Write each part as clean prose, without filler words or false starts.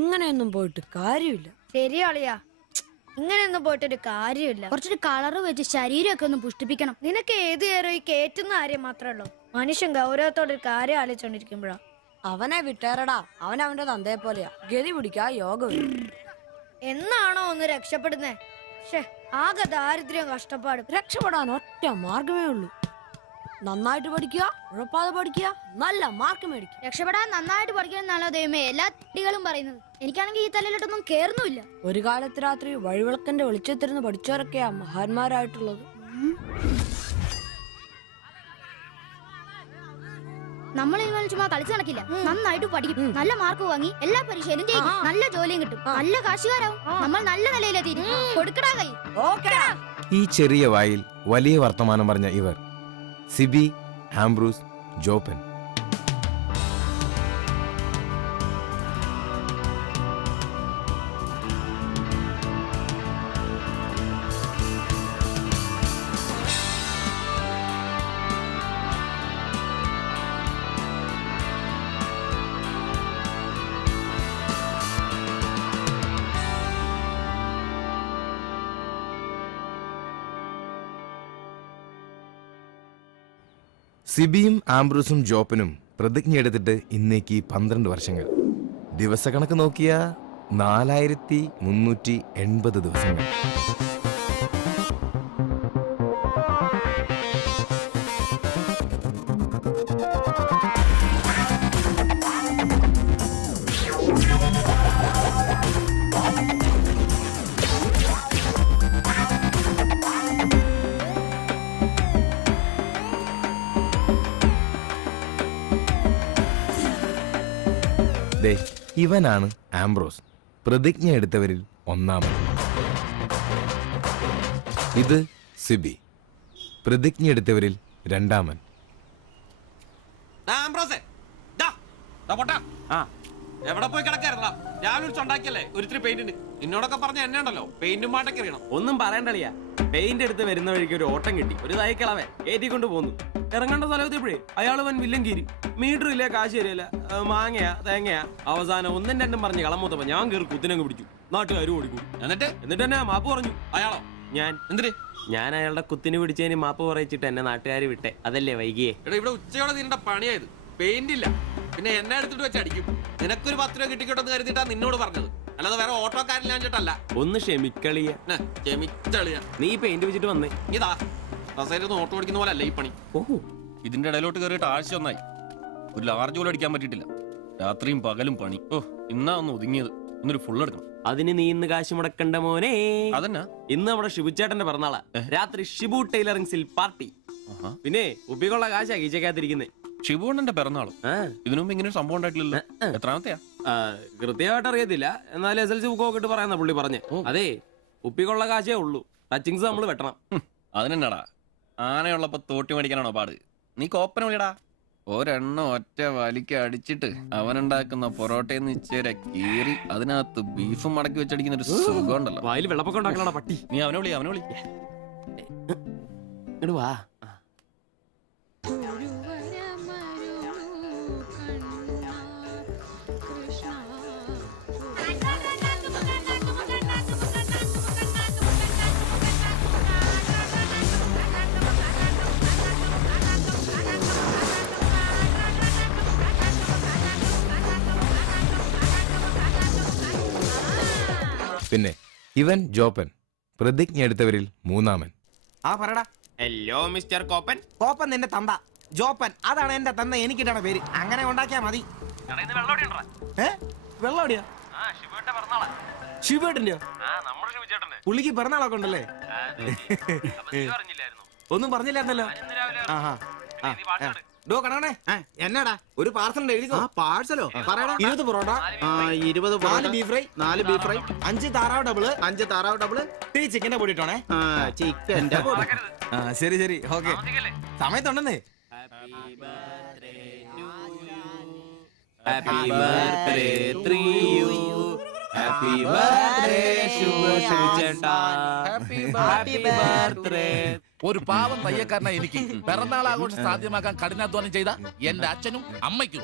ഇങ്ങനെയൊന്നും പോയിട്ട് കാര്യമില്ല. ശരിയാളിയാ, ഇങ്ങനെയൊന്നും പോയിട്ടൊരു കാര്യമില്ല. കുറച്ചൊരു കളറ് വെച്ച് ശരീരമൊക്കെ ഒന്ന് പുഷ്ടിപ്പിക്കണം. നിനക്ക് ഏത് നേരം ഈ കേറ്റുന്ന കാര്യം മാത്രമേ ഉള്ളൂ. മനുഷ്യൻ ഗൗരവത്തോടൊരു കാര്യം ആലോചിച്ചോണ്ടിരിക്കുമ്പോഴാ. അവനെ വിട്ടേറടാ, അവൻ അവന്റെ തന്തയെ പോലെയാ. ഗതി പിടിക്കാ യോഗം. എന്നാണോ ഒന്ന് രക്ഷപ്പെടുന്നേ? ആകെ ദാരിദ്ര്യം കഷ്ടപ്പാടും. രക്ഷപ്പെടാൻ ഒറ്റ മാർഗമേ ഉള്ളൂ. നന്നായിട്ട് പഠിക്കുക, ഉഴപ്പാതെ പഠിക്കുക, നല്ല മാർക്ക് മേടിക്കുക. രക്ഷപ്പെടാൻ നന്നായിട്ട് പഠിക്കണം എന്നാണോ ദൈവമേ എല്ലാ കുട്ടികളും പറയുന്നത്. എനിക്കാണെങ്കിൽ ഈ തലയിലോട്ടൊന്നും കേറുന്നുമില്ല. ഒരു കാലത്ത് രാത്രി വഴിവിളക്കന്റെ വെളിച്ചത്തിരുന്ന് പഠിച്ചവരൊക്കെയാ മഹാന്മാരായിട്ടുള്ളത്. നമ്മൾ ഇവൻ ചുമ്മാ കളിച്ചു നടക്കില്ല. നന്നായിട്ട് പഠിക്കും, നല്ല മാർക്ക് വാങ്ങി എല്ലാ പരീക്ഷയിലും ജയിക്കും, നല്ല ജോലിയും കിട്ടും, നല്ല കാശുകാരാവും. നമ്മൾ നല്ല നിലയിലെത്തിയിരിക്കും. കൊടുക്കടാ കൈ. ഈ ചെറിയ വായിൽ വലിയ വർത്തമാനം പറഞ്ഞ ഇവർ സിബി, ആംബ്രൂസ്, ജോപ്പൻ. സിബിയും ആംബ്രൂസും ജോപ്പനും പ്രതിജ്ഞയെടുത്തിട്ട് ഇന്നേക്ക് 12 വർഷങ്ങൾ. ദിവസക്കണക്ക് നോക്കിയ 4380 ദിവസങ്ങൾ. ഇവനാണ് ആംബ്രോസ്, പ്രതിജ്ഞ എടുത്തവരിൽ ഒന്നാമൻ. ഇത് സിബി, പ്രതിജ്ഞ എടുത്തവരിൽ രണ്ടാമൻ. എവിടെ പോയി കിടക്കായിരുന്നാ? രാവിലെ ഉണ്ടാക്കിയല്ലേ ഒരിത്തിരി പെയിന്റിന്. എന്നോടൊക്കെ പറഞ്ഞ എന്നെ ഉണ്ടല്ലോ പെയിന്റും പാട്ടൊക്കെ അറിയണം. ഒന്നും പറയണ്ടളിയാ. പെയിന്റ് എടുത്ത് വരുന്ന വഴിക്ക് ഒരു ഓട്ടം കിട്ടി. ഒരു തൈക്കളവൻ ഏറ്റിക്കൊണ്ട് പോന്നു. ഇറങ്ങേണ്ട സ്ഥലത്തെപ്പോഴേ അയാൾ വൻ വില്ലൻ കീരി. മീറ്റർ ഇല്ല, കാശ് തരില്ല, മാങ്ങയാ തേങ്ങയാ. അവസാനം ഒന്നും രണ്ടും പറഞ്ഞ് കളമൂത്തപ്പോ ഞാൻ കയറി കുത്തിനങ്ങ് പിടിച്ചു. നാട്ടുകാരും ഓടിക്കും. എന്നിട്ട് തന്നെ മാപ്പ് പറഞ്ഞു. അയാളോ? ഞാൻ. എന്തിന്? ഞാൻ അയാളുടെ കുത്തിന് പിടിച്ചതിന് മാപ്പ് പറയിച്ചിട്ട് എന്നെ നാട്ടുകാർ വിട്ടെ. അതല്ലേ വൈകിയേ? എടാ, ഇവിടെ ഉച്ചയോടെ തീരേണ്ട പണിയായത്. പെയിന്റ് ഇല്ല, പിന്നെ എന്നെ എടുത്തിട്ട് വെച്ച് അടിക്കും. നിനക്കൊരു 10 രൂപ കിട്ടിക്കോട്ടെന്ന് കരുതിട്ടാ നിന്നോട് പറഞ്ഞത്, അല്ലാതെ വേറെ ഓട്ടോക്കാരില്ലാഞ്ഞിട്ടല്ല. ഒന്ന് ക്ഷമിക്കളിയ. നീ പെയിന്റ് വെച്ചിട്ട് വന്നേ. ഇതാ കസേരന്ന് ഓട്ടോ ഓടിക്കുന്ന പോലെ അല്ല ഈ പണി. ഓഹോ, ഇതിന്റെ ഇടയിലോട്ട് കയറിയിട്ട് ആഴ്ച ഒന്നായി. ഒരു ലാർജ് പോലും അടിക്കാൻ പറ്റിയിട്ടില്ല. രാത്രിയും പകലും പണി. ഇന്നാ ഒന്ന് ഒതുങ്ങിയത്. ഇന്നൊരു ഫുൾ എടുക്കണം. അതിന് നീ ഇന്ന് കാശ് മുടക്കണ്ട മോനെ. അതന്നെ, ഇന്ന് നമ്മുടെ ഷിബുച്ചേട്ടന്റെ പിറന്നാളാ. രാത്രി ഷിബു ടൈലറിംഗ്സിൽ പാർട്ടി. പിന്നെ ഉപ്പിക്കുള്ള കാശാ കീച്ചക്കാത്തിരിക്കുന്നേ. ഷിബുണ്ണന്റെ പിറന്നാളും ഇതിനു മുമ്പ് ഇങ്ങനെ സംഭവം ഉണ്ടായിട്ടില്ലല്ലോ. എത്രാമത്തെയാ? കൃത്യമായിട്ട് അറിയത്തില്ല, എന്നാലും SLC ബുക്കൊക്കെ ഇട്ട് പറയാന്ന പുള്ളി പറഞ്ഞേ. അതെ, ഉപ്പിക്കുള്ള കാശേ ഉള്ളൂ. ടച്ചിങ്സ് നമ്മൾ വെട്ടണം. അതിനെന്നാടാ, ആനയുള്ളപ്പോ തോട്ടി മേടിക്കാനാണോ പാട്? നീ കോപ്പന വിളിയടാ. ഒരെണ്ണം ഒറ്റ വലിക്ക് അടിച്ചിട്ട് അവനുണ്ടാക്കുന്ന പൊറോട്ടയെന്ന് ഇച്ചേരെ കീറി അതിനകത്ത് ബീഫും മടക്കി വെച്ചടിക്കുന്ന ഒരു സുഖം ഉണ്ടല്ലോ. വായിൽ വെള്ളപ്പൊക്കം ഉണ്ടാക്കണ പട്ടി. നീ അവനെ വിളി. ഇങ്ങട് വാ. പിന്നെ ഇവൻ ജോപ്പൻ, പ്രതിജ്ഞ എടുത്തവരിൽ മൂന്നാമൻ. പറടാ. Hello mister കോപ്പൻ. കോപ്പൻ നിന്റെ തന്ത. ജോപ്പൻ അതാണ് എന്റെ തന്ത. എനിക്കിട്ടാണ് പേര്. അങ്ങനെ ഉണ്ടാക്കിയാ മതി. വെള്ളോടിയാ? ശിവേട്ടന്റെയോ? പുള്ളിക്ക് പിറന്നാളൊക്കെ ഉണ്ടല്ലേ? ഒന്നും പറഞ്ഞില്ലായിരുന്നല്ലോ. എന്നാടാ ഒരു പാർസൽ എഴുതിക്കോ. പാഴ്സലോ? 20 parotta, 4 beef fry, 4 beef fry, 5 താറാവ് ഡബിള്, 5 താറാവ് ഡബിള്, ടീ ചിക്കന്റെ പൊടി ഇട്ടോണേ. ചിക്കന്റെ പൊടി. ശരി ശരി, ഓക്കെ. സമയത്തുണ്ടെന്നേ. Happy birthday to you. Happy birthday Shubha ചേട്ടാ. Happy birthday. ഒരു പാവം തയ്യക്കാരനായി എനിക്ക് പിറന്നാൾ ആഘോഷം സാധ്യമാക്കാൻ കഠിനാധ്വാനം ചെയ്ത എന്റെ അച്ഛനും അമ്മയ്ക്കും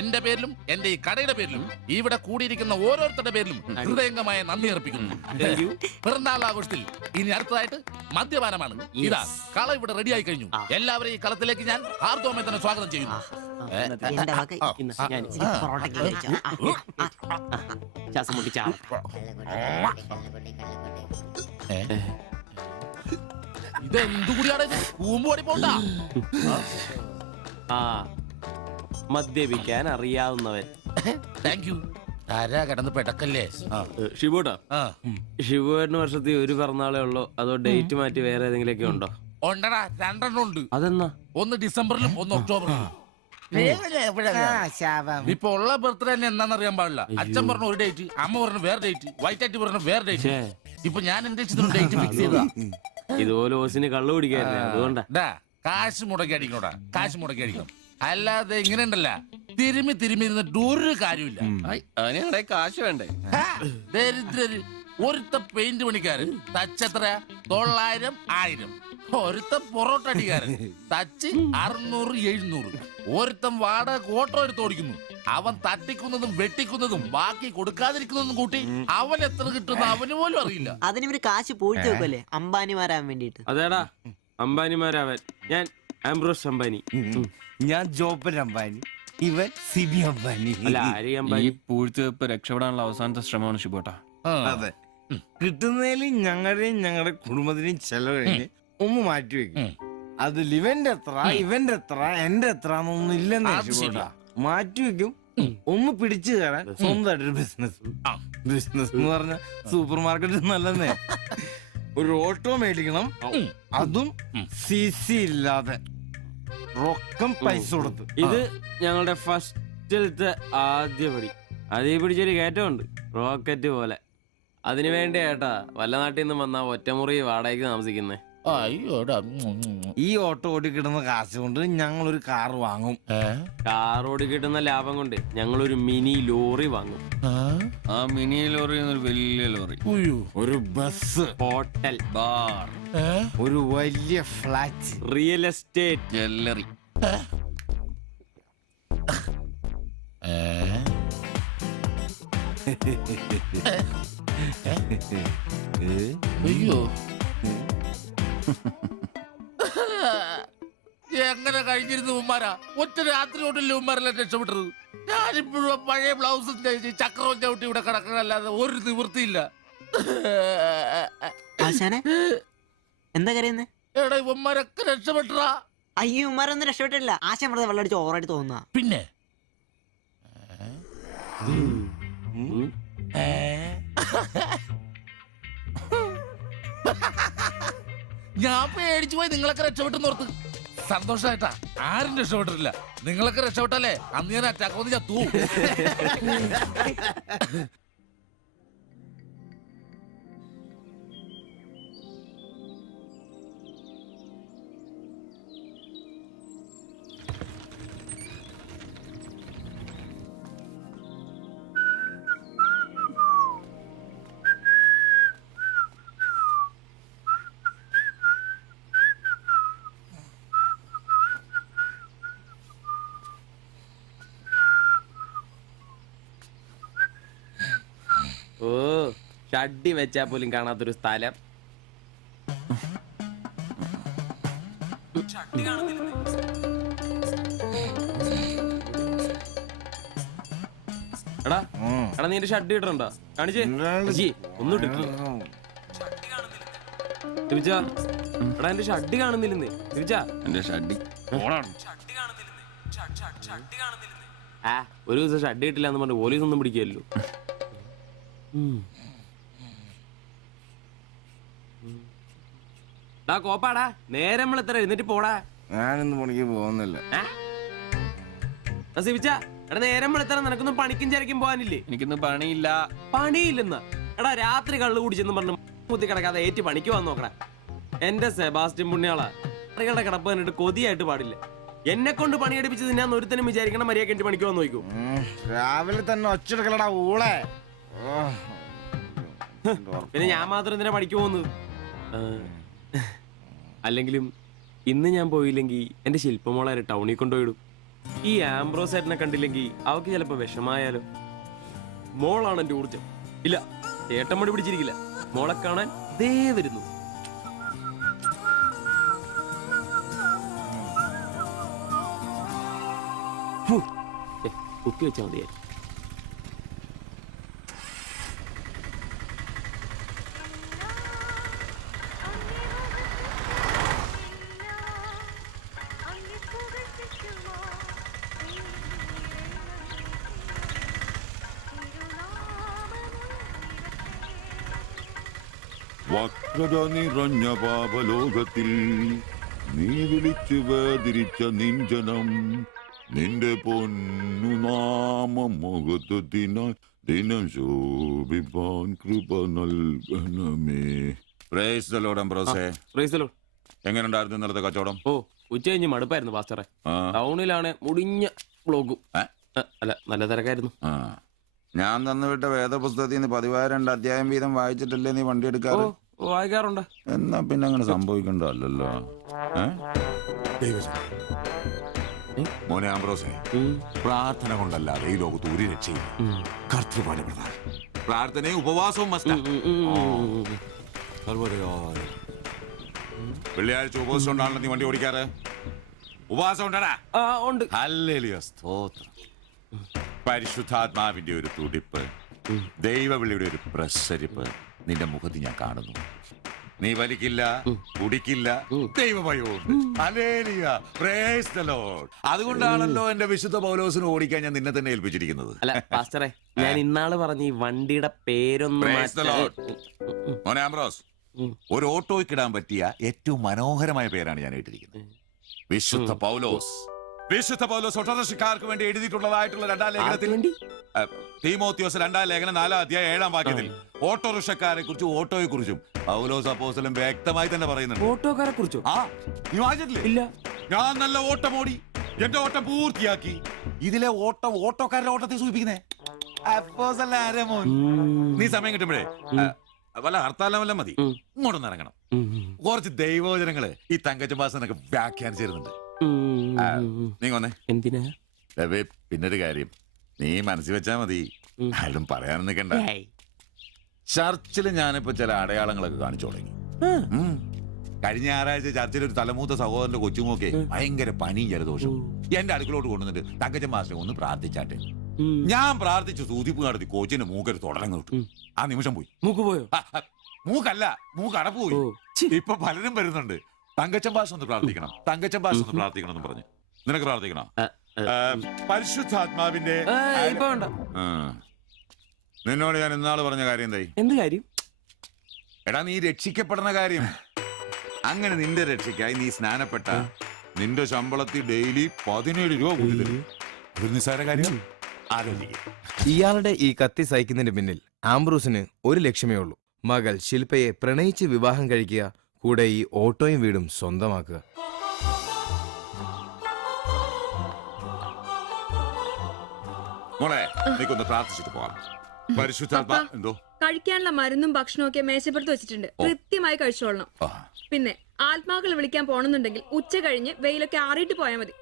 എന്റെ പേരിലും എന്റെ ഈ കടയുടെ പേരിലും ഇവിടെ കൂടിയിരിക്കുന്ന ഓരോരുത്തരുടെ പേരിലും ഹൃദയംഗമായ നന്ദി അർപ്പിക്കുന്നു. പിറന്നാൾ ആഘോഷത്തിൽ ഇനി അടുത്തതായിട്ട് മദ്യപാനമാണ്. ഇതാ കള ഇവിടെ റെഡിയായി കഴിഞ്ഞു. എല്ലാവരെയും ഈ കളത്തിലേക്ക് ഞാൻ ഹാർദവമായി തന്നെ സ്വാഗതം ചെയ്യുന്നു. ഇതെന്തു കൂടിയാണ് കൂമ്പോടി പോണ്ട. ആ മദ്യപിക്കാൻ അറിയാവുന്നവൻ. Thank you. ആരാ കിടന്ന് പെടക്കല്ലേ. ഷിബുട്ടാ, ഷിബുവേട്ടന് വർഷത്തിൽ ഒരു പിറന്നാളേ ഉള്ളോ അതോ ഡേറ്റ് മാറ്റി വേറെ ഏതെങ്കിലുമൊക്കെ ഉണ്ടോ? ഉണ്ടടാ, 2 എണ്ണം ഉണ്ട്. അതെന്നാ? ഒന്ന് ഡിസംബറിലും ഒന്ന് ഒക്ടോബറിലും. ഇപ്പൊ ഉള്ള ബർത്ത്ഡേ തന്നെ എന്താണെന്നറിയാൻ പാടില്ല. അച്ഛൻ പറഞ്ഞ ഒരു ഡേറ്റ്, അമ്മ പറഞ്ഞ വേറെ ഡേറ്റ്, വൈറ്റാറ്റി പറഞ്ഞ വേറെ ഡേറ്റ്. ഇപ്പൊ ഞാൻ എന്റെ ഇഷ്ടത്തിന് ഡേറ്റ് ഫിക്സ് ചെയ്താ. ഇതുപോലെ ഓസിന് കള്ളു കുടിക്കാറില്ല, അതുകൊണ്ടാ. കാശ് മുടക്കി അടിക്കണോടാ, കാശ് മുടക്കി അടിക്കണം. അല്ലാതെ ഇങ്ങനെ ഉണ്ടല്ല തിരുമ്മി ഇരുന്നിട്ട് ഒരു കാര്യമില്ല. അതിനെ കാശ് വേണ്ടേ? ദരിദ്രര്. ഒരുത്ത പെയിന്റ് പണിക്കാരൻ തച്ചെത്ര 900 1000. ഒരുത്ത പൊറോട്ട അടിക്കാരൻ തച്ച് 600 700. ഒരുത്തം വാടക ഓട്ടോ എടുത്ത് ഓടിക്കുന്നു. അവൻ തട്ടിക്കുന്നതും വെട്ടിക്കുന്നതും ബാക്കി കൊടുക്കാതിരിക്കുന്നതും കൂട്ടി അവൻ എത്ര കിട്ടുന്ന അവന് പോലും അറിയില്ല. അതിനിവര് കാശ് പൂഴ്ത്തി വെക്കല്ലേ അംബാനിമാരാൻ വേണ്ടിട്ട്. അതേടാ, അംബാനിമാരാവൻ. ഞാൻ ആംബ്രോസ് അംബാനി. ഞാൻ ജോപ്പൻ അംബാനി, ഇവൻ സിബി അംബാനി. അല്ല, ആര്യ ഈ അംബാനി. പൂഴ്ത്തിവെപ്പ് രക്ഷപ്പെടാനുള്ള അവസാനത്തെ ശ്രമമാണ് ഷിബോട്ടാ. അതെ, കിട്ടുന്നതിൽ ഞങ്ങളുടെയും ഞങ്ങളുടെ കുടുംബത്തിന്റെയും ചെലവ് കഴിഞ്ഞ് ഒന്ന് മാറ്റി വെക്കും. അതിൽ ഇവന്റെ എത്ര ഇവന്റെ എത്ര എന്റെ എത്ര എന്നൊന്നും ഇല്ലെന്ന് മാറ്റി വെക്കും. ഒന്ന് പിടിച്ചു കയറാൻ സ്വന്തമായിട്ടൊരു ബിസിനസ്. ബിസിനസ് എന്ന് പറഞ്ഞ സൂപ്പർ മാർക്കറ്റ് നല്ലതേ. ഒരു ഓട്ടോ മേടിക്കണം, അതും CC ഇല്ലാതെ റൊക്കം പൈസ കൊടുത്ത്. ഇത് ഞങ്ങളുടെ ഫസ്റ്റിലത്തെ ആദ്യ പടി. അതീ പിടിച്ചൊരു കയറ്റമുണ്ട്, റോക്കറ്റ് പോലെ. അതിനു വേണ്ടി ഏട്ടാ വല്ല നാട്ടിൽ നിന്ന് വന്ന ഒറ്റമുറി വാടകയ്ക്ക് താമസിക്കുന്നേ. ഈ ഓട്ടോ ഓടി കിട്ടുന്ന കാശ് കൊണ്ട് ഞങ്ങൾ ഒരു കാർ വാങ്ങും. കാർ ഓടി കിട്ടുന്ന ലാഭം കൊണ്ട് ഞങ്ങളൊരു മിനി ലോറി വാങ്ങും. ആ മിനി ലോറി ഒരു വലിയ ലോറി, ഒരു ബസ്, ഹോട്ടൽ, ബാർ, ഒരു വലിയ ഫ്ലാറ്റ്, റിയൽ എസ്റ്റേറ്റ്, ജ്വല്ലറി. അയ്യോ, എങ്ങനെ കഴിഞ്ഞിരുന്നു ഉമ്മാരാ? ഒറ്റ രാത്രി കൊണ്ടല്ലേ ഉമ്മാരെല്ലാം രക്ഷപ്പെട്ടത്. ഞാനിപ്പോഴും പഴയ ബ്ലൗസും ചക്രവും ചവിട്ടി ഇവിടെ കിടക്കണല്ലാതെ ഒരു നിവൃത്തിയില്ല. ആശാനെ എന്താ കരയുന്നേ? എടാ ഉമ്മാരൊക്കെ രക്ഷപ്പെട്ടടാ. അയ്യോ ഉമ്മാരൊന്നും രക്ഷപ്പെട്ടില്ല. ആശാൻ വെറുതെ വെള്ളടിച്ച് ഓവറായിട്ട് തോന്നുക. പിന്നെ ഞാൻ പേടിച്ചു പോയി. നിങ്ങളൊക്കെ രക്ഷപ്പെട്ടെന്ന് ഓർത്ത് സന്തോഷായിട്ടാ. ആരും രക്ഷപ്പെട്ടിട്ടില്ല. നിങ്ങളൊക്കെ രക്ഷപ്പെട്ടല്ലേ അന്ന് ഞാൻ അറ്റാക്ക് വന്ന് ചത്തു. ഓ ഷഡ്ഡി വെച്ചാ പോലും കാണാത്തൊരു സ്ഥലം. എടാ എടാ നീ എന്റെ ഷഡ്ഡി ഇട്ടിട്ടുണ്ടോ? കാണിച്ചേ. ഒന്നും ഇട്ടിട്ടില്ല. എടാ എന്റെ ഷഡ്ഡി കാണുന്നില്ലെന്ന്. എന്റെ ഷഡ്ഡി ആ ഒരു ദിവസം ഷഡ്ഡി ഇട്ടില്ല എന്ന് പറഞ്ഞ് പോലീസ് ഒന്നും പിടിക്കല്ലോ. കോപ്പാടാ നേരെ നമ്മൾ എത്ര എഴുന്നേറ്റ് പോടാ. ഞാനൊന്നും പണിക്ക് പോകുന്നില്ല. എടാ നേരെ നമ്മൾ എത്ര നിനക്കൊന്നും പണിക്കും ചരക്കും പോകാനില്ലേ? എനിക്കിന്ന് പണിയില്ല. പണിയില്ലെന്ന്? എടാ രാത്രി കള്ളു കുടിച്ചെന്ന് പറഞ്ഞു കുത്തി കിടക്കാതെ ഏറ്റ് പണിക്ക് വന്ന് നോക്കടാ. എന്റെ സെബാസ്റ്റ്യൻ പുണ്യാളാ, സ്ത്രീകളുടെ കിടപ്പ് കണ്ടിട്ട് കൊതിയായിട്ട് പാടില്ല. എന്നെ കൊണ്ട് പണിയെടുപ്പിച്ചത് ഞാൻ ഒരുത്തനും വിചാരിക്കണം മര്യാദ എന്റെ പണിക്ക് വന്ന് നോക്കൂ. രാവിലെ തന്നെ ഒച്ചെടുക്കലടാ ഊളെ. പിന്നെ ഞാൻ മാത്രം എന്തിനാ പണിക്ക് പോകുന്നത്? അല്ലെങ്കിലും ഇന്ന് ഞാൻ പോയില്ലെങ്കിൽ എന്റെ ശില്പമോളെ ടൗണിൽ കൊണ്ടുപോയിടും. ഈ ആംബ്രോസ് ഏട്ടനെ കണ്ടില്ലെങ്കിൽ അവക്ക് ചിലപ്പോ വിഷമായാലോ. മോളാണ് എന്റെ ഊർജം. ഇല്ല, ചേട്ടൻ മടി പിടിച്ചിരിക്കില്ല. മോളെ കാണാൻ ദേ വരുന്നു. കുത്തി വെച്ചാൽ മതിയായി. വക്രത നിറഞ്ഞ പാപലോകത്തിൽ നീ വിളിച്ചു വേദിരിച്ച നിഞ്ജനം നിന്റെ പൊന്നു നാമം മുഖത്തിനായി ദിനം ശോഭിപ്പാൻ കൃപ നൽകണമേ. പ്രൈസ് ദി ലോർഡ് അംബ്രോസേ. Praise the lord. എങ്ങനെയുണ്ടായിരുന്നു ഇന്നലത്തെ കച്ചവടം? ഓ, ഉച്ച കഴിഞ്ഞ് മടുപ്പായിരുന്നു പാസ്റ്ററെ. ടൗണിലാണ് മുടിഞ്ഞ ബ്ലോഗും. അല്ല, നല്ല തിരക്കായിരുന്നു. ഞാൻ തന്നുവിട്ട വേദപുസ്തകത്തിൽ നിന്ന് 12 അധ്യായം വീതം വായിച്ചിട്ടല്ലേ നീ വണ്ടി എടുക്കാറ്? വായിക്കാറുണ്ട്. എന്നാ പിന്നെ അങ്ങനെ സംഭവിക്കണ്ടല്ലോ. മോനെ ആംബ്രോസേ, പ്രാർത്ഥന കൊണ്ടല്ലാതെ ഈ ലോകത്ത് ഒരു രക്ഷയില്ല. കർത്തൃപാട് പ്രധാനം. പ്രാർത്ഥനയും ഉപവാസവും മസ്റ്റാ. വെള്ളിയാഴ്ച ഉപവാസം ഉണ്ടാണല്ലോ നീ വണ്ടി ഓടിക്കാറ്? ഉപവാസം ഉണ്ടാ? ഉണ്ട്. ഹല്ലേലൂയ, സ്തോത്രം. പരിശുദ്ധാത്മാവിന്റെ ഒരു തുടിപ്പ്, ദൈവവിളിയുടെ ഒരു പ്രസരിപ്പ് നിന്റെ മുഖത്ത് ഞാൻ കാണുന്നു. നീ വലിക്കില്ല, കുടിക്കില്ല, ദൈവഭയമുണ്ട്. Hallelujah, praise the lord. അതുകൊണ്ടാണല്ലോ എന്റെ വിശുദ്ധ പൗലോസിന് ഓടിക്കാൻ ഞാൻ നിന്നെ തന്നെ ഏൽപ്പിച്ചിരിക്കുന്നത്. അല്ല പാസ്റ്ററെ, ഞാൻ ഇന്നാള് പറഞ്ഞ ഈ വണ്ടിയുടെ പേരൊന്നും. മോനെ ആംബ്രോസ്, ഒരു ഓട്ടോയ്ക്കിടാൻ പറ്റിയ ഏറ്റവും മനോഹരമായ പേരാണ് ഞാൻ ഇട്ടിരിക്കുന്നത്. വിശുദ്ധ പൗലോസ്. വിശുദ്ധ പൗലോസ് ഓട്ടോറിക്ഷക്കാർക്ക് വേണ്ടി എഴുതിയിട്ടുള്ളതായിട്ടുള്ള 2-ാം ലേഖനത്തിൽ, തീമോത്തിയോസ് 2-ാം ലേഖനം 4-ാം അധ്യായം 7-ാം വാക്യത്തിൽ ഓട്ടോറിക്ഷക്കാരെ കുറിച്ചും ഓട്ടോയെ കുറിച്ചും പൗലോസ് അപ്പോസ്തലൻ വ്യക്തമായി തന്നെ പറയുന്നുണ്ട്. ഓട്ടോക്കാരെ കുറിച്ചോ? നീ വായിച്ചിട്ടില്ലേ? ഇല്ല. ഞാൻ നല്ല ഓട്ടം ഓടി, എന്റെ ഓട്ടം പൂർത്തിയാക്കി. ഇതിലെ ഓട്ടം ഓട്ടോക്കാരുടെ ഓട്ടത്തെ സൂചിപ്പിക്കുന്നേ. നീ സമയം കിട്ടുമ്പോഴേ വല്ല ഹർത്താലം വല്ല മതി, ഇങ്ങോട്ടൊന്ന് ഇറങ്ങണം. കുറച്ച് ദൈവവചനങ്ങള് ഈ തങ്കച്ചമ്പാസനൊക്കെ വ്യാഖ്യാനിച്ചിരുന്നുണ്ട്. നീ കൊന്നേ. എന്തിനാ? പിന്നൊരു കാര്യം നീ മനസ്സിൽ വെച്ചാ മതി, ആരും പറയാനും നിൽക്കണ്ട. ചർച്ചില് ഞാനിപ്പോ ചില അടയാളങ്ങളൊക്കെ കാണിച്ചു തുടങ്ങി. കഴിഞ്ഞ ഞായറാഴ്ച ചർച്ചിൽ ഒരു തലമൂത്ത സഹോദരന്റെ കൊച്ചുമോക്കെ ഭയങ്കര പനിയും ജലദോഷം എന്റെ അടുക്കളോട്ട് കൊണ്ടുവന്നിട്ട് തങ്കച്ചൻ മാസ്റ്റർ ഒന്ന് പ്രാർത്ഥിച്ചാട്ടെ. ഞാൻ പ്രാർത്ഥിച്ചു, സൂതിപ്പ് നടത്തി കോച്ചിന്റെ മൂക്കൊരു തുടരങ്ങ് കിട്ടും. ആ നിമിഷം പോയി. മൂക്ക് പോയോ? മൂക്കല്ല, മൂക്ക് അടപ്പ് പോയി. ഇപ്പൊ പലരും വരുന്നുണ്ട്, തങ്കച്ചൻ ഭാഷ ഒന്ന് പ്രാർത്ഥിക്കണം, തങ്കച്ചൻ ഭാഷ ഒന്ന് പ്രാർത്ഥിക്കണം എന്ന് പറഞ്ഞു. നിനക്ക് പ്രാർത്ഥിക്കണോ? പരിശുദ്ധാത്മാവിന്റെ നിന്നോട് ഞാൻ ഇന്നാള് പറഞ്ഞ കാര്യം എന്തായി? എന്ത് കാര്യം? എടാ, നീ രക്ഷിക്കപ്പെടുന്ന കാര്യം. അങ്ങനെ നിന്റെ രക്ഷയ്ക്കായി നീ സ്നാനപ്പെട്ട നിന്റെ ശമ്പളത്തിൽ ഡെയിലി 17 രൂപ കൂടി തരും. ഒരു നിസ്സാര കാര്യം ആലോചിക്കും. ഇയാളുടെ ഈ കത്തി സഹിക്കുന്നതിന് പിന്നിൽ ആംബ്രൂസിന് ഒരു ലക്ഷ്യമേ ഉള്ളൂ: മകൾ ശില്പയെ പ്രണയിച്ച് വിവാഹം കഴിക്കുക, കൂടെ ഈ ഓട്ടോയും വീടും സ്വന്തമാക്കുക. മോളെ, നീക്കൊന്ന് പ്രാർത്ഥിച്ചിട്ട് പോവാം. പരിശുദ്ധാത്മാ. എന്തോ? കഴിക്കാനുള്ള മരുന്നും ഭക്ഷണവും ഒക്കെ മേശപ്പുറത്ത് വെച്ചിട്ടുണ്ട്, കൃത്യമായി കഴിച്ചോളണം. പിന്നെ ആത്മാക്കൾ വിളിക്കാൻ പോണെന്നുണ്ടെങ്കിൽ ഉച്ച കഴിഞ്ഞ് വെയിലൊക്കെ ആറിയിട്ട് പോയാൽ മതി.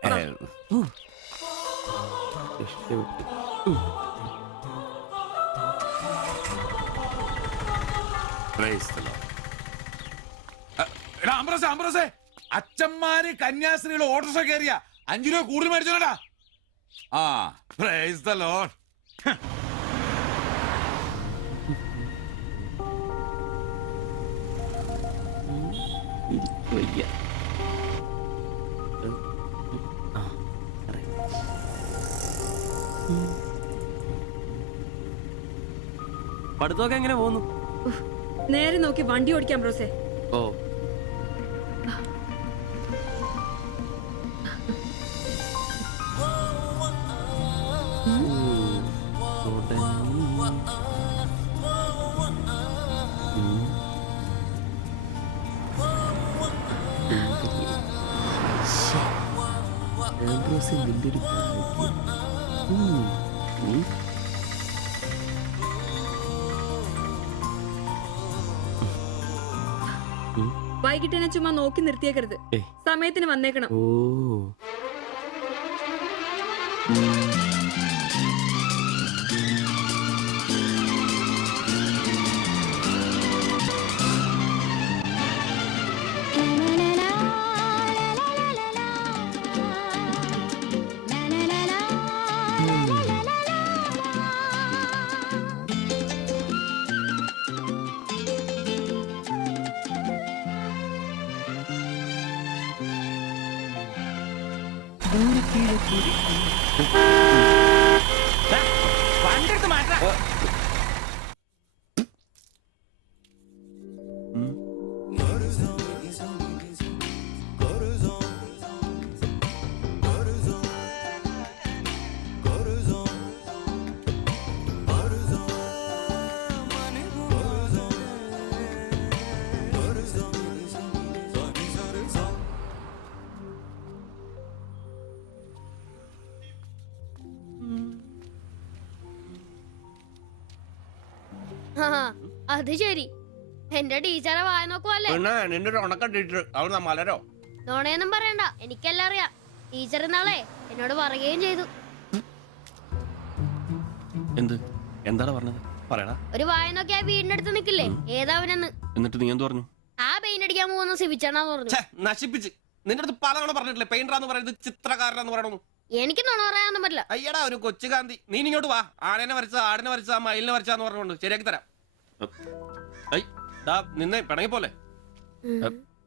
അച്ഛന്മാര് കന്യാസ്ത്രീകൾ ഓട്ടോറിക്ഷ കയറിയ 5 രൂപ കൂടുതൽ മേടിച്ചോടാ. ആ, പ്രൈസ് ദി ലോർഡ്. പഠിത്തമൊക്കെ എങ്ങനെ പോകുന്നു? നേരെ നോക്കി വണ്ടി ഓടിക്കാം ബ്രോസേ. ഓ, വൈകിട്ട് എന്നെ ചുമ്മാ നോക്കി നിർത്തിയേക്കരുത്. സമയത്തിന് വന്നേക്കണം. ഓ അത് ശരി, എന്റെ ടീച്ചറെ വായ നോക്കുവല്ലേ? നിന്റെ ഒരു ഉണക്കം ടീച്ചർ അവിടെ മലരോ നോണയൊന്നും പറയണ്ട, എനിക്കെല്ലാം അറിയാം. ടീച്ചർ നാളെ എന്നോട് പറയുകയും ചെയ്തു. എന്ത് എന്താണ് പറഞ്ഞത്? പറയടാ. ഒരു വായ നോക്കിയാ വീടിനടുത്ത് നിക്കില്ലേ, ഏതാവനെന്ന്. എന്നിട്ട് നീ എന്ത് പറഞ്ഞു? ആ പെയിന്റ് അടിക്കാൻ പോകുന്ന സിവിച്ചേട്ടാന്ന് പറഞ്ഞു. നശിപ്പിച്ച്. നിന്റെ അടുത്ത് പലതവണ പറഞ്ഞിട്ടില്ലേ പെയിന്ററാന്ന് പറയുന്നത് ചിത്രകാരനാന്ന് പറയണു. എനിക്ക് നുണ പറയാനൊന്നും പറ്റില്ല. അയ്യടാ ഒരു കൊച്ചു കാന്തി. നീ ഇങ്ങോട്ട് വാ. ആനനെ വരച്ച, ആടിനെ വരച്ച, മയിലിനെ വരച്ചാന്ന് പറഞ്ഞുകൊണ്ട് ശരിയാക്കി തരാം. നിന്നെ പിണങ്ങി പോലെ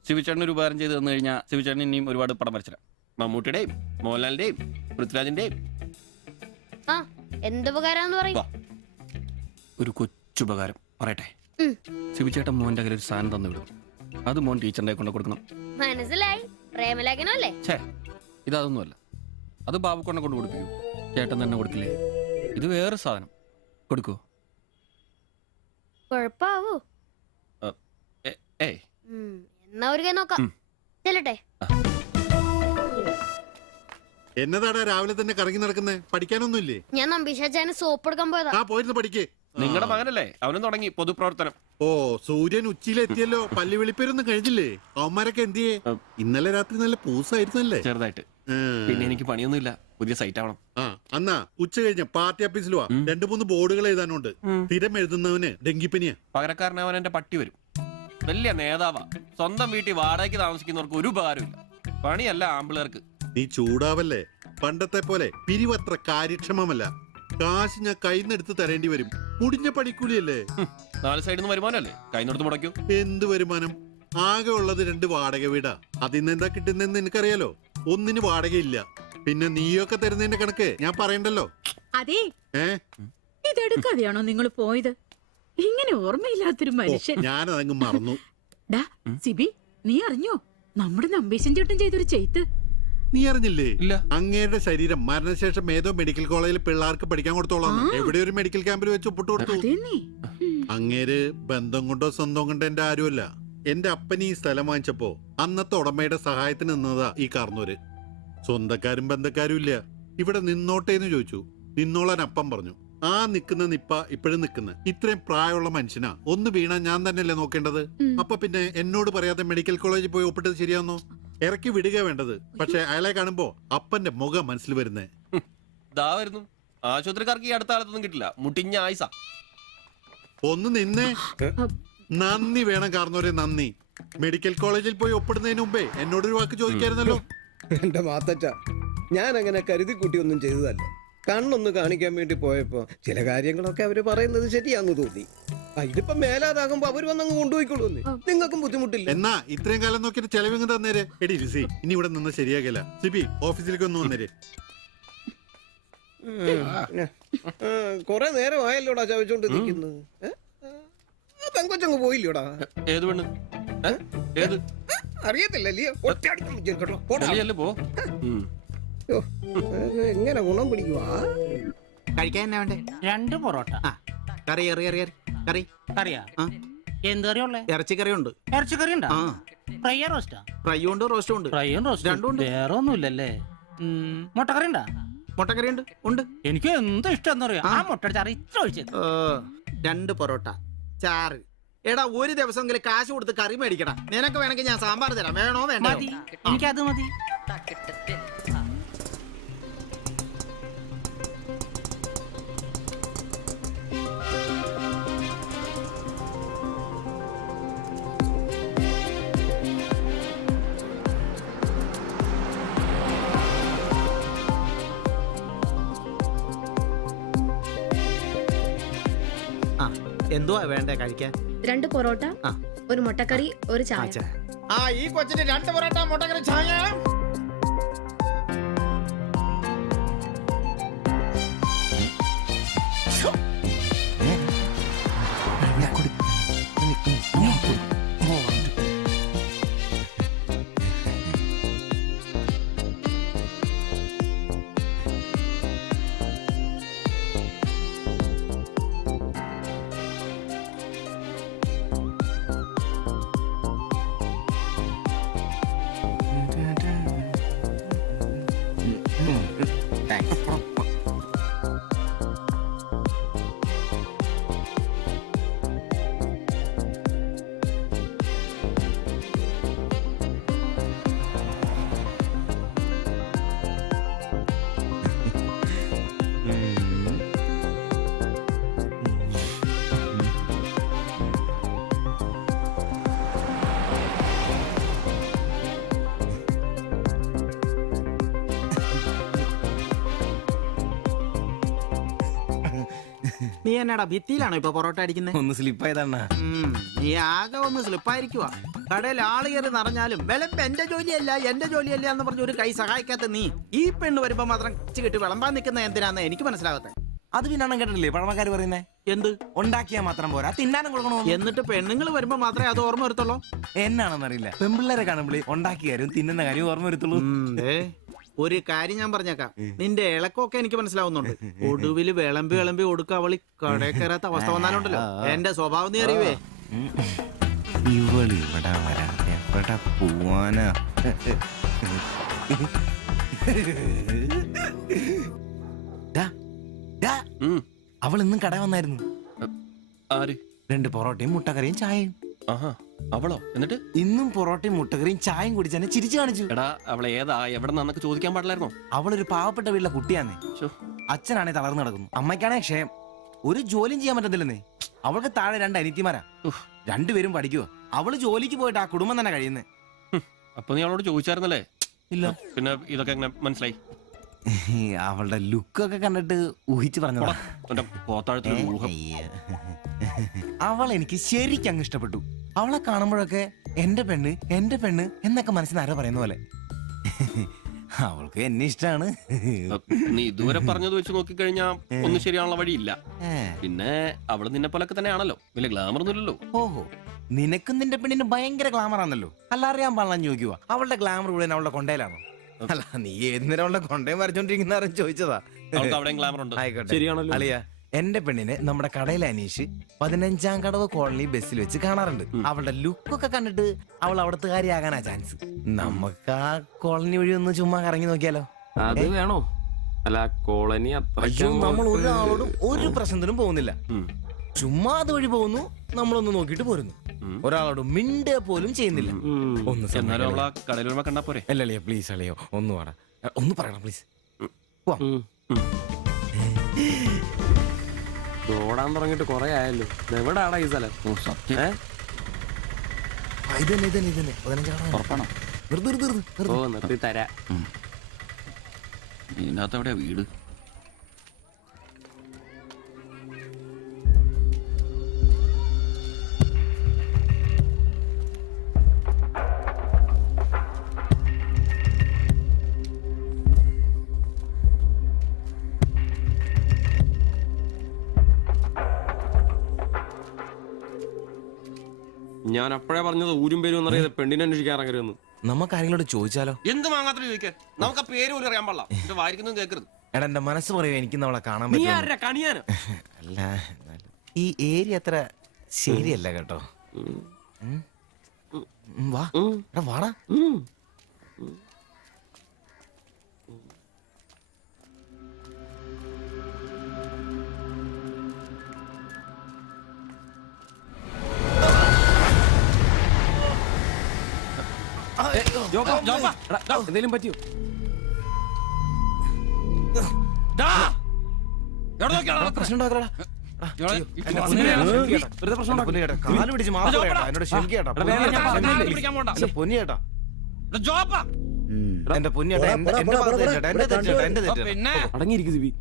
ശിവചേട്ടന് ഒരു ഉപകാരം ചെയ്ത് തന്നു കഴിഞ്ഞാൽ ശിവചേട്ടൻ ഇനിയും ഒരുപാട് പടം വരച്ചിടാം. മമ്മൂട്ടിയുടെയും മോഹൻലാലിന്റെയും പൃഥ്വിരാജിന്റെയും. ആ, എന്തുപകാരാന്ന് പറയും? ഒരു കൊച്ചുപകാരം പറയട്ടെ. ശിവചേട്ടൻ മോന്റെ കയ്യിൽ ഒരു സാധനം തന്നു വിടും. അത് മോൻ ടീച്ചറിന്റെ കൊണ്ട് കൊടുക്കണം. മനസ്സിലായി, പ്രേമലേഖനല്ലേ? ഛേ, ഇതൊന്നുമല്ല. അത് ബാബു കൊണ്ട് കൊടുപ്പിക്കൂ. ചേട്ടൻ തന്നെ കൊടുക്കില്ലേ? ഇത് വേറെ സാധനം. കൊടുക്കൂ. കൊഴപ്പാവൂ? എന്നാ ഒരു കൈ നോക്കാം. ചെല്ലട്ടെ. എന്നതാടാ രാവിലെ തന്നെ കറങ്ങി നടക്കുന്നേ? പഠിക്കാനൊന്നുമില്ലേ? ഞാൻ നമ്പീശാച്ചാന് സോപ്പ് എടുക്കാൻ പോയതാ. ആ, പോയിരുന്നു പഠിക്കേ. നിങ്ങളുടെ മകനല്ലേ, അവനും തുടങ്ങി പൊതുപ്രവർത്തനം. ഓ, സൂര്യൻ ഉച്ചയിലെത്തിയല്ലോ. പല്ലി വെളിപ്പേരൊന്നും കഴിഞ്ഞില്ലേ? അവന്മാരൊക്കെ എന്തിയേ? ഇന്നലെ രാത്രി നല്ല പൂസായിരുന്നല്ലേ? ചെറുതായിട്ട്. പിന്നെ എനിക്ക് പണിയൊന്നുമില്ല, പുതിയ സൈറ്റ് ആവണം. ആ, അന്നാ ഉച്ച കഴിഞ്ഞ പാർട്ടി ഓഫീസിൽ വാ. 2-3 ബോർഡുകൾ എഴുതാനുണ്ട്. സ്ഥിരം എഴുതുന്നവന് ഡെങ്കിപ്പനിയാ. പകരക്കാരനവൻ എന്റെ പട്ടി വരും. വലിയ നേതാവാ. സ്വന്തം വീട്ടിൽ വാടകയ്ക്ക് താമസിക്കുന്നവർക്ക് ഒരു ഉപകാരമില്ല. പണിയല്ല ആമ്പിളേർക്ക്. നീ ചൂടാവല്ലേ. പണ്ടത്തെ പോലെ പിരിവത്ര കാര്യക്ഷമമല്ല. കാശ് ഞാൻ കൈന്നെടുത്ത് തരേണ്ടി വരും. മുടിഞ്ഞ പണിക്കൂലിയല്ലേ? 4 സൈഡിൽ നിന്ന് വരുമാനമല്ലേ, കൈന്നെടുത്ത് മുടക്കൂ. എന്ത് വരുമാനം? ആകെ ഉള്ളത് 2 വാടക വീടാ. അതിന്ന് എന്താ കിട്ടുന്നെന്ന് നിനക്കറിയാലോ. ഒന്നിന് വാടകയില്ല. പിന്നെ നീയൊക്കെ തരുന്നതിന്റെ കണക്ക് ഞാൻ പറയണ്ടല്ലോ. അതെ, ഇതെടുക്കാതെയാണോ നിങ്ങൾ പോയത്? ഇങ്ങനെ ഓർമ്മയില്ലാത്തൊരു മനുഷ്യൻ. ഞാനതങ്ങ് മറന്നു. സിബി, നീ അറിഞ്ഞോ നമ്മുടെ നമ്പീശൻ ചേട്ടൻ ചെയ്തൊരു ചെയ്ത്ത്? നീ അറിഞ്ഞില്ലേ? അങ്ങേരുടെ ശരീരം മരണശേഷം ഏതോ മെഡിക്കൽ കോളേജിൽ പിള്ളേർക്ക് പഠിക്കാൻ കൊടുത്തോളാം. എവിടെ ഒരു മെഡിക്കൽ ക്യാമ്പിൽ വെച്ച് ഒപ്പിട്ട് കൊടുത്തു. അങ്ങേര് ബന്ധം കൊണ്ടോ സ്വന്തം കൊണ്ടോ എന്റെ ആരുമല്ല. എന്റെ അപ്പൻ ഈ സ്ഥലം വാങ്ങിച്ചപ്പോ അന്നത്തെ ഉടമയുടെ സഹായത്തിന് നിന്നതാ ഈ കാർന്നൂര്. സ്വന്തക്കാരും ബന്ധക്കാരും ഇല്ല. ഇവിടെ നിന്നോട്ടേന്ന് ചോദിച്ചു. നിന്നോളാൻ അപ്പം പറഞ്ഞു. ആ നിക്കുന്ന നിപ്പ ഇപ്പോഴും നിക്കുന്ന. ഇത്രയും പ്രായമുള്ള മനുഷ്യനാ. ഒന്ന് വീണാ ഞാൻ തന്നെയല്ലേ നോക്കേണ്ടത്? അപ്പൊ പിന്നെ എന്നോട് പറയാതെ മെഡിക്കൽ കോളേജിൽ പോയി ഒപ്പിട്ടത് ശരിയാന്നോ? ഇറക്കി വിടുക വേണ്ടത്. പക്ഷെ അയാളെ കാണുമ്പോ അപ്പന്റെ മുഖം മനസ്സിൽ വരുന്നേ. ആശുപത്രിക്കാർക്ക് ഈ അടുത്ത കാലത്തൊന്നും കിട്ടില്ല. മുട്ടിഞ്ഞ ആയിസ. ഒന്ന് നിന്നേ. നന്ദി വേണം കാർന്നോരെ, നന്ദി. മെഡിക്കൽ കോളേജിൽ പോയി ഒപ്പിടുന്നതിന് മുമ്പേ എന്നോടൊരു വാക്ക് ചോദിക്കായിരുന്നല്ലോ. എന്റെ മാത്തച്ച, ഞാൻ അങ്ങനെ കരുതി കൂട്ടി ഒന്നും ചെയ്തതല്ല. കണ്ണൊന്ന് കാണിക്കാൻ വേണ്ടി പോയപ്പോ ചില കാര്യങ്ങളൊക്കെ അവര് പറയുന്നത് ശരിയാന്ന് തോന്നി. ഇതിപ്പോ മേലാതാകുമ്പോ അവര് വന്നങ്ങ് കൊണ്ടുപോയിക്കൊള്ളൂ. നിങ്ങൾക്കും ബുദ്ധിമുട്ടില്ല. എന്നാ ഇത്രയും കാലം നോക്കിയിട്ട് ചെലവിങ് തന്നേരെ. എടി ലിസി, ഇനി ഇവിടെ നിന്ന് ശരിയാകില്ല. സിബി, ഓഫീസിലേക്ക് ഒന്ന് വന്നേരെ. കൊറേ നേരമായല്ലോടാ ചവച്ചോണ്ട് നിൽക്കുന്നത്. പെങ്കൊച്ചങ്ങ് പോയില്ലോടാ. ഏത് പെണ്ണ്? ഏത് അറിയത്തില്ലല്ലേ? എങ്ങനെ ഗുണം പിടിക്കുവാ? കഴിക്കാൻ എന്നാ വേണ്ടേ? 2 പൊറോട്ട. കറി കറി കറിയാ? എന്ത് കറിയുള്ളേ? ഇറച്ചിക്കറി ഉണ്ട്. ഇറച്ചിക്കറി ഉണ്ടോ? ഫ്രൈ റോസ്റ്റാ? ഫ്രൈ ഉണ്ട്, റോസ്റ്റും ഉണ്ട്. ഫ്രൈയും റോസ്റ്റും രണ്ടും ഉണ്ട്. വേറെ ഒന്നുമില്ലല്ലേ? മുട്ടക്കറി ഉണ്ടാ? മുട്ടക്കറി ഉണ്ട്. ഉണ്ട്. എനിക്ക് എന്ത് ഇഷ്ടം എന്നറിയാം. ആ മുട്ട ചാറ് ഇത്ര ഒഴിച്ചത്. 2 പൊറോട്ട, ചാറ്, എടാ ഒരു ദിവസമെങ്കിലും കാശ് കൊടുത്ത് കറി മേടിക്കടാ. നിനക്ക് വേണമെങ്കിൽ ഞാൻ സാമ്പാർ തരാം. വേണോ വേണ്ടോ? എനിക്കത് മതി. എന്തുവാ വേണ്ടേ കഴിക്കാൻ? 2 പൊറോട്ട, ആ. ഒരു മുട്ടക്കറി, ഒരു ചായ. ഈ കൊച്ചിന് 2 പൊറോട്ട, മുട്ടക്കറി, ചായ. നീ എന്നാടാ ഭിത്തിയിലാണോ ഇപ്പൊ പൊറോട്ട അടിക്കുന്നത്? ഒന്ന് സ്ലിപ്പായതാണ്. നീ ആകെ ഒന്ന് സ്ലിപ്പായിരിക്കുവാ. കടയിൽ ആള് കയറി നിറഞ്ഞാലും വിളമ്പ് എന്റെ ജോലിയല്ല എന്ന് പറഞ്ഞ ഒരു കൈ സഹായിക്കാത്ത നീ ഈ പെണ്ണ് വരുമ്പോ മാത്രം കിട്ടി വിളമ്പാൻ നിൽക്കുന്ന എന്തിനാന്ന് എനിക്ക് മനസ്സിലാകത്തെ. അത് പിന്നെ കേട്ടില്ലേ പഴമക്കാര് പറയുന്നേ? എന്ത് ഉണ്ടാക്കിയാ മാത്രം പോരാ, തിന്നാനും കൊടുക്കണോ? എന്നിട്ട് പെണ്ണുങ്ങൾ വരുമ്പോ മാത്രമേ അത് ഓർമ്മ വരുത്തുള്ളൂ. എന്നാണെന്നറിയില്ല, പെൺപിള്ളേരെ കാണുമ്പോഴേ ഉണ്ടാക്കിയ കാര്യം തിന്നുന്ന കാര്യം ഓർമ്മ വരുത്തുള്ളൂ. ഒരു കാര്യം ഞാൻ പറഞ്ഞേക്കാം, നിന്റെ ഇളക്കൊക്കെ എനിക്ക് മനസ്സിലാവുന്നുണ്ട്. ഒടുവില് വിളമ്പി കൊടുക്ക അവളി കടയിൽ കയറാത്ത അവസ്ഥ വന്നാലുണ്ടല്ലോ എന്റെ സ്വഭാവം നീ അറിയുവേ. ഇവള് ഇവിടെ വരാൻ എവിടെ പോവാനാ? അവൾ ഇന്നും കട വന്നായിരുന്നു. 2 പൊറോട്ടയും മുട്ടക്കറിയും ചായയും. അവളോ? എന്നിട്ട് ഇന്നും പൊറോട്ടയും മുട്ടക്കറിയും ചായയും കുടിച്ച് എന്നെ ചിരിച്ചു കാണിച്ചു. എടാ അവളെ ഏതാ എവിടെ നിന്നൊക്കെ ചോദിക്കാൻ പാടില്ലായിരുന്നോ? അവളൊരു പാവപ്പെട്ട വീട്ടിലെ കുട്ടിയാന്നേ. അച്ഛനാണെ തളർന്നു കിടക്കുന്നു, അമ്മയ്ക്കാണെ ക്ഷയം. ഒരു ജോലിയും ചെയ്യാൻ പറ്റത്തില്ലെന്നേ. അവൾക്ക് താഴെ 2 അനിയത്തിമാരാ, 2 പേരും പഠിക്കുക. അവള് ജോലിക്ക് പോയിട്ട് ആ കുടുംബം തന്നെ കഴിയുന്നേ. അപ്പൊ നീ അവളോട് ചോദിച്ചായിരുന്നല്ലേ? ഇല്ല. പിന്നെ ഇതൊക്കെ എങ്ങനെ മനസ്സിലായി? അവളുടെ ലുക്കൊക്കെ കണ്ടിട്ട് ഊഹിച്ചു പറഞ്ഞതാ. അവൾ എനിക്ക് ശരിക്കും അങ്ങ് ഇഷ്ടപ്പെട്ടു. അവളെ കാണുമ്പോഴൊക്കെ എന്റെ പെണ്ണ് എന്നൊക്കെ മനസ്സിന് ആരോ പറയുന്ന പോലെ. അവൾക്ക് എന്നെ ഇഷ്ടാണ്. നീ ഇതുവരെ പറഞ്ഞത് വെച്ച് നോക്കിക്കഴിഞ്ഞാ ഒന്നും ശരിയാണുള്ള വഴിയില്ല. പിന്നെ അവള് നിന്നെ പോലൊക്കെ തന്നെയാണല്ലോ, വലിയ ഗ്ലാമർ ഒന്നുമില്ലല്ലോ. ഓഹോ, നിനക്കും നിന്റെ പെണ്ണിന് ഭയങ്കര ഗ്ലാമർ ആണല്ലോ. അല്ല അറിയാൻ പാടില്ല ചോദിക്കുക, അവളുടെ ഗ്ലാമർ മുഴുവൻ അവളുടെ കൊണ്ടയിലാണോ? അല്ല നീ ഏത് നേരം അവളുടെ കൊണ്ടയും വരച്ചോണ്ടിരിക്കുന്ന ചോദിച്ചതാ. ശരിയാണല്ലോ അളിയ, എന്റെ പെണ്ണിനെ നമ്മുടെ കടയിലെ അനീഷ് 15-ാം കടവ് കോളനി ബസ്സിൽ വെച്ച് കാണാറുണ്ട്. അവളുടെ ലുക്കൊക്കെ കണ്ടിട്ട് അവൾ അവിടുത്തെ കാര്യമാകാനാ ചാൻസ്. നമുക്ക് ആ കോളനി വഴി ഒന്ന് ചുമ്മാ കറങ്ങി നോക്കിയാലോ? അത് വേണോ? അല്ല കോളനി നമ്മൾ ഒരാളോടും ഒരു പ്രശ്നത്തിനും പോകുന്നില്ല. ചുമ്മാ അതുവഴി പോകുന്നു, നമ്മളൊന്ന് നോക്കിട്ട് പോരുന്നു. ഒരാളോട് മിണ്ട പോലും ചെയ്യുന്നില്ല. അല്ലളിയോ പ്ലീസ്, അല്ലയോ ഒന്ന് പാടാ, ഒന്ന് പറയണം പ്ലീസ്. ഓടാൻ തുടങ്ങിട്ട് കൊറേ ആയല്ലോ. എവിടാടാ ഈ സ്ഥലം? നിർത്തി തരാ. ഇതിനകത്ത് എവിടെയാ വീട്? ഞാൻ അപ്പോഴേ പറഞ്ഞത് ഊരും പേരും എന്നറിയാതെ പെണ്ണിനെ അന്വേഷിക്കാൻ ഇറങ്ങരുതെന്ന്. നമുക്ക് ആരെങ്കിലും ചോദിച്ചാലോ? എന്ത് മാങ്ങാത്ര ചോദിക്കാൻ? നമുക്ക് ആ പേര് പോലും അറിയാൻ പാടില്ല. വായിക്കുന്നതും കേൾക്കരുത്. എടാ എന്റെ മനസ്സ് പറയുക, എനിക്ക് നമ്മളെ കാണാൻ കണിയാനോ? അല്ല, ഈ ഏരിയ അത്ര ശരിയല്ല കേട്ടോ. വാടാ. എന്തേലും പറ്റിയോ? പ്രശ്നം ഉണ്ടാക്കടാ. കാല് പിടിച്ച് മാപ്പ് പറയടാ. എന്നോട് ക്ഷമിക്കേട്ടാ. പൊന്നിയേട്ടാ, എന്റെ പൊന്നിയേട്ടാ, എന്റെ ഭാഗത്ത് എന്റെ തെറ്റേട്ടാ, എന്റെ തെറ്റേട്ടാ. അടങ്ങിയിരിക്കും സിബി.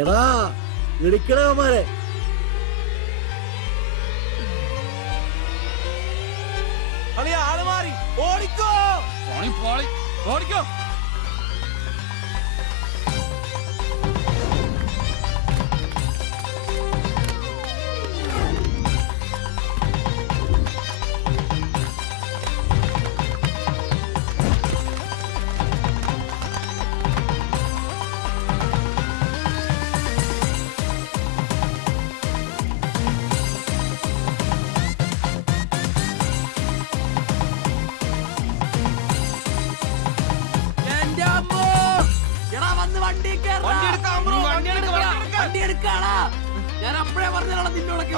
എടാ ഇടിക്കണമാരെ ആള് മാറി. ഓടിക്കോ. ഓടിക്കോ. ഞാൻ അപ്പഴേ പറഞ്ഞാണ് നിന്നോടൊക്കെ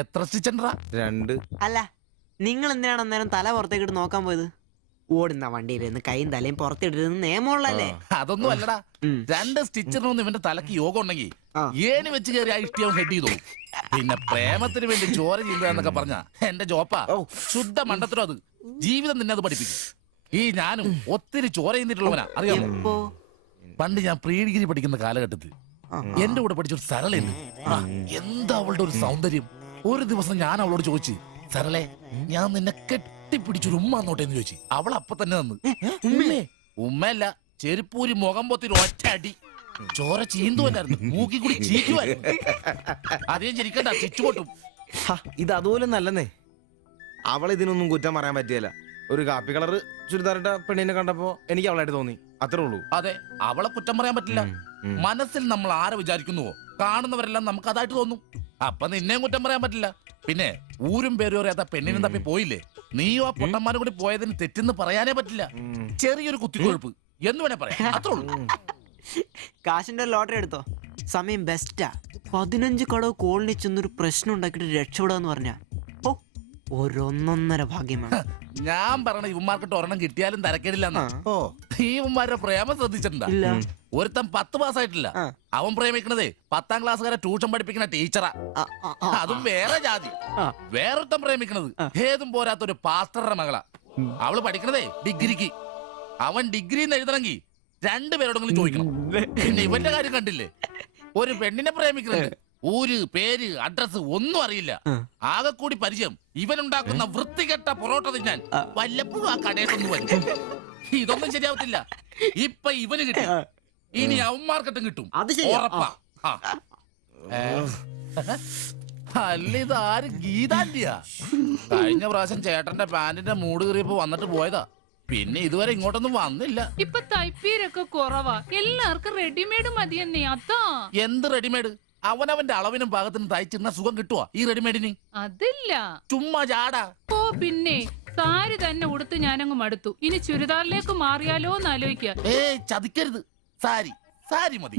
എത്ര സ്റ്റിച്ചണ്ടാ? 2. അല്ല നിങ്ങൾ എന്തിനാണ് അന്നേരം തല പുറത്തേക്കിട്ട് നോക്കാൻ പോയത്? ഓടുന്ന വണ്ടിയിലിരുന്ന് കൈയും തലയും പുറത്തിട്ടിരുന്ന് നിയമമുള്ളല്ലേ? അതൊന്നും അല്ലടാ. 2 സ്റ്റിച്ചറിനൊന്നും ഇവന്റെ തലക്ക് യോഗം ഉണ്ടെങ്കിൽ ഏണി വെച്ച് കയറി ആ ഇഷ്ടിയാവും ഹെഡ് ചെയ്തോ. പിന്നെ പ്രേമത്തിന് വേണ്ടി ചോര ചെയ്യുക എന്നൊക്കെ പറഞ്ഞ എന്റെ ജോപ്പാ ശുദ്ധ മണ്ടത്തിലോ. അത് ജീവിതം നിന്നെ അത് പഠിപ്പിക്കും. ഈ ഞാനും ഒത്തിരി ചോര ചെയ്യുന്നിട്ടുള്ളവനാ, അറിയാമോ? പണ്ട് ഞാൻ പ്രീ ഡിഗ്രി പഠിക്കുന്ന കാലഘട്ടത്തിൽ എന്റെ കൂടെ പഠിച്ചൊരു സരളുണ്ട്. എന്താ അവളുടെ ഒരു സൗന്ദര്യം! ഒരു ദിവസം ഞാൻ അവളോട് ചോദിച്ചു, സരളെ ഞാൻ നിന്നെ കെട്ടിപ്പിടിച്ചൊരു ഉമ്മ എന്നോട്ടെ എന്ന് ചോദിച്ചു. അവൾ അപ്പൊ തന്നെ തന്നു. ഉമ്മയല്ല, ചെരുപ്പൂരി മുഖം പൊത്തിരി ഒറ്റ അടി. ചോര ചീന്തുവല്ലായിരുന്നു, മൂക്കി കൂടി ചീറ്റുമായിരുന്നു. അതേ ചിരിക്കണ്ട, ചുറ്റുപൊട്ടും. ഇത് അതുപോലെ നല്ലെന്നേ. അവളെ ഇതിനൊന്നും കുറ്റം പറയാൻ പറ്റിയല്ല. ഒരു കാപ്പി കളർ ചുരിദാറിട്ട പെണ്ണിനെ കണ്ടപ്പോ എനിക്ക് അവളായിട്ട് തോന്നി, അത്രേ ഉള്ളൂ. അതെ, അവളെ കുറ്റം പറയാൻ പറ്റില്ല. മനസ്സിൽ നമ്മൾ ആരെ വിചാരിക്കുന്നുവോ കാണുന്നവരെല്ലാം നമുക്ക് അതായിട്ട് തോന്നും. അപ്പൊ നിന്നെയും കുറ്റം പറയാൻ പറ്റില്ല. പിന്നെ ഊരും പേരും അറിയാത്ത പെണ്ണിനും തപ്പി പോയില്ലേ, നീയോ ആ പൊട്ടന്മാരും കൂടി പോയതിന് തെറ്റെന്ന് പറയാനേ പറ്റില്ല. ചെറിയൊരു കുത്തിക്കൊഴുപ്പ് എന്ന് വേണേ പറയാം, അത്രേ ഉള്ളൂ. കാശിന്റെ ലോട്ടറി എടുത്തോ, സമയം ബെസ്റ്റാ. 15 കടവ് കോളിനി ചെന്നൊരു പ്രശ്നം ഉണ്ടാക്കിയിട്ട് രക്ഷപ്പെടാന്ന് പറഞ്ഞ ഒരൊന്നൊന്നര ഭാഗ്യമാണ്. ഞാൻ പറഞ്ഞ ഇവന്മാർക്കിട്ട് ഒരെണ്ണം കിട്ടിയാലും തരക്കേടില്ലെന്നാ. ഇവന്മാരുടെ പ്രേമം ശ്രദ്ധിച്ചിട്ടുണ്ടാ? ഒരുത്തൻ 10 പാസ്സായിട്ടില്ല. അവൻ പ്രേമിക്കണതേ 10ാം ക്ലാസ്സുകാരെ ട്യൂഷൻ പഠിപ്പിക്കുന്ന ടീച്ചറാ. അതും വേറെ ജാതി. വേറൊരുത്തൻ പ്രേമിക്കണത് ഏതും പോരാത്തൊരു പാസ്റ്ററുടെ മകളാ. അവള് പഠിക്കണതേ ഡിഗ്രിക്ക്. അവൻ ഡിഗ്രി എഴുതണമെങ്കിൽ 2 പേരോടെങ്കിലും ചോദിക്കണം. പിന്നെ ഇവന്റെ കാര്യം കണ്ടില്ലേ, ഒരു പെണ്ണിനെ പ്രേമിക്കുന്നുണ്ട്, ഊര് പേര് അഡ്രസ് ഒന്നും അറിയില്ല. ആകെ കൂടി പരിചയം ഇവനുണ്ടാക്കുന്ന വൃത്തികെട്ട പൊറോട്ട തിന്നാൻ വല്ലപ്പോഴും ആ കടയിട്ടൊന്നും വരും. ഇതൊന്നും ശരിയാവത്തില്ല. ഇപ്പൊ ഇവന് കിട്ടി, ഇനി അവന്മാർക്കിട്ടും കിട്ടും, ഉറപ്പാ. അല്ല, ഇത് ആര് ഗീതാന്റിയാ? കഴിഞ്ഞ പ്രാവശ്യം ചേട്ടന്റെ പാന്റിന്റെ മൂട് കയറിയപ്പോ വന്നിട്ട് പോയതാ. പിന്നെ ഇതുവരെ ഇങ്ങോട്ടൊന്നും വന്നില്ല. ഇപ്പൊ തയ്പ്പീരൊക്കെ കുറവാ, എല്ലാവർക്കും റെഡിമെയ്ഡ് മതിയെന്നേ. അതാ. എന്ത് റെഡിമെയ്ഡ്? അവനവന്റെ അളവിനും പാകത്തിനും തയ്ച്ചിരുന്ന സുഖം കിട്ടുവാ ഈ റെഡിമെയ്ഡിന്? അതില്ല, ചുമ്മാ ജാടാ. ഓ പിന്നെ സാരി തന്നെ ഉടുത്ത് ഞാനങ്ങ് മടുത്തു. ഇനി ചുരിദാറിലേക്ക് മാറിയാലോ എന്ന് ആലോചിക്കുക. ചതിക്കരുത്. സാരി സാരി മതി.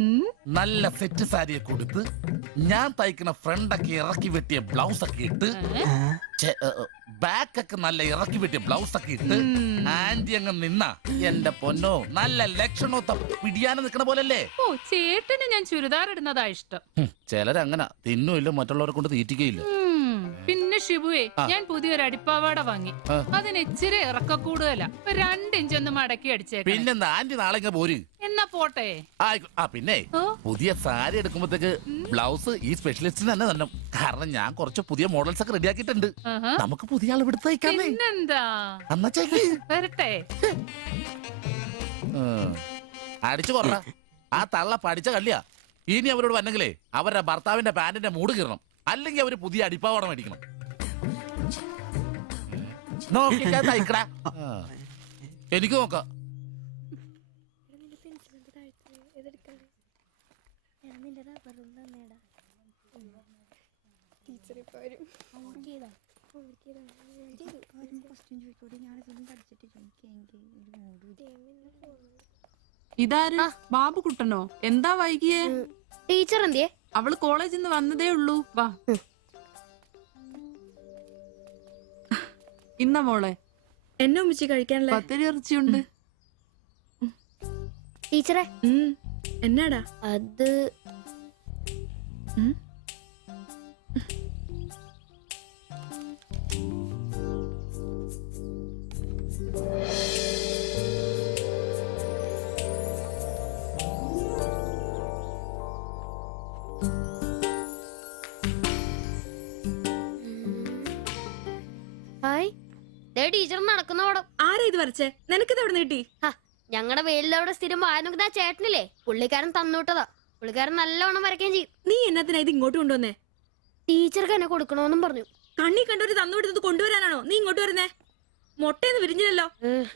നല്ല സെറ്റ് സാരിയെ കൊടുത്ത് ഞാൻ തയ്ക്കുന്ന ഫ്രണ്ടൊക്കെ ഇറക്കി വെട്ടിയ ബ്ലൗസ് ഒക്കെ ഇട്ട്, ബാക്കൊക്കെ നല്ല ഇറക്കി വെട്ടിയ ബ്ലൗസ് ഒക്കെ ഇട്ട് ആന്റി അങ്ങ് നിന്ന എന്റെ പൊന്നോ നല്ല ലക്ഷണോ പിടിയാനും നിക്കണ പോലല്ലേ. ഓ, ചേട്ടന് ഞാൻ ചുരിദാർ ഇടുന്നതാ ഇഷ്ടം. ചിലരങ്ങനെ തിന്നുമില്ല, മറ്റുള്ളവരെ കൊണ്ട് തീറ്റിക്കയില്ല. പിന്നെ ഷിബുവേ ഞാൻ പുതിയൊരു അടിപ്പാവാട വാങ്ങി. അതിന് ഇച്ചിരി ഇറക്ക കൂടുതലാ. 2 ഇഞ്ച് ഒന്ന് മടക്കി അടിച്ചേക്കാം. പിന്നെന്താ ആന്റി നാളെ പോര്. എന്നാ പോട്ടെ. പിന്നെ പുതിയ സാരി എടുക്കുമ്പോഴത്തേക്ക് ബ്ലൗസ് ഈ സ്പെഷ്യലിസ്റ്റിന് തന്നെ തന്നെ. കാരണം ഞാൻ കുറച്ച് പുതിയ മോഡൽസ് ഒക്കെ റെഡിയാക്കിയിട്ടുണ്ട്. നമുക്ക് പുതിയ ആൾ ഇവിടെ തയ്ക്കാന്നേ. പിന്നെന്താ വരട്ടെ. അടിച്ചു കൊറ. ആ തള്ള പഠിച്ച കള്ളിയാ. ഇനി അവരോട് വന്നെങ്കിലേ അവരുടെ ഭർത്താവിന്റെ പാന്റിന്റെ മൂട് കീറണം. അല്ലെങ്കിൽ അവര് പുതിയ അടിപ്പാവാട മേടിക്കണം. നോക്കിക്കാ തയ്ക്കടാ. എനിക്ക് നോക്കാം. ഇതാര് ബാബുക്കുട്ടനോ? എന്താ വൈകിയേ? ടീച്ചർ എന്തിയെ? അവള് കോളേജിൽ നിന്ന് വന്നതേ ഉള്ളൂ. വാ ഇന്ന മോളെ എന്നെ ഉമ്മിച്ച് കഴിക്കാനുള്ള പത്തിരി ഇറച്ചിയുണ്ട്. ടീച്ചറെ എന്നാടാ അത്? ടീച്ചർ നടക്കുന്ന പടം ആരാ ഇത് വരച്ചേ? നിനക്കിത് എവിടെ നീട്ടി? ഞങ്ങളുടെ വെയിലവിടെ സ്ഥിരം വായനക്കുന്ന ചേട്ടനില്ലേ, പുള്ളിക്കാരൻ തന്നുവിട്ടതാ. പുള്ളിക്കാരൻ നല്ലോണം വരയ്ക്കുകയും ചെയ്യും. നീ എന്നത്തിനാ ഇത് ഇങ്ങോട്ട് കൊണ്ടുവന്നേ? ടീച്ചർക്ക് എന്നെ കൊടുക്കണോന്നും പറഞ്ഞു. കണ്ണി കണ്ടൊരു തന്നുവിടുന്നത് കൊണ്ടുവരാനാണോ നീ ഇങ്ങോട്ട് വരുന്നേ? മൊട്ടയെന്ന് വിരിഞ്ഞില്ലല്ലോ.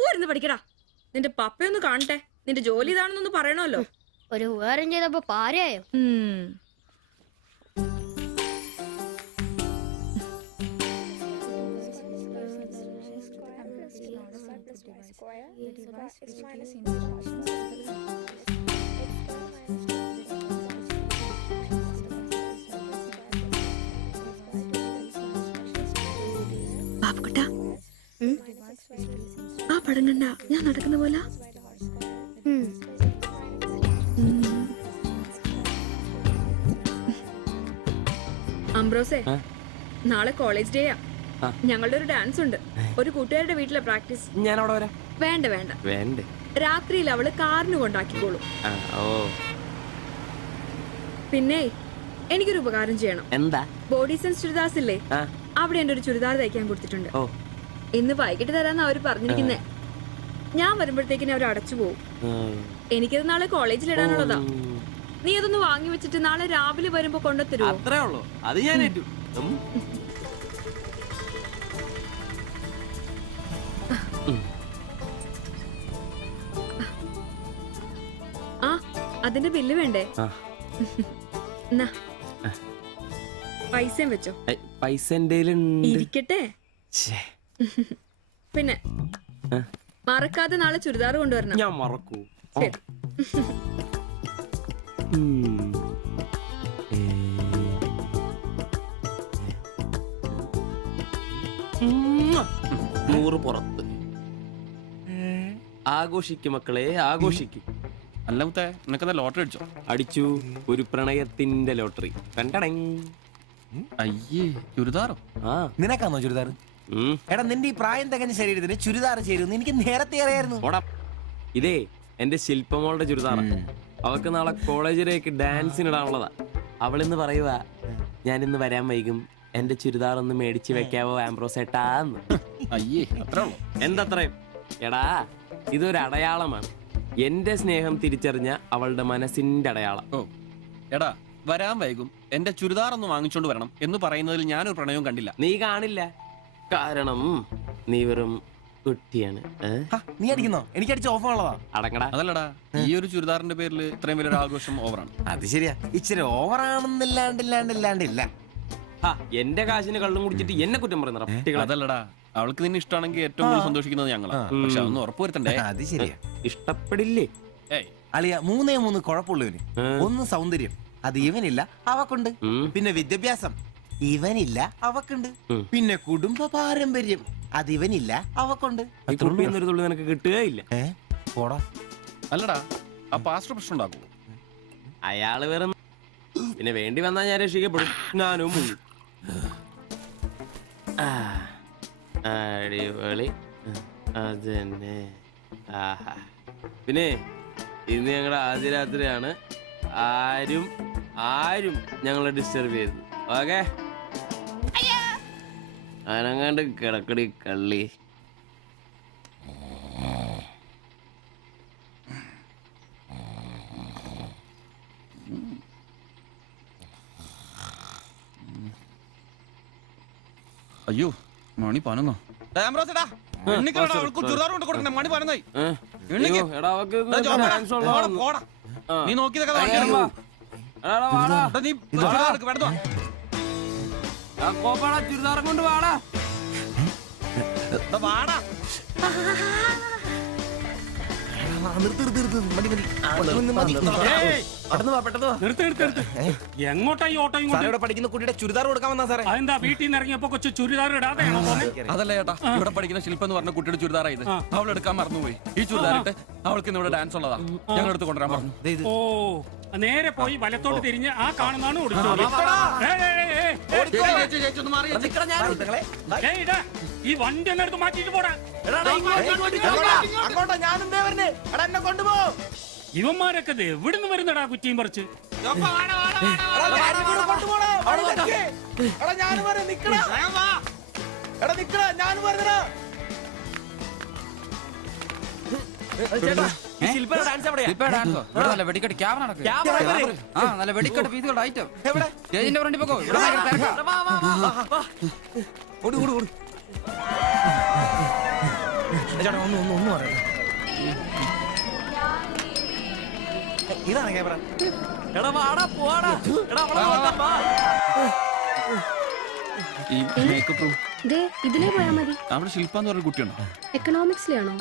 ഇരുന്ന് പഠിക്കടാ. നിന്റെ പപ്പയൊന്ന് കാണട്ടെ. നിന്റെ ജോലി ഇതാണെന്നൊന്ന് പറയണമല്ലോ. ഒരു ഉപകാരം ചെയ്തപ്പോ പാരയായോ? ബാബുക്കുട്ട, ആ പടം കണ്ട ഞാൻ നടക്കുന്ന പോലെ? അംബ്രോസേ, നാളെ കോളേജ് ഡേയാ. ഞങ്ങളുടെ ഒരു ഡാൻസ് ഉണ്ട്. ഒരു കൂട്ടുകാരുടെ വീട്ടിലെ പ്രാക്ടീസ്. ഞാൻ അവിടെ വരാം. വേണ്ട വേണ്ട വേണ്ടേ? രാത്രിയിൽ അവള് കാറിന് കൊണ്ടാക്കിക്കോളൂ. പിന്നെ എനിക്കൊരു ഉപകാരം ചെയ്യണം. എന്താ? ബോഡി സെൻസ് ചുരിദാർസ് ഇല്ലേ, അവിടെ എന്റെ ഒരു ചുരിദാർ തയ്ക്കാൻ കൊടുത്തിട്ടുണ്ട്. ഇന്ന് വൈകിട്ട് തരാന്ന് അവര് പറഞ്ഞിരിക്കുന്നേ. ഞാൻ വരുമ്പോഴത്തേക്കിന് അവർ അടച്ചു പോകും. എനിക്കത് നാളെ കോളേജിൽ ഇടാനുള്ളതാ. നീ അതൊന്ന് വാങ്ങി വെച്ചിട്ട് നാളെ രാവിലെ വരുമ്പോ കൊണ്ടുത്തരുമോ? അത്രേ ഉള്ളൂ. അത് ഞാൻ ഏറ്റു. ആ, അതിന്റെ ബില്ല് വേണ്ടേ? എന്നാ പൈസയും വെച്ചോ. പൈസ ഇരിക്കട്ടെ. പിന്നെ മറക്കാതെ നാളെ ചുരിദാർ കൊണ്ടുവരണം. ഞാൻ മറക്കൂ. ശരി. നൂറ് പുറത്ത്. ആഘോഷിക്കും മക്കളെ, ആഘോഷിക്കും. അല്ല മുത്തേ, നിനക്കെന്താ ലോട്ടറി അടിച്ചോ? അടിച്ചു. ഒരു പ്രണയത്തിന്റെ ലോട്ടറി. അയ്യേ, ചുരിദാറോ? നിനക്കാന്നോ ചുരിദാർ? എടാ, നിന്റെ ഈ പ്രായം തികഞ്ഞ ശരീരത്തിന് ചുരിദാർ ചേരുന്നു എനിക്ക് നേരത്തെ അറിയായിരുന്നു. ഇതേ എന്റെ ശില്പമോളുടെ ചുരിദാറ. അവൾക്ക് നാളെ കോളേജിലേക്ക് ഡാൻസിനിടാനുള്ളതാ. അവളിന്ന് പറയുക, ഞാനിന്ന് വരാൻ വൈകും, എന്റെ ചുരിദാർ ഒന്ന് മേടിച്ചു വെക്കാവോ ആംബ്രോസേട്ടാന്ന്. അയ്യേ, അത്രേ ഉള്ളൂ. എന്തത്രയും? എടാ, ഇതൊരു അടയാളമാണ്. എന്റെ സ്നേഹം തിരിച്ചറിഞ്ഞ അവളുടെ മനസ്സിന്റെ അടയാളം. ഓ എടാ, വരാൻ വൈകും, എന്റെ ചുരിദാർ ഒന്ന് വാങ്ങിച്ചോണ്ട് വരണം എന്ന് പറയുന്നതിൽ ഞാനൊരു പ്രണയവും കണ്ടില്ല. നീ കാണില്ല, കാരണം നീ വെറും കുട്ടിയാണ്. നീ അടിക്കുന്നോ? എനിക്ക് അടിച്ച ഓഫറുള്ളതാ. അടങ്ങടാ. അതല്ലടാ, ഈ ഒരു ചുരിദാറിന്റെ പേരിൽ ഇത്രയും വലിയൊരു ആഘോഷം ഓവറാണ്. അത് ശരിയാ, ഇച്ചിരി ഓവറാണെന്നില്ലാണ്ടില്ല. എന്റെ കാശിന് കള്ളും കുടിച്ചിട്ട് എന്നെ കുറ്റം പറയുന്ന. അതല്ലടാ, അവൾക്ക് നിന്നെ ഇഷ്ടമാണെങ്കിൽ ഏറ്റവും കൂടുതൽ സന്തോഷിക്കുന്നത് ഞങ്ങളാ. പക്ഷെ അതൊന്ന് ഉറപ്പുവരുത്തണ്ടേ. അത് ശരിയാ. ഇഷ്ടപ്പെടില്ലേ? അളിയ 3 കുഴപ്പമുള്ളവന്. ഒന്ന് സൗന്ദര്യം, അത് ഇവനില്ല അവക്കുണ്ട്. പിന്നെ വിദ്യാഭ്യാസം, ഇവനില്ല അവക്കുണ്ട്. പിന്നെ കുടുംബ പാരമ്പര്യം, അത് ഇവനില്ല അവക്കുണ്ട്. നിനക്ക് കിട്ടുകയില്ല. അല്ലടാ, ആ പാസ്റ്റർ പ്രശ്നം ഉണ്ടാക്കുമോ? അയാള് വേറെ. പിന്നെ വേണ്ടി വന്നാൽ ഞാൻ രക്ഷിക്കപ്പെടും. ഞാനും അടിപൊളി. അത് തന്നെ. ആഹാ. പിന്നെ ഇന്ന് ഞങ്ങളുടെ ആദ്യ രാത്രിയാണ്. ആരും ആരും ഞങ്ങളെ ഡിസ്റ്റർബ് ചെയ്തു. ഓക്കെ, അനങ്ങാണ്ട് കിടക്കടി കള്ളി. അയ്യോ മണി 11. നീ നോക്കി ചുരിദാറും കൊണ്ട് വാടാ. വാടാ എങ്ങോട്ടാ ഈ ഓട്ടോയും പഠിക്കുന്ന കുട്ടിയുടെ ചുരിദാർ കൊടുക്കാൻ വന്നാ സാറേ. അതെന്താ വീട്ടിൽ നിന്ന് ഇറങ്ങിയപ്പോ കൊച്ചു ചുരിദാർ ഇടാതെയാണോ പോകുന്നത്? അതല്ല ചേട്ടാ, ഇവിടെ പഠിക്കുന്ന ശില്പം എന്ന് പറഞ്ഞ കുട്ടിയുടെ ചുരിദാറായത്. അവൾ എടുക്കാൻ മറന്നുപോയി. ഈ ചുരിദാറിട്ട് അവൾക്ക് ഇന്ന് ഇവിടെ ഡാൻസ് ഉള്ളതാ. ഞങ്ങൾ എടുത്ത് കൊണ്ടുവരാൻ പറഞ്ഞു. ഓ, നേരെ പോയി വലത്തോട്ട് തിരിഞ്ഞ് ആ കാണുന്നതാണ് ഈ വണ്ടി ഒന്ന് എടുത്ത് മാറ്റിട്ട് പോടാ. ഇവന്മാരൊക്കെ എവിടുന്ന് വരുന്നടാ കുറ്റിയും പറിച്ച്? വെടിക്കെട്ട് ക്യാമറ നല്ല വെടിക്കെട്ട് പീസുകളുടെ ഐറ്റം സ്റ്റേജിന്റെ ഫ്രണ്ടിൽ പോകോ. ഇതാണ് ക്യാമറ. ഇതിലേ പോയാ മതി. അവിടെ ശില്പ എന്ന് പറഞ്ഞ കുട്ടിയുണ്ടോ? എക്കണോമിക്സിലാണോ?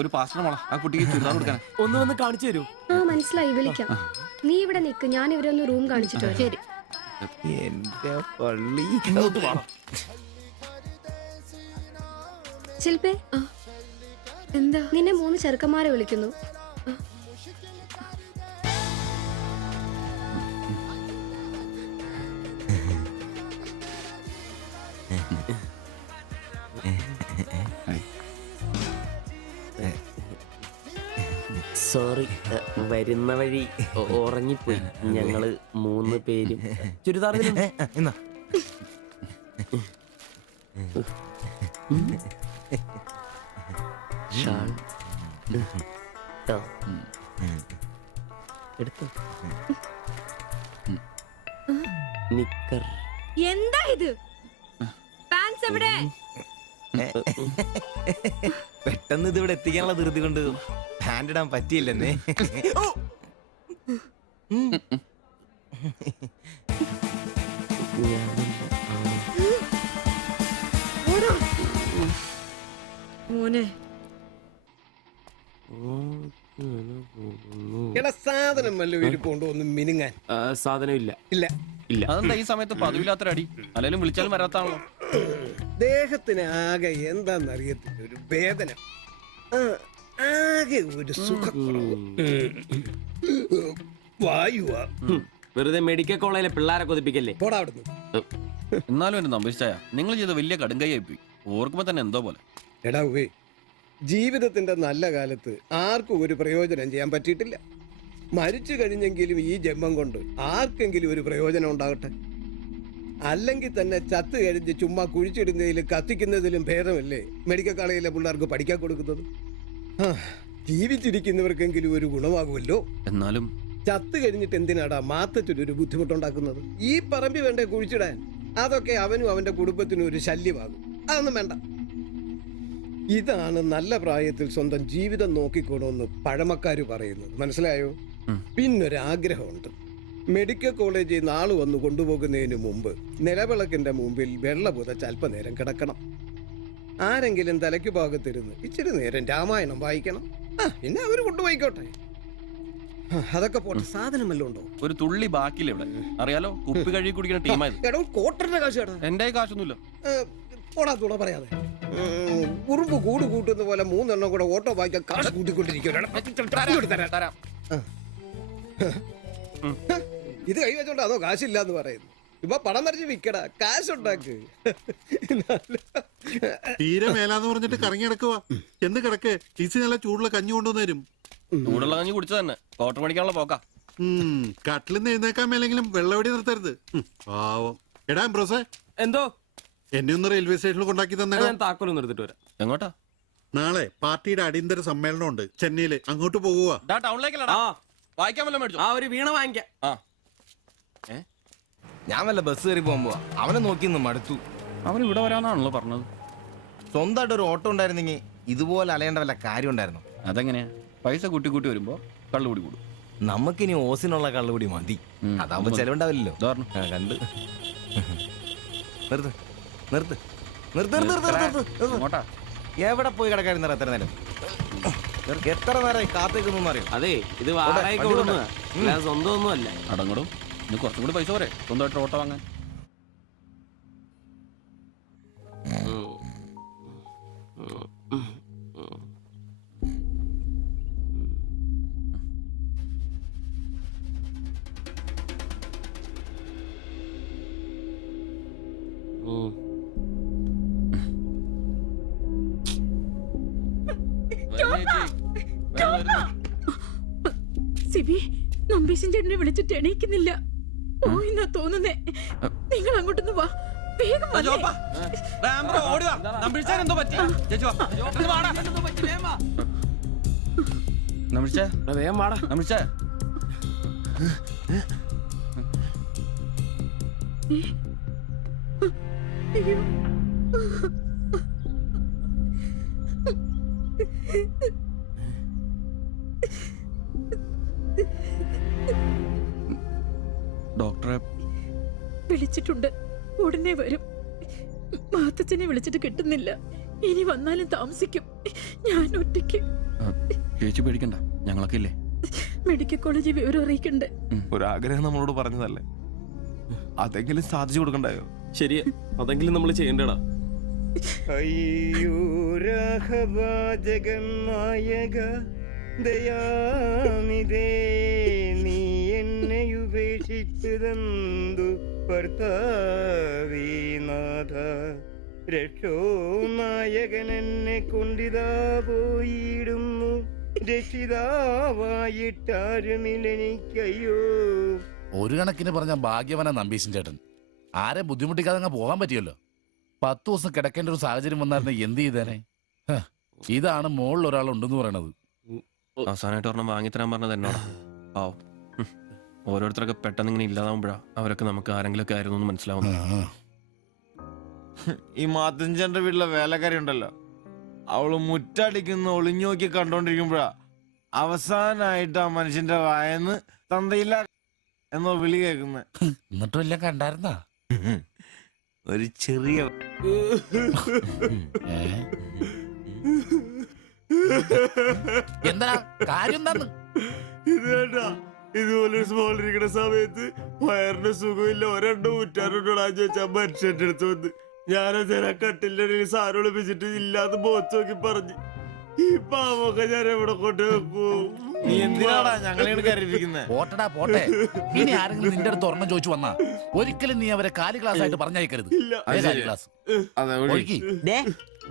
ഒരു പാസ്റ്റർ മോളാ. ആ കുട്ടിക്ക് ചുരിദാർ കൊടുക്കാൻ ഒന്ന് വന്ന് കാണിച്ചു തരൂ. ആ മനസ്സിലായി, വിളിക്കാം. നീ ഇവിടെ നിക്ക്, ഞാൻ ഇവരൊന്ന് റൂം കാണിച്ചിട്ട് വരാം. ശരി. എന്റെ പള്ളി. ശില്പേ, എന്താ? നിന്നെ 3 ചെറുക്കന്മാരെ വിളിക്കുന്നു. സോറി, വരുന്ന വഴി ഉറങ്ങിപ്പോയി. ഞങ്ങള് 3 പേരും ചുരിദാർ എന്നാ എടുത്തു. നിക്കർ എന്താ ഇത്? പാൻസ് എവിടെ? പെട്ടെന്ന് ഇത് ഇവിടെ എത്തിക്കാനുള്ള ധൃതി കൊണ്ട് ഹാൻഡ് ഇടാൻ പറ്റിയില്ലെന്നേ. മോനെ, സാധനം വല്ല ഇരിപ്പുണ്ടോ ഒന്ന് മിനുങ്ങാൻ? സാധനം ഇല്ല. ഇല്ല ഇല്ല. അതെന്താ ഈ സമയത്ത് പതിവില്ലാത്തൊരടി? അല്ലെങ്കിലും വിളിച്ചാലും വരാത്താണല്ലോ. ദേഹത്തിന് ആകെ എന്താന്നറിയത്തില്ല, ഒരു വേദന, ആകെ ഒരു സുഖക്കുറവ്. വായുവാ. വെറുതെ മെഡിക്കൽ കോളേജിലെ പിള്ളേരെ കൊതിപ്പിക്കല്ലേ. പോടാ അവിടുന്ന്. എന്നാലും എന്നെ നമ്പരിച്ചായ നിങ്ങൾ ചെയ്ത വലിയ കടുങ്കയായി പോയി. ഓർക്കുമ്പോ തന്നെ എന്തോ പോലെ. എടാ ഉവേ, ജീവിതത്തിന്റെ നല്ല കാലത്ത് ആർക്കും ഒരു പ്രയോജനം ചെയ്യാൻ പറ്റിയിട്ടില്ല. മരിച്ചു കഴിഞ്ഞെങ്കിലും ഈ ജന്മം കൊണ്ട് ആർക്കെങ്കിലും ഒരു പ്രയോജനം ഉണ്ടാകട്ടെ. അല്ലെങ്കിൽ തന്നെ ചത്ത് കഴിഞ്ഞ് ചുമ്മാ കുഴിച്ചിടുന്നതിലും കത്തിക്കുന്നതിലും ഭേദമല്ലേ മെഡിക്കൽ കോളേജിലെ പിള്ളേർക്ക് പഠിക്കാൻ കൊടുക്കുന്നത്? ജീവിച്ചിരിക്കുന്നവർക്കെങ്കിലും ഒരു ഗുണമാകുമല്ലോ. എന്നാലും ചത്ത് കഴിഞ്ഞിട്ട് എന്തിനാടാ മാത്തച്ചൊരു ബുദ്ധിമുട്ടുണ്ടാക്കുന്നത്? ഈ പറമ്പി വേണ്ടേ കുഴിച്ചിടാൻ? അതൊക്കെ അവനും അവന്റെ കുടുംബത്തിനും ഒരു ശല്യമാകും. അതൊന്നും വേണ്ട. ഇതാണ് നല്ല പ്രായത്തിൽ സ്വന്തം ജീവിതം നോക്കിക്കോണമെന്ന് പഴമക്കാര് പറയുന്നത്, മനസ്സിലായോ? പിന്നൊരാഗ്രഹമുണ്ട്. മെഡിക്കൽ കോളേജിൽ നാള് വന്ന് കൊണ്ടുപോകുന്നതിന് മുമ്പ് നിലവിളക്കിന്റെ മുമ്പിൽ വെള്ള പുതച്ച് അല്പനേരം കിടക്കണം. ആരെങ്കിലും തലയ്ക്ക് ഭാഗത്തിരുന്ന് ഇച്ചിരി നേരം രാമായണം വായിക്കണം. പിന്നെ അവര് കൊണ്ടുപോയിക്കോട്ടെ. അതൊക്കെ പോട്ടെ, സാധനം വല്ലതും ഉണ്ടോ? ഒരു തുള്ളി ബാക്കിയില്ല ഇവിടെ. അറിയാലോ, കുപ്പി കഴുകി കുടിക്കുന്ന ടീമായത്. എടോ, കോട്ടറിന്റെ കാശ് കേട്ടോ. എന്റെ കാശൊന്നുമില്ല. ഓടാത്തൂടെ പറയാതെ. ഉറുമ്പ് കൂട് കൂട്ടുന്ന പോലെ 3 എണ്ണം കൂടെ ഓട്ടോ വായിക്കാൻ കാശ് കൂട്ടിക്കൊണ്ടിരിക്കുകയാണ്. ഇത് കൈവച്ചോണ്ട് അതോ കാശില്ല എന്ന് പറയുന്നു. ഇപ്പൊ പടം വരച്ച് വിക്കടാ, കാശുണ്ടാക്ക്. തീരെ മേലാന്ന് പറഞ്ഞിട്ട് കറങ്ങി കിടക്കുക. എന്ത് കിടക്ക്? ഈസി നല്ല ചൂടുള്ള കഞ്ഞി കൊണ്ടുവന്ന് തരും. ചൂടുള്ള കഞ്ഞി കുടിച്ചു തന്നെ കോട്ടൺ പഠിക്കാനുള്ള പോക്കാ. കട്ടിലിന്ന് എഴുന്നേക്കാൻ മേലെങ്കിലും വെള്ളവടി നിർത്തരുത്. പാവം. എടാ എംബ്രോസേ, എന്തോ എന്നെ ഒന്ന് റെയിൽവേ സ്റ്റേഷനിൽ കൊണ്ടാക്കി തന്നെ. ഞാൻ താക്കോലൊന്നും എടുത്തിട്ട് വരാം. എങ്ങോട്ടാ? നാളെ പാർട്ടിയുടെ അടിയന്തര സമ്മേളനം ഉണ്ട് ചെന്നൈയില്. അങ്ങോട്ട് പോകുക. ടൗണിലേക്കല്ലടാ. വായിക്കാൻ വല്ലതും മേടിച്ചോ? ആ ഒരു വീണ വാങ്ങിക്കാം. ഞാൻ വല്ല ബസ് കയറി പോകുമ്പോ അവനെ നോക്കി നിന്ന് മടുത്തു. അവൻ ഇവിടെ വരാന്നാണല്ലോ പറഞ്ഞത്. സ്വന്തമായിട്ട് ഒരു ഓട്ടോ ഉണ്ടായിരുന്നെങ്കിൽ ഇതുപോലെ അലയേണ്ട വല്ല കാര്യം ഉണ്ടായിരുന്നു. അതെങ്ങനെയാ? പൈസ കൂട്ടി കൂട്ടി വരുമ്പോ കള്ളുകൂടി കൂടും. നമുക്കിനി ഓസിനുള്ള കള്ളുകൂടി മതി. അതാവുമ്പോ ചെലവുണ്ടാവില്ലല്ലോ. കണ്ട് നിർത്ത് നിർത്ത് നിർത്ത് നിർത്ത്. എവിടെ പോയി കിടക്കായിരുന്നു എത്ര നേരം? എത്ര നേരം കാത്തേക്കൊന്നും അറിയാം. അതെ, ഇത് വാടകയ്ക്ക് കൊടുക്കുന്നതാ, അല്ലാതെ സ്വന്തം ഒന്നും അല്ല. അടങ്ങടും. ഇനി കുറച്ചും കൂടി പൈസ പോരെ സ്വന്തമായിട്ട് ഓട്ടോ വാങ്ങാൻ. സിബി, നമ്പീശൻ ചേട്ടനെ വിളിച്ചിട്ട് എണീക്കുന്നില്ല. പോയിന്നാ തോന്നുന്നേ. നിങ്ങൾ അങ്ങോട്ടൊന്ന് വാ, വേഗം വന്നേ. വേഗം വാടാ. അയ്യോ, ഡോക്ടറെ വിളിച്ചിട്ടുണ്ട്, ഉടനെ വരും. മാത്തച്ഛനെ വിളിച്ചിട്ട് കിട്ടുന്നില്ല. ഇനി വന്നാലും താമസിക്കും. ഞാൻ ഒറ്റയ്ക്ക്. ചേച്ചി പേടിക്കണ്ട, ഞങ്ങളൊക്കെ ഇല്ലേ. മെഡിക്കൽ കോളേജിൽ വിവരം അറിയിക്കണ്ടേ? ഒരാഗ്രഹം നമ്മളോട് പറഞ്ഞതല്ലേ, അതെങ്കിലും സാധിച്ചു കൊടുക്കണ്ടായോ? ശരിയാ, അതെങ്കിലും നമ്മൾ ചെയ്യണ്ടടാ. അയ്യോ രാഘവാജഗന്നായക ദയാനിധേ, നീ എന്നെ ഉപേക്ഷിച്ചതെന്തു ഭർത്താവീനാഥ. രക്ഷോ നായകൻ എന്നെ കൊണ്ടിതാ പോയിടുന്നു, രക്ഷിതാവായിട്ടാരുമില്ലെനിക്കയ്യോ. ഒരു കണക്കിന് പറഞ്ഞ ഭാഗ്യവന നമ്പീശൻ ചേട്ടൻ. ആരെ ബുദ്ധിമുട്ടിക്കാതെ അങ്ങ് പോകാൻ പറ്റിയല്ലോ. 10 ദിവസം കിടക്കേണ്ട ഒരു സാഹചര്യം വന്നായിരുന്നു എന്ത് ചെയ്തേനെ? ഇതാണ് മോളിൽ ഒരാളുണ്ടെന്ന് പറയണത്. അവസാനമായിട്ട് ഒരെണ്ണം വാങ്ങിത്തരാൻ പറഞ്ഞത് എന്നോടാ. പാവം. ഓരോരുത്തരൊക്കെ പെട്ടെന്ന് ഇങ്ങനെ ഇല്ലാതാവുമ്പോഴാ അവരൊക്കെ നമുക്ക് ആരെങ്കിലും ഒക്കെ ആയിരുന്നു എന്ന് മനസ്സിലാവുന്നു. ഈ മാത്തഞ്ചന്റെ വീട്ടിലെ വേലക്കാരി ഉണ്ടല്ലോ, അവള് മുറ്റടിക്കുന്ന ഒളിഞ്ഞു നോക്കി കണ്ടോണ്ടിരിക്കുമ്പോഴാ അവസാനായിട്ട് ആ മനുഷ്യന്റെ വായന്ന് തന്തയില്ല എന്നോ വിളി കേൾക്കുന്ന. എന്നിട്ടും എല്ലാം കണ്ടായിരുന്നാ? ഒരു ചെറിയ എന്താ കാര്യം? എന്താന്ന് ഇതേട്ടാ, ഇതുപോലെ സ്മോൾ ഇരിക്കുന്ന സമയത്ത് വയറിന് സുഖമില്ല, ഒരെണ്ണം ഊറ്റാറുണ്ടോടാ ചോദിച്ചാ മനുഷ്യന്റെ അടുത്ത് വന്ന്. ഞാനതേരാ കട്ടിലിന്റെ ഇടയിൽ സാരം ഒളിപ്പിച്ചിട്ട് ഇല്ലാന്ന് ബോത്ത് നോക്കി പറഞ്ഞു. ഈ പാവൊക്കെ ഞാൻ എവിടെ കൊണ്ട് വെക്കൂ? നീ എന്തിനാടാ ഞങ്ങളെ കരുതിയിരിക്കുന്നത്? പോട്ടടാ പോട്ടെ. ഇനി ആരെങ്കിലും നിന്റെ അടുത്ത് ഒരെണ്ണം ചോദിച്ചു വന്നാ ഒരിക്കലും നീ അവരെ കാലി ക്ലാസ് ആയിട്ട് പറഞ്ഞയക്കരുത്. ക്ലാസ്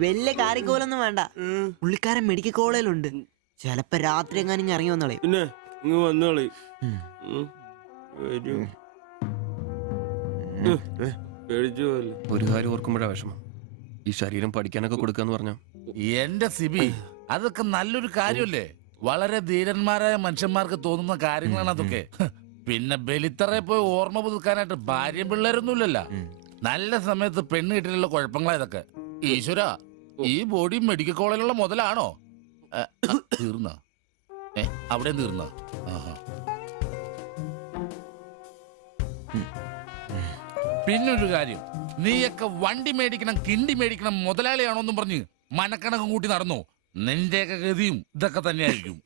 വലിയ കാറിക്കോലൊന്നും വേണ്ട. പുള്ളിക്കാരൻ മെഡിക്കൽ കോളേജിലുണ്ട്. ചെലപ്പോ രാത്രി എങ്ങാനും ഇറങ്ങി വന്നോളെ. പിന്നെ ഇങ്ങ് വന്നോളി. ഒരു കാര്യം ഓർക്കുമ്പോഴാ വിഷമം. ഈ ശരീരം പഠിക്കാനൊക്കെ കൊടുക്കാന്ന് പറഞ്ഞ എന്റെ സിബി, അതൊക്കെ നല്ലൊരു കാര്യമല്ലേ? വളരെ ധീരന്മാരായ മനുഷ്യന്മാർക്ക് തോന്നുന്ന കാര്യങ്ങളാണ് അതൊക്കെ. പിന്നെ ബലിത്തറയെ പോയി ഓർമ്മ പുതുക്കാനായിട്ട് ഭാര്യയും പിള്ളേരൊന്നുമില്ലല്ലോ. നല്ല സമയത്ത് പെണ്ണ് കിട്ടിയുള്ള കുഴപ്പങ്ങളാ ഇതൊക്കെ. ഈശ്വര, ഈ ബോഡി മെഡിക്കൽ കോളേജിലുള്ള മുതലാണോ? തീർന്ന അവിടെ തീർന്ന. പിന്നൊരു കാര്യം, നീയൊക്കെ വണ്ടി മേടിക്കണം, കിണ്ടി മേടിക്കണം, മുതലാളിയാണോന്നും പറഞ്ഞ് മനക്കണക്കം കൂട്ടി നടന്നു. നിന്റെയൊക്കെ ഗതിയും ഇതൊക്കെ തന്നെയായിരിക്കും.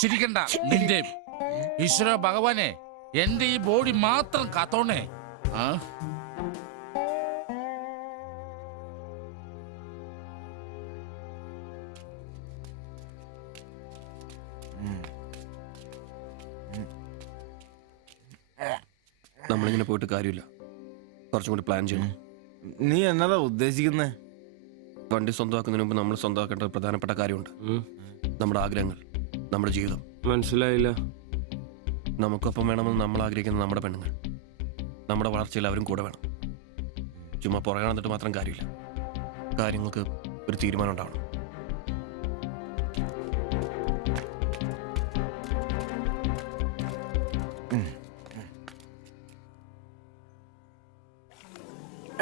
ചിരിക്കണ്ട നിന്റെ. ഈശ്വര ഭഗവാനെ, എന്റെ ഈ ബോഡി മാത്രം കാത്തോണേ. നമ്മളിങ്ങനെ പോയിട്ട് കാര്യമില്ല. കുറച്ചും കൂടി പ്ലാൻ ചെയ്യണം. നീ എന്നതാ ഉദ്ദേശിക്കുന്നേ? വണ്ടി സ്വന്തമാക്കുന്നതിന് മുമ്പ് നമ്മൾ സ്വന്തമാക്കേണ്ട ഒരു പ്രധാനപ്പെട്ട കാര്യമുണ്ട്. നമ്മുടെ ആഗ്രഹങ്ങൾ, നമ്മുടെ ജീവിതം. മനസ്സിലായില്ല. നമുക്കൊപ്പം വേണമെന്ന് നമ്മൾ ആഗ്രഹിക്കുന്ന നമ്മുടെ പെണ്ണുങ്ങൾ. നമ്മുടെ വളർച്ചയിൽ അവരും കൂടെ വേണം. ചുമ്മാ പുറകെ നടന്നിട്ട് മാത്രം കാര്യമില്ല. കാര്യങ്ങൾക്ക് ഒരു തീരുമാനം ഉണ്ടാവണം.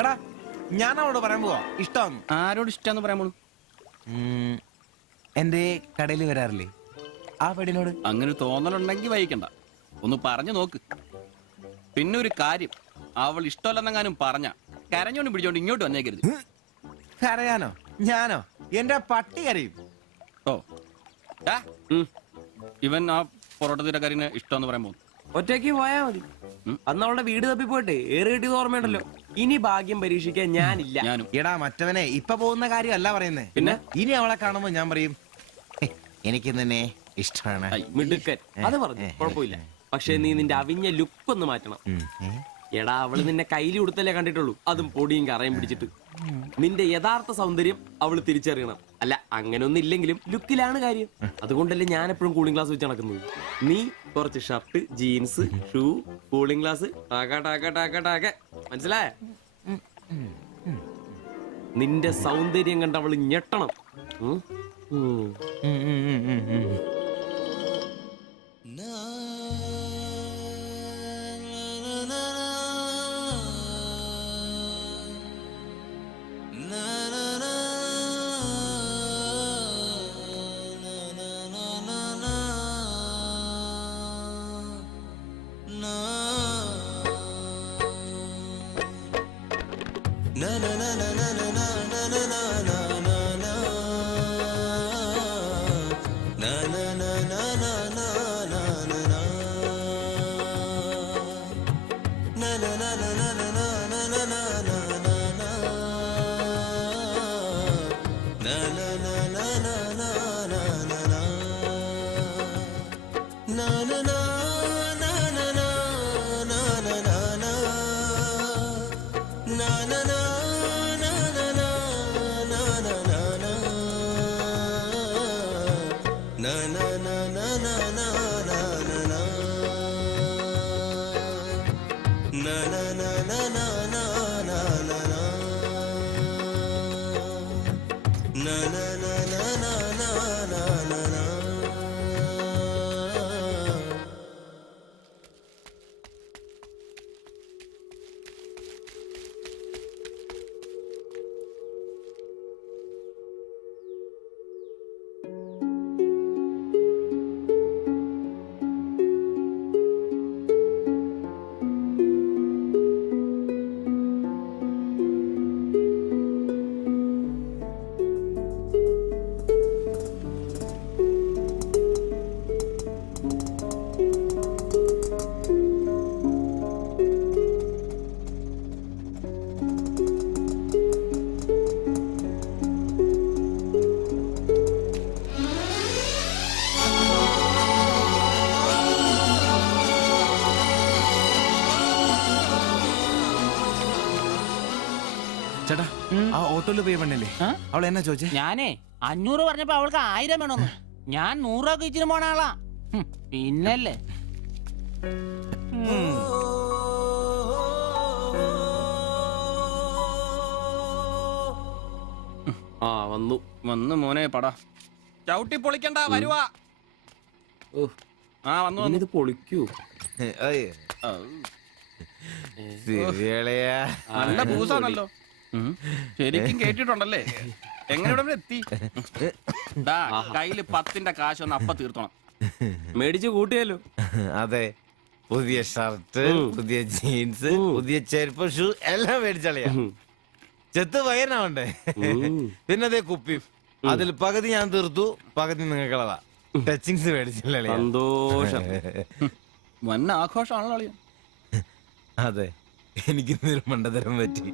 എടാ ഞാൻ അവളോട് പറയാൻ പോവാ ഇഷ്ടം. ആരോട് ഇഷ്ടമെന്ന് പറയാൻ പോണു? എന്റെ കടയിൽ വരാറില്ലേ ആ പെടിനോട്? അങ്ങനെ ഒരു തോന്നലുണ്ടെങ്കിൽ വൈകണ്ട, ഒന്ന് പറഞ്ഞു നോക്ക്. പിന്നെ ഒരു കാര്യം, അവൾ ഇഷ്ടമല്ലെന്നെങ്ങാനും പറഞ്ഞ കരഞ്ഞോണ്ട് പിടിച്ചോണ്ട് ഇങ്ങോട്ട് വന്നേക്കരുത്. കരയാനോ? ഞാനോ? എന്റെ പട്ടി കരയും. ഓ ഇവൻ ആ പൊറോട്ട തീരക്കാരിനെ ഇഷ്ടമെന്ന് പറയാൻ പോകുന്നു. ഒറ്റയ്ക്ക് പോയാ മതി. അന്ന് അവളുടെ വീട് തപ്പി പോയിട്ട് ഏറ് കിട്ടിയത് ഓർമ്മയുണ്ടല്ലോ. ഇനി ഭാഗ്യം പരീക്ഷിക്കാൻ ഞാനില്ല. ഞാനും. എടാ മറ്റവനെ ഇപ്പൊ പോകുന്ന കാര്യമല്ല പറയുന്നേ. പിന്നെ ഇനി അവളെ കാണുമ്പോ ഞാൻ പറയും എനിക്ക് നിന്നെ ഇഷ്ടമാണ്. മിടുക്കൻ, അത് പറഞ്ഞു കുഴപ്പമില്ല. പക്ഷെ നീ നിന്റെ അവിഞ്ഞ ലുക്ക് ഒന്ന് മാറ്റണം. എടാ അവള് നിന്നെ കയ്യിൽ കൊടുത്തല്ലേ കണ്ടിട്ടുള്ളൂ, അതും പൊടിയും കറയും പിടിച്ചിട്ട്. നിന്റെ യഥാർത്ഥ സൗന്ദര്യം അവള് തിരിച്ചറിയണം. അല്ല അങ്ങനെയൊന്നും ഇല്ലെങ്കിലും ലുക്കിലാണ് കാര്യം. അതുകൊണ്ടല്ലേ ഞാൻ എപ്പോഴും കൂളിംഗ് ഗ്ലാസ് വെച്ച് നടക്കുന്നത്. നീ കുറച്ച് shirt, jeans, shoe, cooling glass, മനസ്സിലായ? നിന്റെ സൗന്ദര്യം കണ്ട് അവള് ഞെട്ടണം. ചേട്ടാ ആ ഓട്ടോയില് പോയി പെണ്ണല്ലേ അവൾ എന്നാ ചോദിച്ചേ? ഞാനേ 500 പറഞ്ഞപ്പോ അവൾക്ക് 1000 വേണമെന്ന്. ഞാൻ 100 രൂപ ഇച്ചിരി പോണ ആളാ. പിന്നല്ലേ വന്നു വന്നു മോനെ പടാ ചവിട്ടി പൊളിക്കണ്ട വരുവാ. ആ വന്നു വന്നു. ഇത് പൊളിക്കൂ. നല്ല പൂസാണല്ലോ. ശരിക്കും കേട്ടിട്ടുണ്ടല്ലേ? എങ്ങനെ ഇവിടെ എത്തി? കയ്യില് 10ന്റെ കാശ് ഒന്ന് അപ്പ തീർത്തോണം. മേടിച്ച് കൂട്ടിയല്ലോ. അതെ, പുതിയ ഷർട്ട്, പുതിയ ജീൻസ്, പുതിയ ചെരുപ്പ്, ഷൂ എല്ലാം മേടിച്ചളിയാ. ചെത്ത് വയനാവണ്ടേ? പിന്നെ അതേ കുപ്പി, അതിൽ പകുതി ഞാൻ തീർത്തു, പകുതി നിങ്ങൾക്കുള്ളതാ. ടച്ചിങ്സ് മേടിച്ചില്ലേ? സന്തോഷം. വന്ന ആഘോഷമാണല്ലോ അളിയാ. അതെ, എനിക്ക് മണ്ടതരം പറ്റി,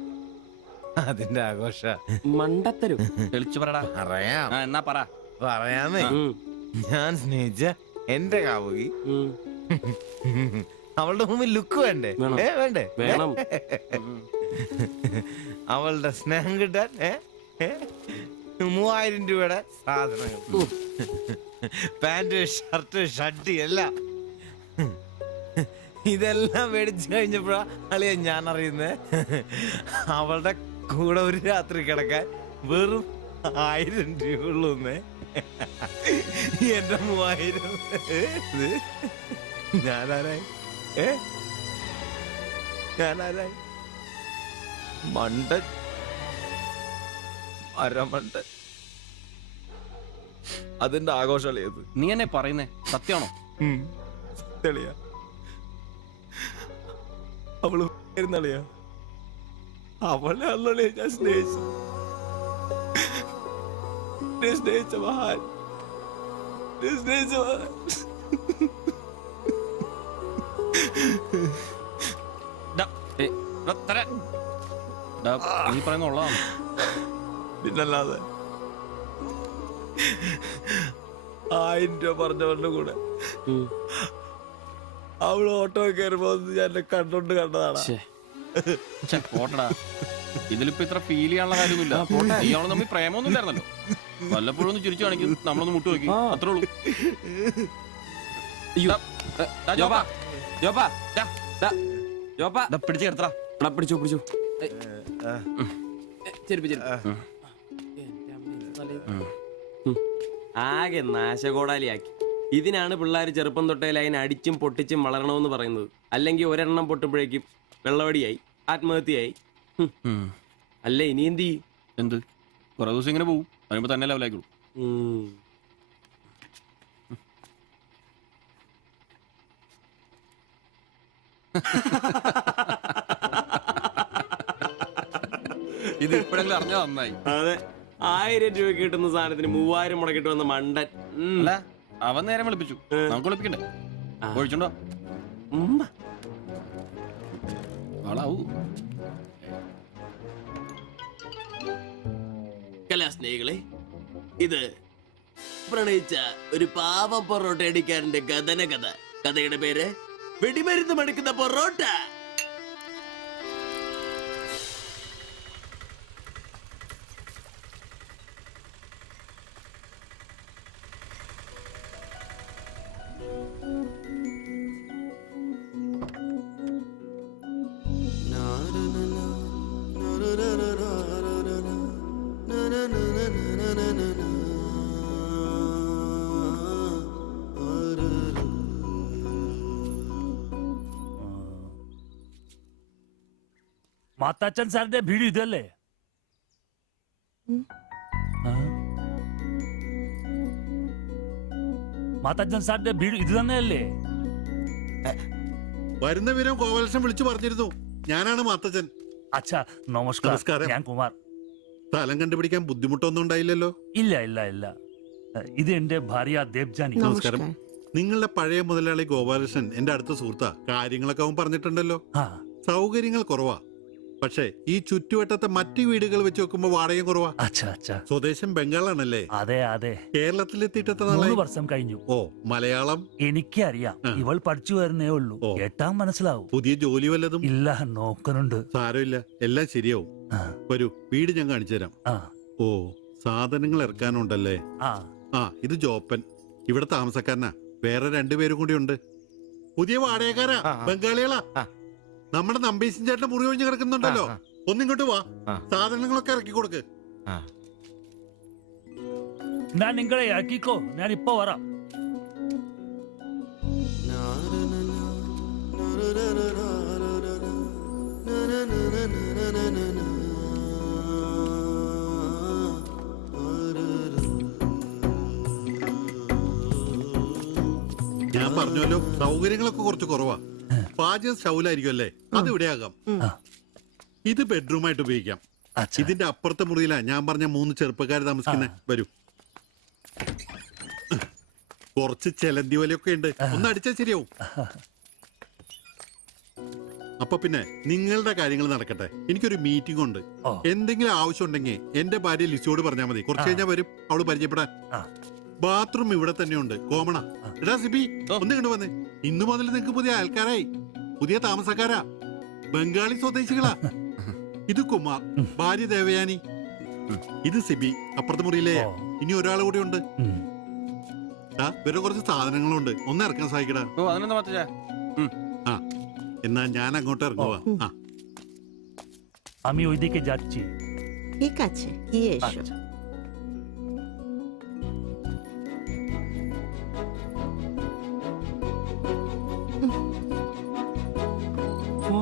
അതിന്റെ ആഘോഷ. മണ്ടത്തരും തെളിച്ചു പറടാ. പറയാം. എന്നാ പറ. പറയാമേ. ഞാൻ സ്നേഹിച്ച എന്റെ കാമുകി അവളുടെ മുമ്പിൽ ലുക്ക് വേണ്ടേ? വേണ്ടേ? വേണം. അവളുടെ സ്നേഹം കിട്ടാൻ 3000 രൂപയുടെ സാധനങ്ങൾ, പാന്റ്, ഷർട്ട്, ഷഡ്ഡി എല്ലാം. ഇതെല്ലാം മേടിച്ചു കഴിഞ്ഞപ്പോഴാ അളിയ ഞാൻ അറിയുന്നത് അവളുടെ കൂടെ ഒരു രാത്രി കിടക്കാൻ വെറും 1000 രൂപ ഉള്ളൂന്നേ. എന്റെ 3000 ഞാനാരായി ഞാനാരായി മണ്ടൻ, അരമണ്ടൻ. അതിന്റെ ആഘോഷളിയത്. നീ എന്നെ പറയുന്നേ സത്യമാണോ? തെളിയാ അവള് ളിയാ അവളെ അല്ലേ ഞാൻ സ്നേഹിച്ചു. സ്നേഹിച്ച മഹാൻ, സ്നേഹിച്ച മഹാൻ. നീ പറയുന്ന ഉള്ളതാണ്. പിന്നല്ലാതെ 1000 രൂപ പറഞ്ഞവരുടെ കൂടെ അവള് ഓട്ടോ കയറുമ്പോ ഞാൻ എന്നെ കണ്ടോണ്ട് കണ്ടതാണ്. പോട്ടടാ, ഇതിലിപ്പോ ഇത്ര ഫീൽ ചെയ്യാനുള്ള കാര്യമൊന്നുമില്ല. ഇയാള് തമ്മിൽ പ്രേമൊന്നും ഇല്ലായിരുന്നല്ലോ. വല്ലപ്പോഴും ഒന്ന് ചിരിച്ചു കാണിക്കും, നമ്മളൊന്ന് മുട്ടു നോക്കി, അത്രേ ഉള്ളൂ. പിടിച്ചെടുത്താ പിടിച്ചു പിടിച്ചു. ആകെ നാശകോടാലിയാക്കി. ഇതിനാണ് പിള്ളേർ ചെറുപ്പം തൊട്ടേ ലൈൻ അടിച്ചും പൊട്ടിച്ചും വളരണമെന്ന് പറയുന്നത്. അല്ലെങ്കിൽ ഒരെണ്ണം പൊട്ടുമ്പോഴേക്കും വെള്ളവടിയായി, ആത്മഹത്യയായി. അല്ലേ ഇനി എന്ത് ചെയ്യും? എന്ത് കുറെ ദിവസം ഇങ്ങനെ പോകും, വരുമ്പോ തന്നെ ലെവലായിക്കോളൂ. ഇത് ഇപ്പോഴെങ്കിലും അറിഞ്ഞാ നന്നായി. അതെ, 1000 രൂപ കിട്ടുന്ന സാധനത്തിന് 3000 മുടക്കിട്ട് വന്ന മണ്ടൻ. അല്ല, അവൻ നേരം വിളിപ്പിച്ചു, നമുക്ക് വിളിപ്പിക്കണ്ടേ? ഒഴിച്ചുണ്ടോ? കലാസ്നേഹികളെ, ഇത് പ്രണയിച്ച ഒരു പാവം പൊറോട്ട അടിക്കാരന്റെ കഥന കഥ. കഥയുടെ പേര് വെടിമരുന്ന് മടുക്കുന്ന പൊറോട്ട. മാത്താച്ചൻ സാറിന്റെ വീട് ഇതല്ലേ? മാത്താച്ചൻ സാറിന്റെ വീട് ഇത് തന്നെയല്ലേ? വരുന്ന വിവരം ഗോപാലകൃഷ്ണൻ വിളിച്ചു പറഞ്ഞിരുന്നു. ഞാനാണ് മാത്തച്ചൻ. അച്ഛാ നമസ്കാരം. ഞാൻ കുമാർ. സ്ഥലം കണ്ടുപിടിക്കാൻ ബുദ്ധിമുട്ടൊന്നും ഉണ്ടായില്ലല്ലോ? ഇല്ല ഇല്ല ഇല്ല. ഇത് എന്റെ ഭാര്യ ദേവ്ജാനി. നമസ്കാരം. നിങ്ങളുടെ പഴയ മുതലാളി ഗോപാലകൃഷ്ണൻ എന്റെ അടുത്ത സുഹൃത്താ. കാര്യങ്ങളൊക്കെ അവൻ പറഞ്ഞിട്ടുണ്ടല്ലോ. സൗകര്യങ്ങൾ കുറവാ, പക്ഷേ ഈ ചുറ്റുവട്ടത്തെ മറ്റു വീടുകൾ വെച്ച് നോക്കുമ്പോ വാടകയും കുറവാ. സ്വദേശം ബംഗാളാണല്ലേ? അതെ അതെ. കേരളത്തിലെത്തിയിട്ട് 3 വർഷം കഴിഞ്ഞു. ഓ, മലയാളം എനിക്കറിയാം. ഇവൾ പഠിച്ചു വരുന്നേ ഉള്ളൂ. കേട്ടാൻ മനസ്സിലാവും. പുതിയ ജോലി വല്ലതും? ഇല്ല, നോക്കുന്നുണ്ട്. സാരമില്ല, എല്ലാം ശരിയാവും. വരൂ, വീട് ഞാൻ കാണിച്ചു തരാം. ഓ, സാധനങ്ങൾ ഇറക്കാനുണ്ടല്ലേ? ഇത് ജോപ്പൻ, ഇവിടെ താമസക്കാരനാ. വേറെ 2 പേരും കൂടി ഉണ്ട്. പുതിയ വാടകക്കാരാ, ബംഗാളികളാ. നമ്മുടെ നമ്പീശൻ ചേട്ടന്റെ മുറി ഒഴിഞ്ഞ് കിടക്കുന്നുണ്ടല്ലോ, ഒന്നിങ്ങോട്ട് വാ, സാധനങ്ങളൊക്കെ ഇറക്കി കൊടുക്ക്. ഞാൻ നിങ്ങളെ ഇറക്കിക്കോ, ഞാൻ ഇപ്പൊ വരാം. ഞാൻ പറഞ്ഞല്ലോ, സൗകര്യങ്ങളൊക്കെ കുറച്ച് കുറവാ. പാചകം സ്റ്റൗലായിരിക്കും അല്ലേ? അത് ഇവിടെ ആകാം. ഇത് ബെഡ്റൂമായിട്ട് ഉപയോഗിക്കാം. ഇതിന്റെ അപ്പുറത്തെ മുറിയിലാ ഞാൻ പറഞ്ഞ 3 ചെറുപ്പക്കാർ താമസിക്കുന്നത്. വരൂ. കുറച്ച് ചെലന്തി വലയൊക്കെ ഉണ്ട്, ഒന്ന് അടിച്ചാൽ ശരിയാവും. അപ്പൊ പിന്നെ നിങ്ങളുടെ കാര്യങ്ങൾ നടക്കട്ടെ. എനിക്കൊരു മീറ്റിംഗ് ഉണ്ട്. എന്തെങ്കിലും ആവശ്യം ഉണ്ടെങ്കിൽ എന്റെ ഭാര്യ ലിസിയോട് പറഞ്ഞാൽ മതി. കുറച്ച് കഴിഞ്ഞാൽ വരും, അവള് പരിചയപ്പെടാൻ. ബാത്റൂം ഇവിടെ തന്നെയുണ്ട്, കോമണാ. എടാ സിബി, ഒന്ന് കണ്ടു വന്നേ. ഇന്നു മുതൽ നിങ്ങക്ക് പുതിയ ആൾക്കാരായി, പുതിയ താമസക്കാരാ, ബംഗാളി സ്വദേശികളാ. ഇത് കുമാർ, ഭാര്യ ദേവയാനി. ഇത് സിബി, അപ്പുറത്തെ മുറിയിലെ. ഇനി ഒരാൾ കൂടി ഉണ്ട്. വേറെ കുറച്ച് സാധനങ്ങളുണ്ട്, ഒന്ന് ഇറക്കാൻ സഹായിക്കടാ. ആ, എന്നാ ഞാൻ അങ്ങോട്ട് ഇറങ്ങുവാ. আমি ওইদিকে যাচ্ছি। ঠিক আছে, গিয়ে এসো।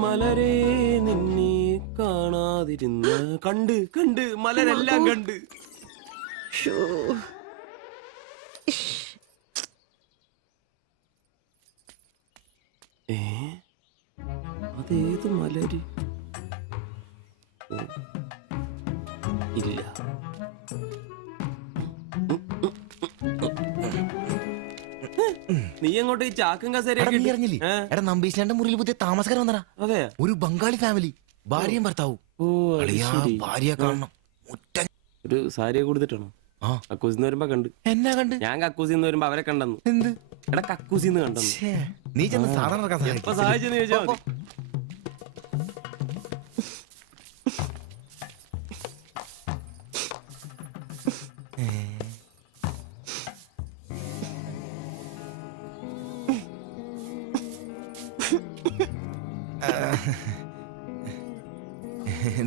മലരെ നിന്നെ കാണാതിരുന്ന കണ്ട് കണ്ട് മലരെല്ലാം കണ്ട്. അതേത് മലര്? ഇല്ല. നീ അങ്ങോട്ട് ഈ ചാക്കും കസേരയൊക്കെ എടാ നമ്പീശാന്റെ മുറിയിൽ പുതിയ താമസക്കാരൻ വന്നടാ. അതെ, ഒരു ബംഗാളി ഫാമിലി, ഭാര്യയും ഭർത്താവും. ഭാര്യ കാണണം. ഒരു സാരിയെ കൊടുത്തിട്ടാണോ? കക്കൂസിന്ന് വരുമ്പോ കണ്ട്. എന്നാ കണ്ട്? ഞാൻ കക്കൂസിന്ന് വരുമ്പോ അവരെ കണ്ടെന്നു. എന്ത്? എടാ കക്കൂസിന്ന് കണ്ടെന്നു. നീ ചെന്ന് സാധനം എപ്പോ സഹായിച്ചെന്ന് ചോദിച്ചാ മതി.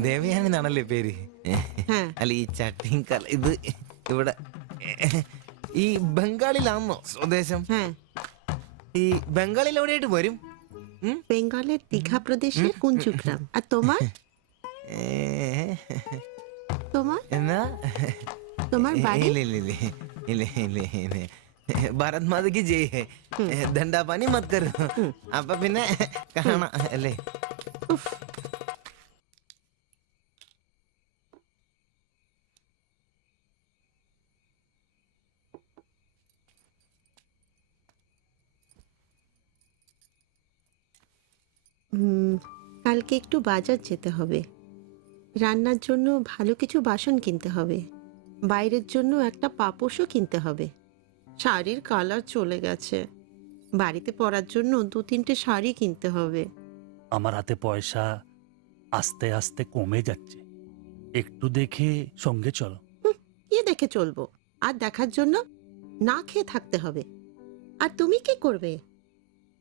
ദേവയാനി എന്നാണല്ലേ പേര്? അല്ല ഈ ചട്ടിയും കല ഇത് ഇവിടെ ഈ ബംഗാളിലാണോ സ്വദേശം? ഈ ബംഗാളിൽ എവിടെയായിട്ട് വരും? বেঙ্গলের দীঘা প্রদেশের কুঞ্জগ্রাম। আর তোমার? তোমার എന്നാ তোমার বাড়ি? ഭാരത് മാതയ്ക്ക് ജയ്. ദണ്ഡാപാനി മത് കരോ. അപ്പൊ പിന്നെ കാണാം അല്ലേ? কালকে একটু বাজার যেতে হবে, রান্নার জন্য ভালো কিছু বাসন কিনতে হবে, বাইরের জন্য একটা পাপোশও কিনতে হবে। শাড়ির কালার চলে গেছে, বাড়িতে পরার জন্য 2-3টে শাড়ি কিনতে হবে। আমার হাতে পয়সা আস্তে আস্তে কমে যাচ্ছে, একটু দেখে সঙ্গে চলো। কি দেখে চলবো? আর দেখার জন্য না খেয়ে থাকতে হবে। আর তুমি কি করবে?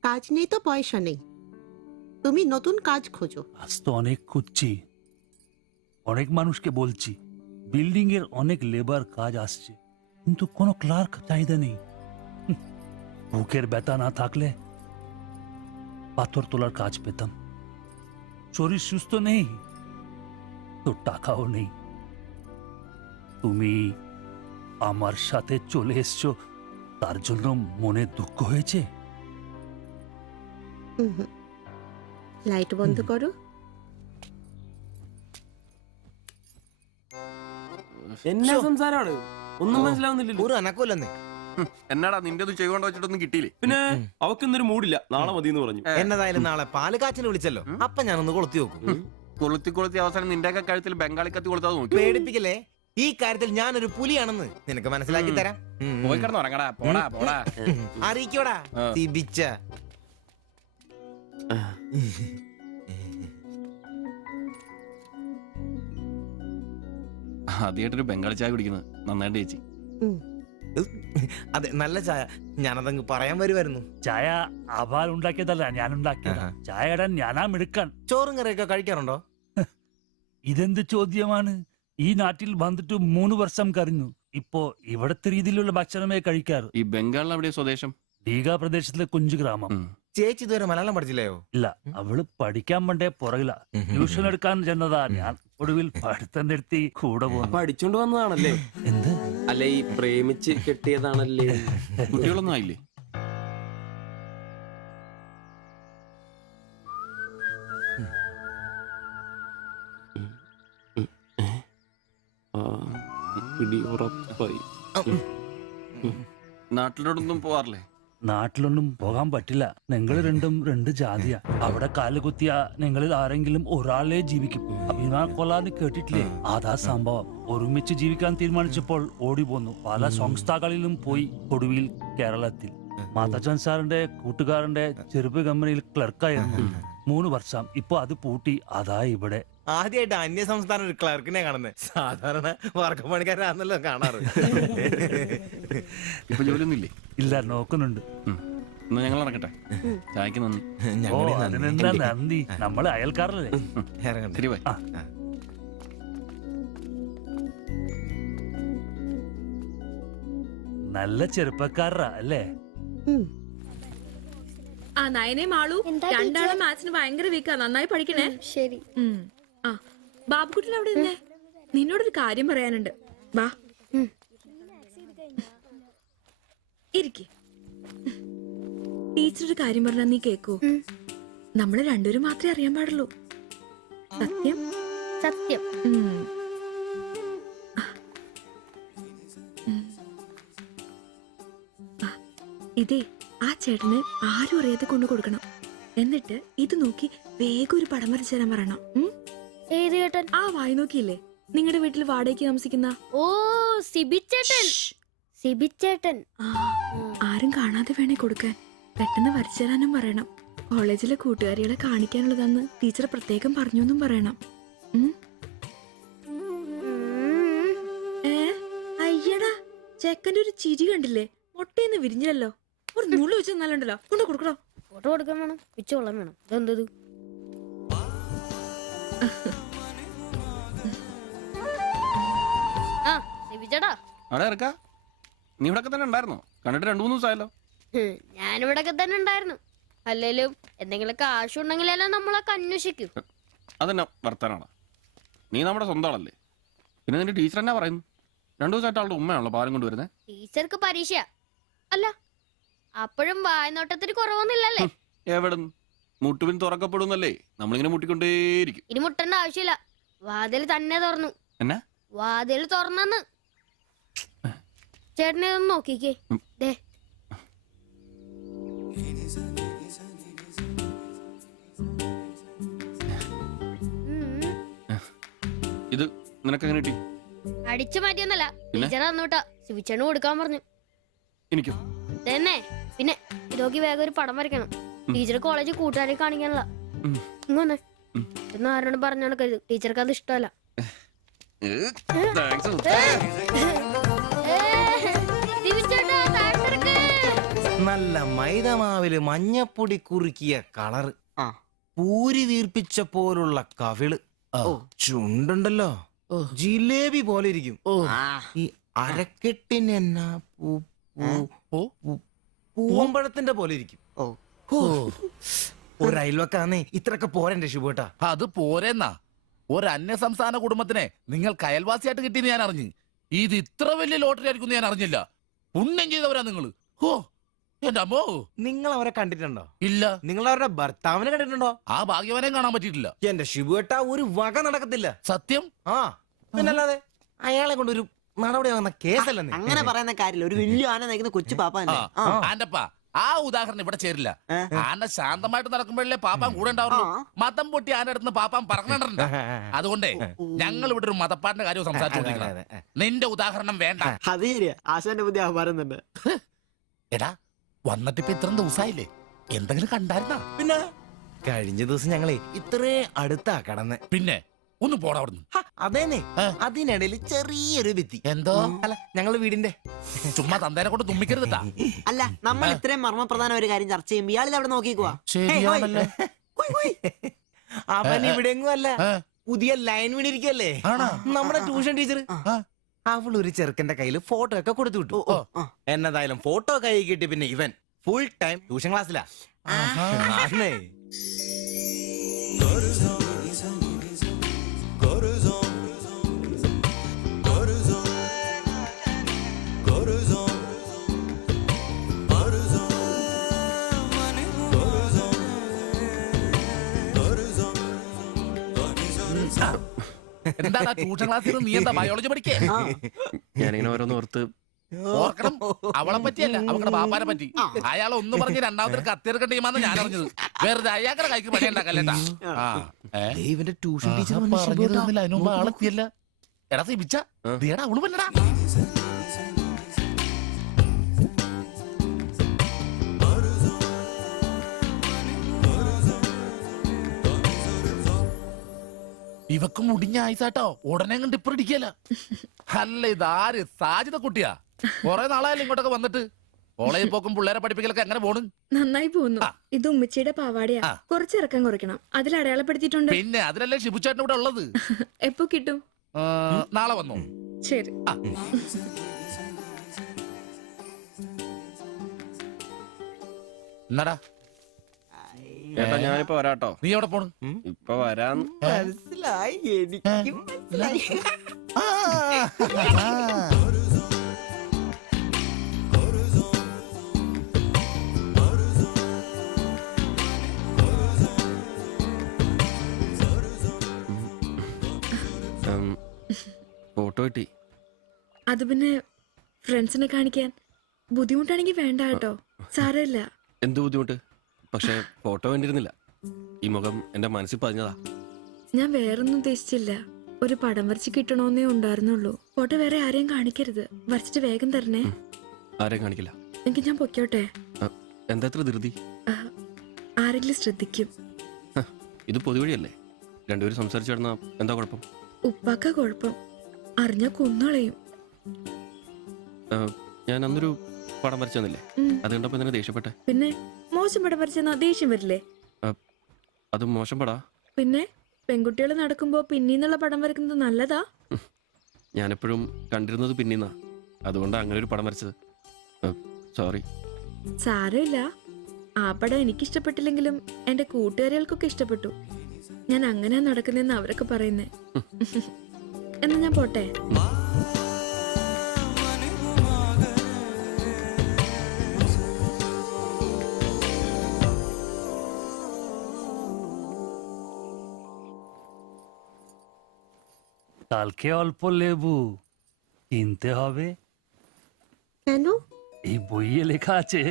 কাজ নেই তো পয়সা নেই, তুমি নতুন কাজ খোঁজো। আজ তো অনেক খুঁজছি, অনেক মানুষকে বলছি, বিল্ডিং এর অনেক লেবার কাজ আসছে, কিন্তু কোনো ক্লার্ক চাহিদা নেই। বুকের ব্যথা না থাকলে পাথর তোলার কাজ পেতাম। শরীর সুস্থ নেই তো টাকাও নেই। তুমি আমার সাথে চলে এসছো, তার জন্য মনে দুঃখ হয়েছে? ലൈറ്റ് ബന്ദ് করো। എന്നാ സംസാരമാണ്? ഒന്നും മനസ്സിലാവുന്നില്ലല്ലോ. ഒരു അനക്കമില്ലെന്നേ. എന്നാടാ നിന്റെ ഒന്നും ചെയ്തുകൊണ്ട് വെച്ചിട്ടൊന്നും കിട്ടിയില്ലേ? പിന്നെ അവക്കൊന്നൊരു മൂടില്ല, നാളെ മതി എന്ന് പറഞ്ഞു. എന്നതായാലും നാളെ പാല് കാച്ചിന് വിളിച്ചല്ലോ, അപ്പൊ ഞാനൊന്ന് കൊളുത്തി നോക്കും. കൊളുത്തി അവസാനം നിന്റെയൊക്കെ കഴുത്തിൽ ബംഗാളി കത്തി കൊടുത്താൽ നോക്കി. പേടിപ്പിക്കല്ലേ, ഈ കാര്യത്തിൽ ഞാനൊരു പുലിയാണെന്ന് നിനക്ക് മനസ്സിലാക്കി തരാം. പോയി കിടന്ന് ഉറങ്ങടാ, പോടാ പോടാ. അറിയിക്കോടാ തിബിച്ച. ആദ്യമായിട്ടൊരു ബംഗാളി ചായ കുടിക്കുന്നത് നന്നായിട്ട് ചേച്ചി. അതെ, നല്ല ചായ. ഞാനതങ്ങ് പറയാൻ വരുമായിരുന്നു. ചായ അപാൽ ഉണ്ടാക്കിയതല്ല, ഞാൻ ഉണ്ടാക്കിയതാ. ചായ ഇടാൻ ഞാനാ മിടുക്കാൻ. ചോറും കറിയൊക്കെ കഴിക്കാറുണ്ടോ? ഇതെന്ത് ചോദ്യമാണ്? ഈ നാട്ടിൽ വന്നിട്ട് 3 വർഷം കഴിഞ്ഞു. ഇപ്പോ ഇവിടത്തെ രീതിയിലുള്ള ഭക്ഷണമേ കഴിക്കാറ്. ഈ ബംഗാളിൽ എവിടെയാ സ്വദേശം? ദീഘ പ്രദേശത്തിലെ കുഞ്ചു ഗ്രാമം. ചേച്ചി ഇതുവരെ മലയാളം പഠിച്ചില്ലയോ? ഇല്ല, അവള് പഠിക്കാൻ വേണ്ടേ പുറകില. ട്യൂഷൻ എടുക്കാൻ ചെന്നതാ. ഞാൻ ഒടുവിൽ പഠിത്തം നിർത്തി കൂടെ പോകുന്നു. പഠിച്ചോണ്ട് വന്നതാണല്ലേ? എന്ത്? അല്ല, ഈ പ്രേമിച്ച് കെട്ടിയതാണല്ലേ? കുട്ടികളൊന്നും ആയില്ലേ? നാട്ടിലോടൊന്നും പോവാറില്ലേ? നാട്ടിലൊന്നും പോകാൻ പറ്റില്ല. നിങ്ങൾ രണ്ടും 2 ജാതിയാ. അവിടെ കാലുകുത്തിയ നിങ്ങളിൽ ആരെങ്കിലും ഒരാളെ ജീവിക്കും. അഭിമാൻ കൊല്ലാന്ന് കേട്ടിട്ടില്ലേ? അതാ സംഭവം. ഒരുമിച്ച് ജീവിക്കാൻ തീരുമാനിച്ചപ്പോൾ ഓടി പോന്നു. പല സംസ്ഥകളിലും പോയി. ഒടുവിൽ കേരളത്തിൽ മാതച്ചൻ സാറിന്റെ കൂട്ടുകാരന്റെ ചെറുപ്പ് കമ്പനിയിൽ ക്ലർക്കായിരുന്നു. 3 വർഷം. ഇപ്പൊ അത് പൂട്ടി. അതാ ഇവിടെ. ആദ്യമായിട്ട് അന്യ സംസ്ഥാന ഒരു ക്ലർക്കിനെ കാണുന്നത്. സാധാരണ വർഗപ്പണിക്കാരാണല്ലോ കാണാറ്. ഇപ്പൊ ജോലിയൊന്നും ഇല്ലേ? ഇല്ല, നോക്കുന്നുണ്ട്. എന്നാ ഞങ്ങൾ നടക്കട്ടെ. ചായക്ക് നന്ദി. ഓ, അതിനെന്താ നന്ദി, നമ്മള് അയൽക്കാരല്ലേ. ശരി ബൈ. നല്ല ചെറുപ്പക്കാരാ അല്ലേ? ആ നയനെ മാളു രണ്ടാളും മാത്സിന് ഭയങ്കര വീക്കാ. നന്നായി പഠിക്കണേ. ശരി. ആ ബാബുക്കുട്ടിൽ അവിടെ ഇരുന്നേ. നിന്നോടൊരു കാര്യം പറയാനുണ്ട്. വാ ഇരിക്കെ. ടീച്ചർ ഒരു കാര്യം പറഞ്ഞാ നീ കേക്കൂ. നമ്മള് രണ്ടുപേരും മാത്രമേ അറിയാൻ പാടുള്ളൂ. സത്യം സത്യം. ഇതേ ആ ചേട്ടന് ആരും അറിയാതെ കൊണ്ടു കൊടുക്കണം. എന്നിട്ട് ഇത് നോക്കി വേഗം ഒരു പടം വരച്ചു തരാൻ പറയണം. ഏത് ചേട്ടൻ? ആ വായി നോക്കിയില്ലേ നിങ്ങളുടെ വീട്ടിൽ വാടകയ്ക്ക് താമസിക്കുന്ന? ഓ സിബിച്ചേട്ടൻ. സിബിച്ചേട്ടൻ ആരും കാണാതെ വേണേ കൊടുക്കാൻ. പെട്ടെന്ന് വരച്ചു തരാനും പറയണം. കോളേജിലെ കൂട്ടുകാരികളെ കാണിക്കാനുള്ളതാന്ന് ടീച്ചർ പ്രത്യേകം പറഞ്ഞു എന്നും പറയണം. അയ്യടാ ചെക്കൻ്റെ ഒരു ചിരി കണ്ടില്ലേ? മുട്ടയെന്ന് വിരിഞ്ഞല്ലോ. ഒരു നുള്ളു വെച്ച് നല്ലുണ്ടല്ലോ. കൊണ്ട് കൊടുക്കണോ? ഫോട്ടോ കൊടുക്കാൻ വേണം, പിച്ചോളം വേണം. ഇതെന്തത്? ആ സിബിച്ചേട്ടാ. അവിടെ ഇറക്കാ. നീ ഇവിടെ തന്നെ ഉണ്ടായിരുന്നോ? കണ്ടിട്ട് 2-3 ദിവസമായല്ലോ. ഞാനിവിടൊക്കെ തന്നെ ഉണ്ടായിരുന്നു. അല്ലേലും എന്തെങ്കിലും കാശുണ്ടെങ്കിലല്ലേ നമ്മളൊക്കെ അന്വേഷിക്കും. അതെന്നെ വർത്താനാണ്. നീ നമ്മുടെ സ്വന്തം ആളല്ലേ. പിന്നെ നിന്റെ ടീച്ചർ എന്നാ പറയുന്നു? 2 ദിവസമായിട്ട് അവളുടെ ഉമ്മയാണല്ലോ പാലം കൊണ്ടുവരുന്നത്. ടീച്ചർക്ക് പരീക്ഷ അല്ല, അപ്പോഴും വായനോട്ടത്തിന് കുറവൊന്നുമില്ലല്ലേ? എവിടുന്ന് മുട്ടുപിൻ തുറക്കപ്പെടുന്നല്ലേ? നമ്മളിങ്ങനെ മുട്ടിക്കൊണ്ടേയിരിക്കും. ഇനി മുട്ടേണ്ട ആവശ്യമില്ല. വാതിൽ തന്നെ തുറന്നു. എന്നാ വാതിൽ തുറന്നെന്ന്. ചേട്ടനെ ഒന്ന് നോക്കിക്കേ. ദേ ഇത് നിനക്കെങ്ങനെ കിട്ടി? അടിച്ചു മാറ്റിയൊന്നല്ല, ടീച്ചർ തന്നൂട്ടാ. ശിവിച്ചേണ് കൊടുക്കാൻ പറഞ്ഞു. എനിക്കോ? തന്നെ. പിന്നെ ഇതൊക്കെ വേഗം ഒരു പടം വരയ്ക്കണം. ടീച്ചർ കോളേജിൽ കൂട്ടുകാരെ കാണിക്കാനുള്ള. ഇങ്ങനെ ഇന്ന് ആരോട് പറഞ്ഞു നടക്കരുത്. ടീച്ചർക്ക് അത് ഇഷ്ടമല്ല. നല്ല മൈദമാവില് മഞ്ഞപ്പൊടി കുറുക്കിയ കളറ്, പൂരി വീർപ്പിച്ച പോലുള്ള കവിള്, ചുണ്ടുണ്ടല്ലോ ജിലേബി പോലെ ഇരിക്കും. ഈ അരക്കെട്ടിന് എന്നാ പൂവമ്പഴത്തിന്റെ പോലെ ഇരിക്കും. ഒരു അയൽവക്കാന്നേ ഇത്രയൊക്കെ പോരണ്ടേ ശുഭേട്ടാ? അത് പോരെന്നാ. ഒരു അന്യ സംസ്ഥാന കുടുംബത്തിനെ നിങ്ങൾക്ക് അയൽവാസിയായിട്ട് കിട്ടിയെന്ന് ഞാൻ അറിഞ്ഞു. ഇത് ഇത്ര വലിയ ലോട്ടറി ആയിരിക്കും ഞാൻ അറിഞ്ഞില്ല. പുണ്യം ചെയ്തവരാ നിങ്ങള്. ഓ എന്റെ അമ്മോ. നിങ്ങൾ അവരെ കണ്ടിട്ടുണ്ടോ? ഇല്ല. നിങ്ങൾ അവരുടെ ഭർത്താവിനെ കണ്ടിട്ടുണ്ടോ? ആ ഭാഗ്യവാനെയും കാണാൻ പറ്റിയിട്ടില്ല. എന്റെ ശിവേട്ട ഒരു വക നടക്കത്തില്ല. സത്യം. ആ പിന്നല്ലാതെ അയാളെ കൊണ്ട് ഒരു നടപടി വന്ന കേസല്ല. അങ്ങനെ പറയുന്ന കാര്യമില്ല. ഒരു വലിയ ആന നയിക്കുന്ന കൊച്ചു പാപ്പ. ആന്റപ്പാ ആ ഉദാഹരണം ഇവിടെ ചേരില്ല. ആന ശാന്തമായിട്ട് നടക്കുമ്പോഴല്ലേ പാപ്പാൻ കൂടെ ഉണ്ടാവുള്ളൂ. മതം പൊട്ടി ആന അടുത്ത് പാപ്പാൻ പറഞ്ഞിട്ടുണ്ട്. അതുകൊണ്ടേ ഞങ്ങൾ ഇവിടെ ഒരു മതപ്പാടിന്റെ കാര്യം സംസാരിച്ചോണ്ടിരിക്കണം. നിന്റെ ഉദാഹരണം വേണ്ട. അത് ശരിയാ. ആശാന്റെ ബുദ്ധി പറയുന്നുണ്ട്. എടാ വന്നിട്ട് ഇപ്പൊ ഇത്രയും ദിവസമായില്ലേ? എന്തെങ്കിലും കണ്ടായിരുന്നാ? പിന്നെ കഴിഞ്ഞ ദിവസം ഞങ്ങളെ ഇത്രേ അടുത്താ കടന്ന്. പിന്നെ ഒന്ന് പോടാ അവിടുന്ന്. അതേനെ അതിനിടയിൽ ചെറിയൊരു ഭിത്തി. എന്തോ? അല്ല ഞങ്ങള് വീടിന്റെ. ചുമ്മാ തന്തേനെ കൊണ്ട് തുമ്മിക്കരുതാ. അല്ല നമ്മൾ ഇത്രയും മർമ്മപ്രധാന ഒരു കാര്യം ചർച്ച ചെയ്യുമ്പോ ഇയാളിൽ അവിടെ നോക്കിക്കുവാ. ശരിയാണല്ലോ. അവൻ ഇവിടെങ്ങും അല്ല, പുതിയ ലൈൻ വീണിരിക്കല്ലേ നമ്മുടെ ട്യൂഷൻ ടീച്ചർ. അവൾ ഒരു ചെറുക്കന്റെ കയ്യിൽ ഫോട്ടോ ഒക്കെ കൊടുത്തു വിട്ടു. എന്നതായാലും ഫോട്ടോ കൈ കിട്ടി. പിന്നെ ഇവൻ ഫുൾ ടൈം ട്യൂഷൻ ക്ലാസ്സിലാ. എന്താ ട്യൂഷൻ ക്ലാസ്സിൽ നീ എന്താ ബയോളജി പഠിക്കേ? ഞാനിങ്ങനെ ഓരോന്ന് ഓർത്ത് ഓർക്കണം. അവളെ പറ്റിയല്ല, അവളുടെ ബാപ്പാനെ പറ്റി. അയാൾ ഒന്ന് പറഞ്ഞ് രണ്ടാമത്തെ കത്തിയെടുക്കേണ്ട ടീമാന്ന് ഞാൻ അറിഞ്ഞത്. വെറുതെ അയാളുടെ കൈക്ക് പണി ഉണ്ടാക്കല്ലേട്ടാ. ഇവന്റെ ട്യൂഷൻ ടീച്ചർ പറഞ്ഞിരുന്നില്ല, അതിന് മുമ്പ് ആളെത്തിയല്ല. എടാ സിബിച്ച നീടാ അവള് പറ്റടാ. ഇവക്ക് മുടിഞ്ഞ ആയിസാട്ടോ ഉടനെ കണ്ട് ഇപ്പൊ ഇടിക്കല. അല്ല ഇതാര് സാജിത കുട്ടിയാ? കൊറേ നാളായാലും ഇങ്ങോട്ടൊക്കെ വന്നിട്ട്. കോളേജിൽ പോക്കും പിള്ളേരെ പഠിപ്പിക്കലൊക്കെ എങ്ങനെ പോണ്? നന്നായി പോകുന്നു. ഇത് ഉമ്മച്ചിയുടെ പാവാടയാ. കുറച്ച് ഇറക്കം കുറയ്ക്കണം. അതിൽ അടയാളപ്പെടുത്തിയിട്ടുണ്ട്. പിന്നെ അതിലല്ലേ ഷിബുച്ചേട്ടൻ ഇവിടെ ഉള്ളത്. എപ്പോ കിട്ടും? നാളെ വന്നോ? ശരി. എന്നടാ ചേട്ടാ ഞാനിപ്പോ വരാട്ടോ. നീ എവിടെ പോണ്? ഇപ്പൊ വരാന്ന്. മനസ്സിലായി, എനിക്കും മനസ്സിലായി. ഫോട്ടോ കിട്ടി. അത് പിന്നെ ഫ്രണ്ട്സിനെ കാണിക്കാൻ ബുദ്ധിമുട്ടാണെങ്കിൽ വേണ്ട കേട്ടോ. സാരമില്ല. എന്ത് ബുദ്ധിമുട്ട്? പക്ഷെ ഫോട്ടോ വേണ്ടിയിരുന്നില്ല. ഈ മുഖം എന്റെ മനസ്സിൽ പതിഞ്ഞതാ. ഞാൻ വേറൊന്നും ഉദ്ദേശിച്ചില്ല. ഒരു പടം വരച്ച് കിട്ടണോന്നേ ഉണ്ടായിരുന്നുള്ളൂ. ഫോട്ടോ വേറെ ആരെയും കാണിക്കരുത്. വരച്ചിട്ട് വേഗം തരണേ. ആരെയും കാണിക്കില്ല. എനിക്ക് ഞാൻ പൊക്കോട്ടെ. എന്താ ഇത്ര ധൃതി? ആരെങ്കിലും ശ്രദ്ധിക്കും. ഇത് പൊതുവഴിയല്ലേ? രണ്ടുപേരും സംസാരിച്ചു കിടന്നാ എന്താ കുഴപ്പം? ഉപ്പാക്ക കുഴപ്പം. അറിഞ്ഞ കൊന്നുകളയും. ഞാൻ അന്നൊരു പടം വരച്ചു തന്നില്ലേ? അത് കണ്ടപ്പോ എന്തിനാ ദേഷ്യപ്പെട്ടെ? പിന്നെ മോശം പടം വരച്ചെന്നാ ദേഷ്യം വരില്ലേ? അത് മോശം പടാ. പിന്നെ പെൺകുട്ടികൾ നടക്കുമ്പോ പിന്നീന്നുള്ള പടം വരക്കുന്നത് നല്ലതാ. ഞാനെപ്പോഴും കണ്ടിരുന്നത് പിന്നീന്നാ. അതുകൊണ്ടാ അങ്ങനെ ഒരു പടം വരച്ചത്. സോറി. സാരമില്ല. ആ പടം എനിക്കിഷ്ടപ്പെട്ടില്ലെങ്കിലും എന്റെ കൂട്ടുകാരികൾക്കൊക്കെ ഇഷ്ടപ്പെട്ടു. ഞാൻ അങ്ങനെയാ നടക്കുന്നതെന്ന് അവരൊക്കെ പറയുന്നേ. എന്നാ ഞാൻ പോട്ടെ. কালকে অল্প লেবু কিনতে হবে। কেন? এই বইয়ে লেখা আছে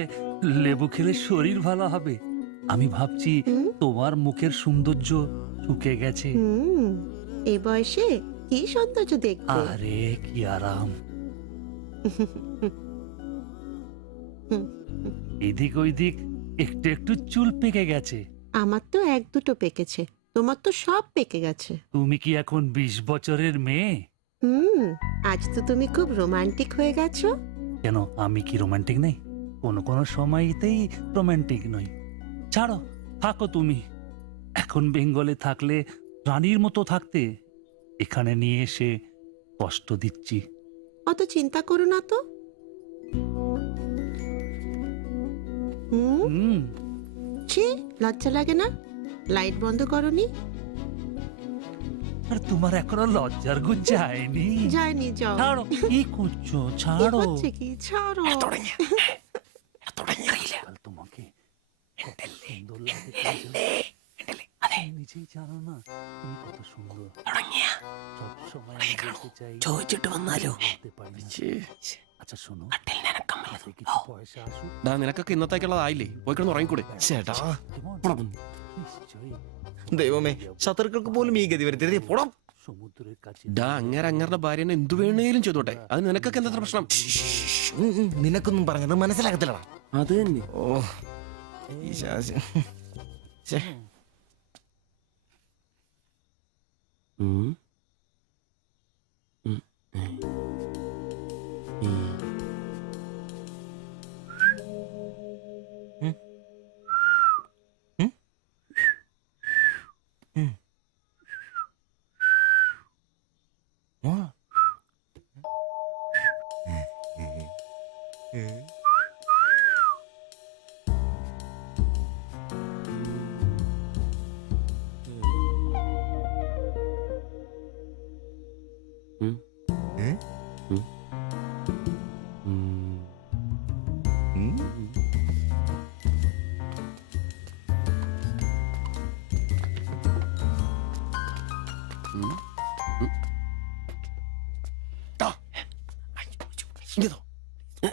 লেবু খেলে শরীর ভালো হবে। আমি ভাবছি তোমার মুখের সৌন্দর্য শুকে গেছে। এই বয়সে কি সৌন্দর্য দেখবে? আরে কি আরাম। এদিক ওইদিক একটু একটু চুল পেকে গেছে। আমার তো এক দুটো পেকেছে, তোমার তো সব পেকে গেছে। তুমি কি এখন 20 বছরের মেয়ে? আজ তো তুমি খুব রোমান্টিক হয়ে গেছো। কেন আমি কি রোমান্টিক নেই? কোনো কোনো সময়তেই রোমান্টিক নই। ছাড়ো, থাকো তুমি। এখন বেঙ্গলে থাকলে রানীর মতো থাকতে, এখানে নিয়ে এসে কষ্ট দিচ্ছি। অত চিন্তা করো না তো। ছি, লজ্জা লাগে না? লাইট বন্ধ করনি? আর তোমার এখনো লজ্জার গুণ যায়নি? যায়নি, যাও। ছাড়ো, কি করছো? ছাড়ো। হচ্ছে কি? ছাড়ো। তোমাকে সুন্দর লাগে, নিজেই জানো না তুমি কত সুন্দর। সবসময় আমি বলতে চাই, ചോദിച്ചിട്ട് വന്നാലോ? আচ্ছা শোনো, কিছু পয়সা আসুক। നിനക്കൊക്കെ ഇന്നത്തേക്കുള്ളതായില്ലേ? പോയി കിടന്ന് ഉറങ്ങിക്കൂടെ? ചേട്ടാ নিশ্চয়ই ദൈവമേ, ശത്രുക്കൾക്ക് പോലും ഈ ഗതി വരുത്തരുത്. പോടാം. সমুদ্রের কাছে അങ്ങേരുടെ ഭാര്യനെ എന്തു വേണേലും ചെയ്തോട്ടെ. അത് നിനക്കൊക്കെ എന്താ പ്രശ്നം? നിനക്കൊന്നും പറഞ്ഞത് മനസ്സിലാകത്തില്ലടാ. അത് തന്നെ. ഓ ഈ ശാസി.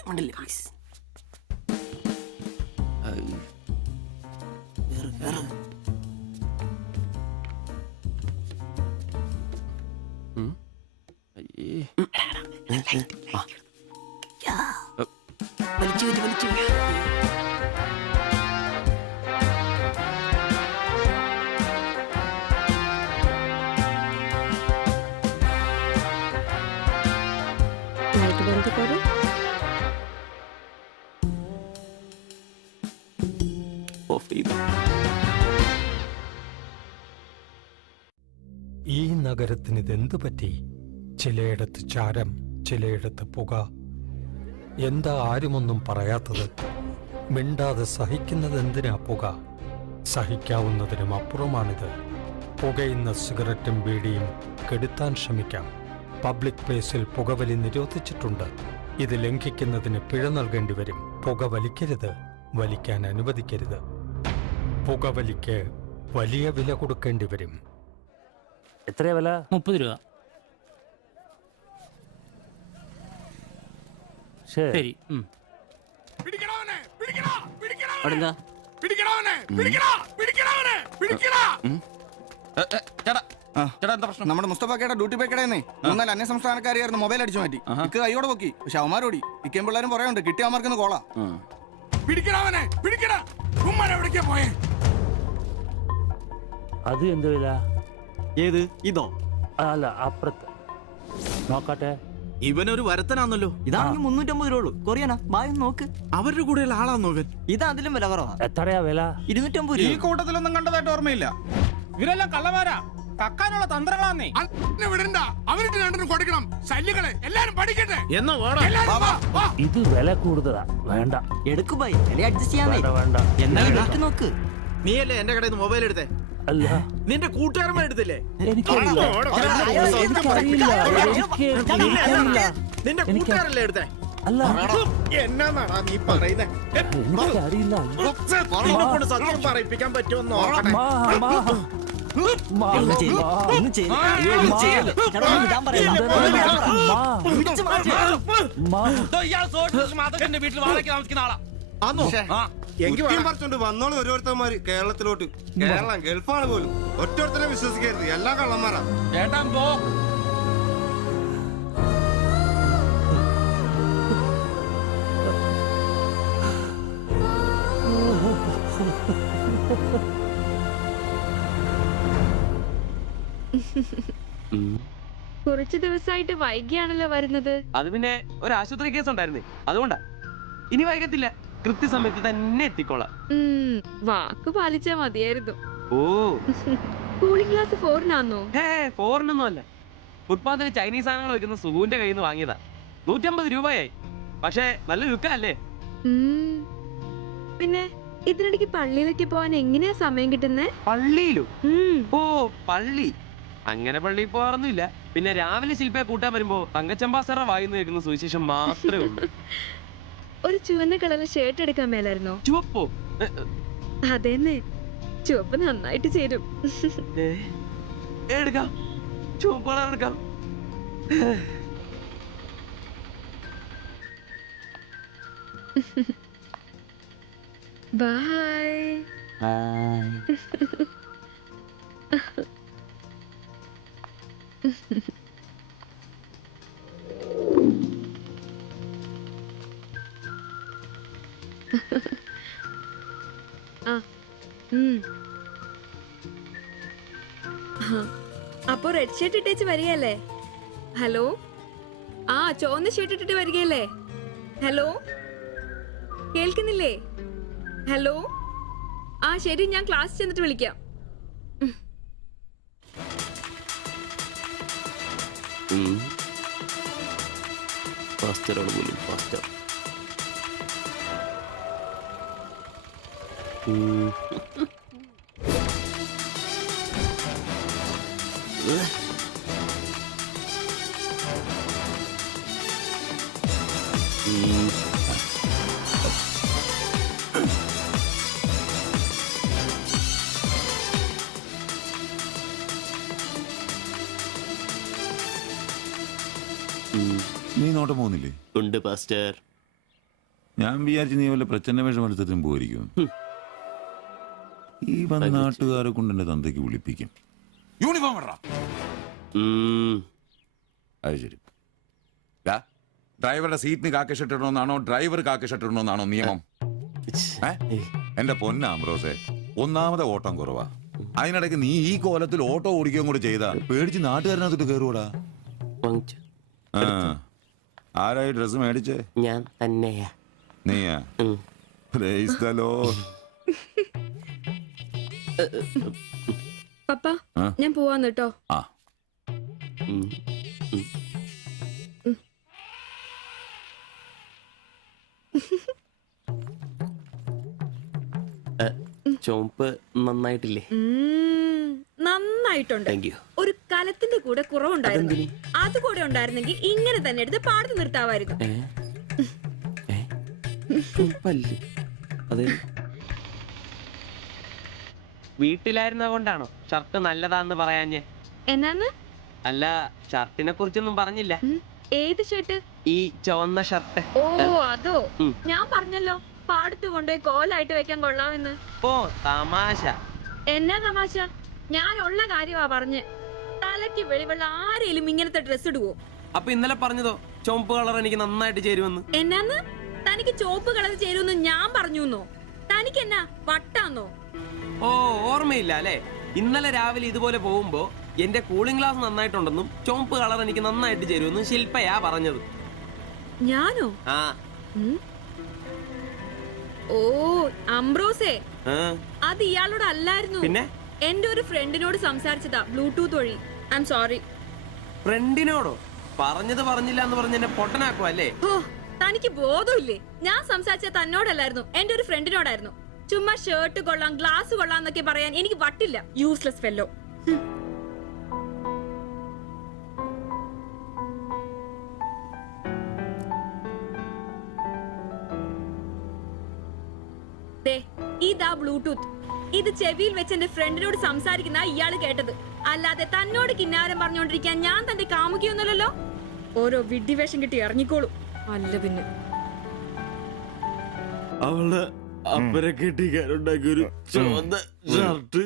മണ്ടല്ലേ പ്ലീസ്. വലിച്ചു লাইট বন্ধ করো। ഈ നഗരത്തിന് ഇതെന്ത് പറ്റി? ചിലയിടത്ത് ചാരം, ചിലയിടത്ത് പുക. എന്താ ആരുമൊന്നും പറയാത്തത്? മിണ്ടാതെ സഹിക്കുന്നത് എന്തിനാ പുക? സഹിക്കാവുന്നതിനും അപ്പുറമാണിത്. പുകയുന്ന സിഗരറ്റും ബീഡിയും കെടുത്താൻ ശ്രമിക്കാം. പബ്ലിക് പ്ലേസിൽ പുകവലി നിരോധിച്ചിട്ടുണ്ട്. ഇത് ലംഘിക്കുന്നതിന് പിഴ നൽകേണ്ടി വരും. പുക വലിക്കരുത്, വലിക്കാൻ അനുവദിക്കരുത്. പുകവലിക്ക് വലിയ വില കൊടുക്കേണ്ടി വരും. എത്രയാ വില? 30 രൂപ. ശരി. നമ്മുടെ മുസ്തഫാക്കയുടെ ഡ്യൂട്ടി പേക്കടേന്നേ 3-4 അന്യ സംസ്ഥാനക്കാരിയായിരുന്നു മൊബൈൽ അടിച്ചു മാറ്റി. ഇക്ക് കൈയോടെ പൊക്കി. പക്ഷെ അവന്മാരോടി ഇക്കേം പിള്ളേരും പറയുന്നുണ്ട് കിട്ടിയ അവന്മാർക്കൊന്ന് കോളാ. അത് എന്ത് വില? ഏത് ഇതോ? അല്ല, അപ്പുറത്ത് നോക്കട്ടെ. ഇവനൊരു വരത്തനാന്നല്ലോ. ഇതാണെങ്കിൽ 350 രൂപ ഉള്ളൂ. കൊറിയനാ, ബായ് നോക്ക്. അവരുടെ കൂടെയുള്ള ആളാന്നോ ഇവൻ? ഇത് അതിലും വില കുറവാ. എത്രയാ വില? 250 ഈ രൂപ. കൂട്ടത്തിലൊന്നും കണ്ടതായിട്ട് ഓർമ്മയില്ല. ഇവരെല്ലാം കള്ളമാരാ, കക്കാനുള്ള തന്ത്രങ്ങളാന്നേ. ഇത് വില കൂടുതലാ. വേണ്ട, എടുക്കു ബായ്, വില അഡ്ജസ്റ്റ് ചെയ്യാന്നേ. വേണ്ട. എന്നാ നോക്ക്. നീയല്ലേ എന്റെ കടയിൽ നിന്ന് മൊബൈൽ എടുത്തേ? അല്ല, നിന്റെ കൂട്ടുകാരന്മാർ എടുത്തില്ലേ? എനിക്കറിയില്ല. നിന്റെ കൂട്ടുകാരല്ലേ എടുത്തേ? അല്ല, എന്നാടാ നീ പറയുന്നേ? എനിക്കറിയില്ല. നിന്നെക്കൊണ്ട് സത്യം പറയിപ്പിക്കാൻ പറ്റുമെന്ന് നോക്കട്ടെ. വീട്ടിൽ വാടകയ്ക്ക് താമസിക്കുന്ന ആളാ. വന്നോളൂ ഓരോരുത്തന്മാര് കേരളത്തിലോട്ട്. കേരളം ഗൾഫാണ് പോലും. ഒറ്റൊരുത്തനെ വിശ്വസിക്കരുത്, എല്ലാ കള്ളന്മാരാ. ചേട്ടാ പോ. കുറച്ചു ദിവസമായിട്ട് വൈകിയാണല്ലോ വരുന്നത്. അത് പിന്നെ ഒരു ആശുപത്രി കേസ് ഉണ്ടായിരുന്നേ, അതുകൊണ്ടാ. ഇനി വൈകത്തില്ല, കൃത്യസമയത്ത് തന്നെ എത്തിക്കോളാം. വാക്ക് പാലിച്ചാ മതിയായിരുന്നു. ഓ, കൂളിംഗ് ഗ്ലാസ് 4-നാന്നോ? ഫോറിനൊന്നും അല്ല. ഫുട്പാത്തിന് ചൈനീസ് സാധനങ്ങൾ വെക്കുന്ന സുഖുവിന്റെ കയ്യിൽ നിന്ന് വാങ്ങിയതാ. 150 രൂപയായി. പക്ഷെ നല്ല ലുക്കല്ലേ? പിന്നെ ഇതിനിടയ്ക്ക് പള്ളിയിലേക്ക് പോവാൻ എങ്ങനെയാ സമയം കിട്ടുന്നേ? പള്ളിയിലോ? ഓ, പള്ളി. അങ്ങനെ പള്ളിയിൽ പോകാറൊന്നുമില്ല. പിന്നെ രാവിലെ ശില്പയെ കൂട്ടാൻ വരുമ്പോ തങ്കച്ചമ്പാസറ വായിന്ന് കേൾക്കുന്ന സുവിശേഷം മാത്രമേ ഉള്ളൂ. ഒരു ചുവന്ന കളറിൽ ഷർട്ട് എടുക്കാൻ മേലായിരുന്നോ? ചുവപ്പോ? അതെന്നെ, ചുവപ്പ് നന്നായിട്ട് ചേരും. എടുക്കാം, ചുവപ്പ് കളർ എടുക്കാം. ബൈ. അപ്പൊ റെഡ് ഷർട്ട് ഇട്ടേച്ച് വരികയല്ലേ? ഹലോ, ആ ചുവന്ന ഷർട്ട് ഇട്ടിട്ട് വരികയല്ലേ? ഹലോ, കേൾക്കുന്നില്ലേ? ഹലോ, ആ ശരി, ഞാൻ ക്ലാസ് ചെന്നിട്ട് വിളിക്കാം. ഫാസ്റ്ററാണ് പോലും, ഫാസ്റ്റർ. നീ നോട്ടം പോകുന്നില്ലേ? ഉണ്ട് പാസ്റ്റർ. ഞാൻ വിചാരിച്ചു നീ വല്ല പ്രച്ഛന്ന വേഷം എടുത്തതും പോയിരിക്കും. ഈ വന്ന നാട്ടുകാരെ കൊണ്ട് എന്റെ തന്തയ്ക്ക് വിളിപ്പിക്കും. യൂണിഫോം ഇടറാ. അത് ശരി. ഡ്രൈവറുടെ സീറ്റിന് കാക്കി ഷർട്ട് ഇടണമെന്നാണോ ഡ്രൈവർ കാക്കി ഷർട്ട് ഇടണമെന്നാണോ നിയമം? എന്റെ പൊന്ന ആംബ്രോസെ, ഒന്നാമത്തെ ഓട്ടം കുറവാ. അതിനിടയ്ക്ക് നീ ഈ കോലത്തിൽ ഓട്ടോ ഓടിക്കുകയും കൂടെ ചെയ്താ പേടിച്ച് നാട്ടുകാരനകത്തോട്ട് കയറൂടാ. ആരായി ഡ്രസ് മേടിച്ചേ? ഞാൻ തന്നെയാ. നീയാ? Praise the Lord. പപ്പ ഞാൻ പോവാന്ന് കേട്ടോ. ആ ചോപ്പ് നന്നായിട്ടില്ലേ? നന്നായിട്ടുണ്ട്. ഒരു കലത്തിന്റെ കൂടെ കുറവുണ്ടായിരുന്നു. അത് കൂടെ ഉണ്ടായിരുന്നെങ്കിൽ ഇങ്ങനെ തന്നെ എടുത്ത് പാടത്ത് നിർത്താമായിരുന്നു. വീട്ടിലായിരുന്ന കൊണ്ടാണോ ഷർട്ട് നല്ലതാന്ന് പറയാഞ്ഞേ? എന്നാന്ന്? അല്ല, ഷർട്ടിനെ കുറിച്ചൊന്നും പറഞ്ഞില്ല. ഏത് ഷർട്ട്? ഈ ചുവന്ന ഷർട്ട്. ഓ അതോ, ഞാൻ പറഞ്ഞല്ലോ പാടത്ത് കൊണ്ടുപോയി കോലായിട്ട് വെക്കാൻ കൊള്ളാമെന്ന്. ഓ തമാശ. എന്നാ തമാശ? ഞാൻ ഉള്ള കാര്യമാ പറഞ്ഞ്. തലയ്ക്ക് വെളിവുള്ള ആരെയും ഇങ്ങനത്തെ ഡ്രസ് ഇടുവോ? അപ്പൊ ഇന്നലെ പറഞ്ഞതോ ചുവപ്പ് കളർ എനിക്ക് നന്നായിട്ട് ചേരുമെന്ന്? എന്നാന്ന്? തനിക്ക് ചുവപ്പ് കളർ ചേരുമെന്ന് ഞാൻ പറഞ്ഞുന്നോ? തനിക്ക് എന്നാ വട്ടാന്നോ? ഓ ഓർമ്മയില്ല അല്ലേ? ഇന്നലെ രാവിലെ ഇതുപോലെ പോകുമ്പോ എന്റെ കൂളിംഗ് ഗ്ലാസ് നന്നായിട്ടുണ്ടെന്നും ചുവപ്പ് കളർ എനിക്ക് നന്നായിട്ട് ചേരുമെന്നും ശില്പയാ പറഞ്ഞത്. ഞാനോ? ആ. ഓ അംബ്രോസേ, അത് ഇയാളോട് അല്ലായിരുന്നു. പിന്നെ എന്റെ ഒരു ഫ്രണ്ടിനോട് സംസാരിച്ചതാ ബ്ലൂടൂത്ത് വഴി. I'm sorry. ഫ്രണ്ടിനോടോ? പറഞ്ഞത് പറഞ്ഞില്ല എന്ന് പറഞ്ഞ് എന്നെ പൊട്ടനാക്കുവോ അല്ലേ? ഓ തനിക്ക് ബോധമില്ലേ? ഞാൻ സംസാരിച്ച തന്നോടല്ലായിരുന്നു, എന്റെ ഒരു ഫ്രണ്ടിനോടായിരുന്നു. ചുമ്മാ ഷർട്ട് കൊള്ളാം ഗ്ലാസ് കൊള്ളാം എന്നൊക്കെ പറയാൻ എനിക്ക് വട്ടില്ല. Useless fellow. ഇതാ ബ്ലൂടൂത്ത്. ഇത് ചെവിയിൽ വെച്ച് എന്റെ ഫ്രണ്ടിനോട് സംസാരിക്കുന്ന ഇയാള് കേട്ടത്. അല്ലാതെ തന്നോട് കിന്നാരം പറഞ്ഞോണ്ടിരിക്കാൻ ഞാൻ തന്റെ കാമുകിയൊന്നുമല്ലല്ലോ. ഓരോ വിഡ്ഢിവേഷം കിട്ടി ഇറങ്ങിക്കോളൂ. അല്ല പിന്നെ അവളുടെ അപ്പനെ കെട്ടിക്കാനുണ്ടാക്കിയ ഒരു ചുവന്ന ഷർട്ട്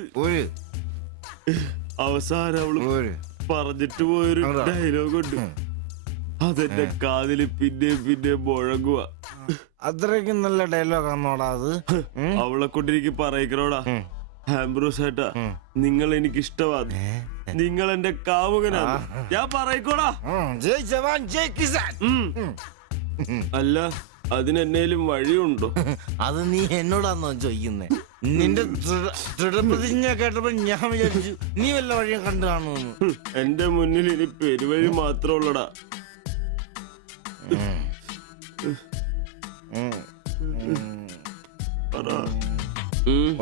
അവസാനം അവള് പറഞ്ഞിട്ട് പോയൊരു ഡയലോഗ് ഉണ്ട്. അതെന്റെ കാതില് പിന്നെ മുഴങ്ങുക. അത്രയ്ക്കും നല്ല ഡയലോഗ് ആണോടാ അത്? അവളെ കൊണ്ടിരിക്കും പറയിക്കണോടാ. ആംബ്രോസ് ഏട്ടാ, നിങ്ങൾ എനിക്ക് ഇഷ്ടമാണ്, നിങ്ങൾ എന്റെ കാമുകനാണ്, ഞാൻ പറയിക്കോടാ. അല്ല, അതിനെന്നേലും വഴിയുണ്ടോ? അത് നീ എന്നോടാന്നോ ചോദിക്കുന്നേ? നിന്റെ ദൃഢപ്രതിജ്ഞ കേട്ടപ്പോ ഞാൻ വിചാരിച്ചു നീ വല്ല വഴിയും കണ്ടു കാണുമെന്ന്. എന്റെ മുന്നിൽ ഇനി പെരുവഴി മാത്രമുള്ളടാ.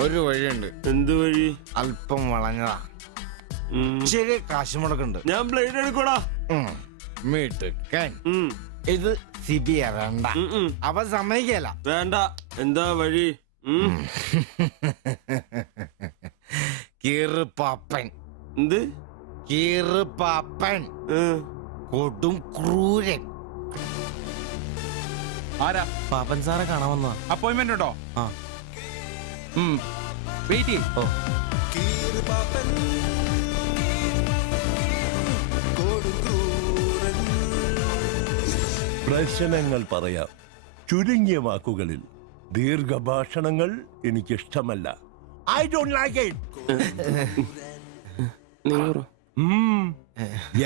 ഒരു വഴിയുണ്ട്. എന്ത് വഴി? അല്പം വളഞ്ഞതാ, ശരി കാശ് മുടക്കുണ്ട്. ഞാൻ ബ്ലേഡ് എടുക്കോടാ. മീട്ടുക്കാൻ ഇത് സിബി വേണ്ട, അവ സമ്മതിക്കല. വേണ്ട. എന്താ വഴി? കീറുപാപ്പൻ. എന്ത് കീറുപാപ്പൻ? കൊടും ക്രൂരൻ. ആരാ? പാപ്പൻ സാറെ കാണാൻ വന്നതാ. അപ്പോയിന്റ്മെന്റ് ഉണ്ടോ? ആ വെയിറ്റ് ചെയ്യ്. പ്രശ്നങ്ങൾ പറയാം ചുരുങ്ങിയ വാക്കുകളിൽ. ദീർഘഭാഷണങ്ങൾ എനിക്കിഷ്ടമല്ല. I don't like it.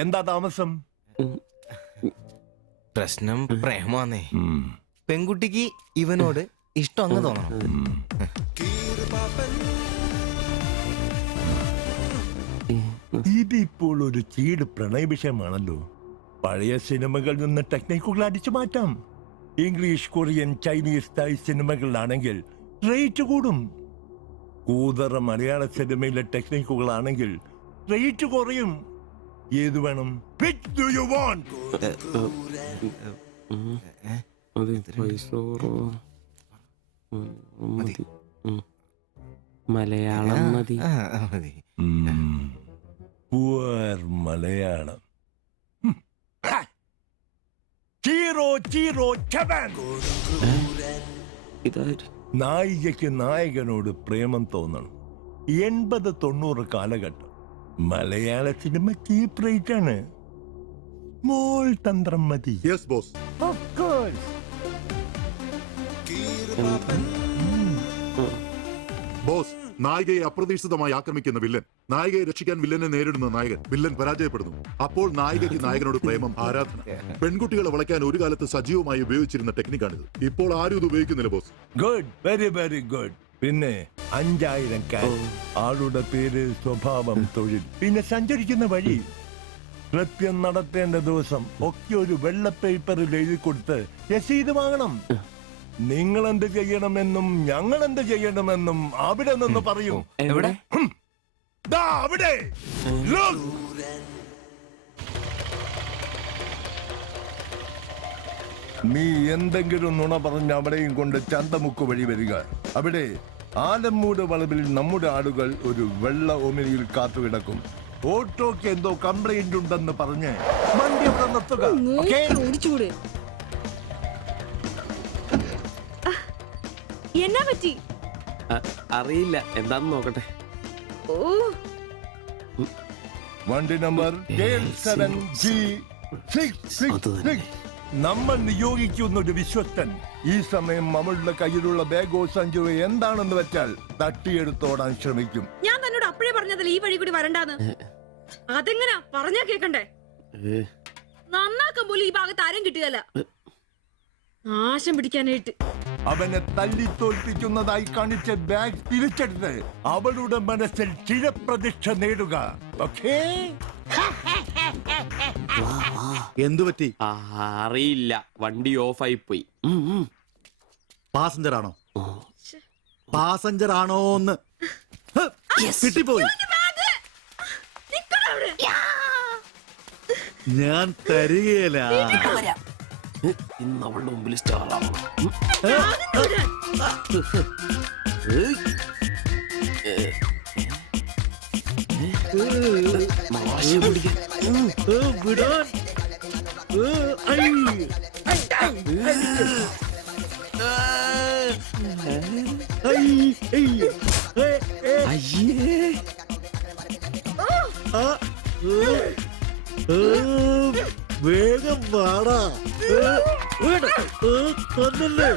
എന്താ താമസം? പ്രശ്നം പ്രേമാന്നേ. പെൺകുട്ടിക്ക് ഇവനോട് ഇഷ്ടം അങ്ങ് തോന്നണം. ഇതിപ്പോൾ ഒരു ചീട് പ്രണയ വിഷയമാണല്ലോ. പഴയ സിനിമകളിൽ നിന്ന് ടെക്നിക്കുകൾ അടിച്ചു മാറ്റാം. ഇംഗ്ലീഷ്, കൊറിയൻ, ചൈനീസ്, തായ് സിനിമകളിലാണെങ്കിൽ റേറ്റ് കൂടും. കൂതറ മലയാള സിനിമയിലെ ടെക്നിക്കുകളാണെങ്കിൽ റേറ്റ് കുറയും. ഏത് വേണം? Which do you want? Malayalam മതി. Poor മലയാളം. Chi Rho Chi Rho ചവൻ. നായികയ്ക്ക് നായകനോട് പ്രേമം തോന്നണം. 80-90 കാലഘട്ടം മലയാള സിനിമ ചീപ്പ് റേറ്റ് ആണ്. മോൾ തന്ത്രം മതി. Yes boss. Of course. Boss നായികയെ അപ്രതീക്ഷിതമായി ആക്രമിക്കുന്ന വില്ലൻ, നായികയെ രക്ഷിക്കാൻ വില്ലനെ നേരിടുന്ന നായകൻ, വില്ലൻ പരാജയപ്പെടുന്നു. അപ്പോൾ നായികയ്ക്ക് നായകനോട് പ്രേമം, ആരാധന. പെൺകുട്ടികളെ വളയ്ക്കാൻ ഒരു കാലത്ത് സജീവമായി ഉപയോഗിച്ചിരുന്ന ടെക്നിക്കാണിത്. ഇപ്പോൾ ആരും ഇത് ഉപയോഗിക്കുന്നില്ല boss. Good, very very good. പിന്നെ 5000 ആളുടെ പേര്, സ്വഭാവം, തൊഴിൽ, പിന്നെ സഞ്ചരിക്കുന്ന വഴി, കൃത്യം നടത്തേണ്ട ദിവസം ഒക്കെ ഒരു വെള്ള പേപ്പറിൽ എഴുതി കൊടുത്ത് രസീത് വാങ്ങണം. നിങ്ങൾ എന്ത് ചെയ്യണമെന്നും ഞങ്ങൾ എന്ത് ചെയ്യണമെന്നും അവിടെ നിന്ന് പറയും. എവിടെ? ദാ അവിടെ. Look. നീ എന്തെങ്കിലും നുണ പറഞ്ഞ് അവിടെയും കൊണ്ട് ചന്തമുക്ക് വഴി വരിക. അവിടെ ആലമ്മൂട് വളവിൽ നമ്മുടെ ആളുകൾ ഒരു വെള്ള ഒമിനിയിൽ കാത്തുകിടക്കും. ഓട്ടോക്ക് എന്തോ കംപ്ലൈന്റ് ഉണ്ടെന്ന് പറഞ്ഞ് വണ്ടി അവിടെ നിർത്തുക. ഓടിച്ചൂട്. എന്നാ പറ്റി? അറിയില്ല, എന്താന്ന് നോക്കട്ടെ. ഓ, വണ്ടി നമ്പർ 7G666. നമ്മൾ നിയോഗിക്കുന്ന ഒരു വിശ്വസ്തൻ ഈ സമയം നമ്മളുടെ കയ്യിലുള്ള ബാഗോ സഞ്ചോ എന്താണെന്ന് വെച്ചാൽ തട്ടിയെടുത്തോടാൻ ശ്രമിക്കും. ഞാൻ തന്നോട് അപ്പഴേ പറഞ്ഞതല്ലേ ഈ വഴി കൂടി വരണ്ടാന്ന്. അതെങ്ങനാ പറഞ്ഞാ കേക്കണ്ടേ? നന്നാക്കാൻ പോലും ഈ ഭാഗത്ത് ആരും കിട്ടുകയല്ല. നാശം പിടിക്കാനായിട്ട് അവനെ തല്ലി തോൽപ്പിക്കുന്നതായി കാണിച്ച ബാഗ് തിരിച്ചെടുത്ത് അവളുടെ മനസ്സിൽ ചിരപ്രതിഷ്ഠ നേടുക. ഓക്കേ? എന്തു പറ്റി? അറിയില്ല, വണ്ടി ഓഫായി പോയി. പാസഞ്ചർ ആണോ? പാസഞ്ചർ ആണോന്ന് കിട്ടിപ്പോയി. ഞാൻ തരികയില്ല. ഇന്ന് അവളുടെ മുമ്പിൽ സ്റ്റാറാണ്. വേഗം പാടാ. കൊന്നല്ലേ?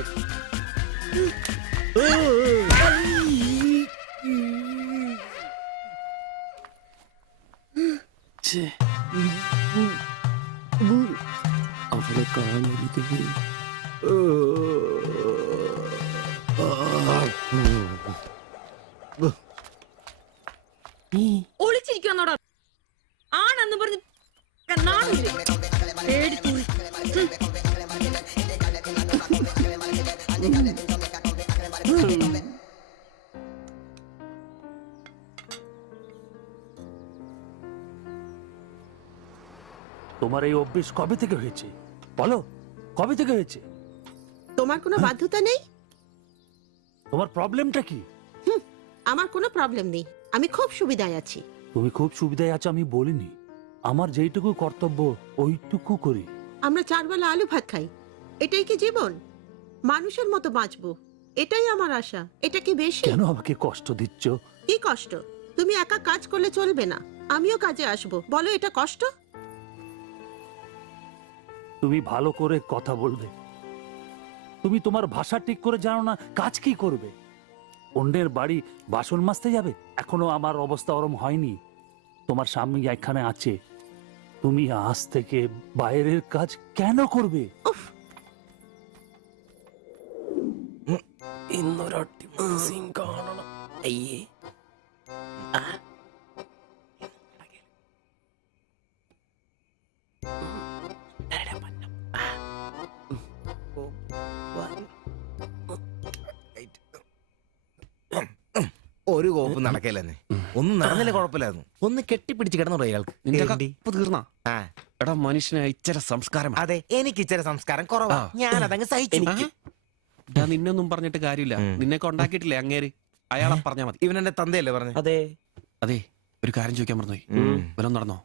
അവളെ കാണരുത്. ഒളിച്ചിരിക്കുന്നോടാ ആണെന്ന് പറഞ്ഞ് നാണില്ലേ? പേടിച്ചു. তোমার এই অভ্যেস কবে থেকে হয়েছে বলো? কবে থেকে হয়েছে? তোমার কোনো বাধ্যতা নেই? তোমার প্রবলেমটা কি? আমার কোনো প্রবলেম নেই, আমি খুব সুবিধায় আছি। তুমি খুব সুবিধায় আছো আমি বলিনি, আমার যেইটুকু কর্তব্য ওইটুকু করি। আমরা 4 বেলা আলু ভাত খাই, এটাই কি জীবন? মানুষের মতো বাঁচবো, এটাই আমার আশা। এটা কি বেশি? কেন আমাকে কষ্ট দিচ্ছ? কি কষ্ট? তুমি একা কাজ করলে চলবে না, আমিও কাজে আসবো। বলো এটা কষ্ট? তুমি ভালো করে কথা বলবে, তুমি তোমার ভাষা ঠিক করে জানো না, কাজ কি করবে? অন্যের বাড়ি বাসন মাজতে যাবে? এখনো আমার অবস্থা ওরম হয়নি। তোমার স্বামী এখানে আছে, তুমি আজ থেকে বাইরের কাজ কেন করবে? ഇന്നൊരട്ടി സീൻ കാണണം. അയ്യേ, ഒരു കോപ്പ് നടക്കല്ലെന്നെ. ഒന്നും നടന്നില്ല, കുഴപ്പമില്ലായിരുന്നു. ഒന്ന് കെട്ടിപ്പിടിച്ച് കിടന്നു അയാൾക്ക്. തീർന്നാ? എടാ, മനുഷ്യന് ഇച്ചിരി സംസ്കാരം. അതെ, എനിക്ക് ഇച്ചിരി സംസ്കാരം കുറവാ, ഞാൻ അതങ്ങ് സഹിച്ചു. നിന്നൊന്നും പറഞ്ഞിട്ട് കാര്യമില്ല, നിന്നെ കൊണ്ടാക്കിയിട്ടില്ലേ അങ്ങേര്, അയാളെ പറഞ്ഞാ മതി. ഇവൻ എന്റെ തന്തയല്ലേ പറഞ്ഞു? അതെ അതെ. ഒരു കാര്യം ചോദിക്കാൻ മറന്നുപോയി, വല്ലതും നടന്നോ?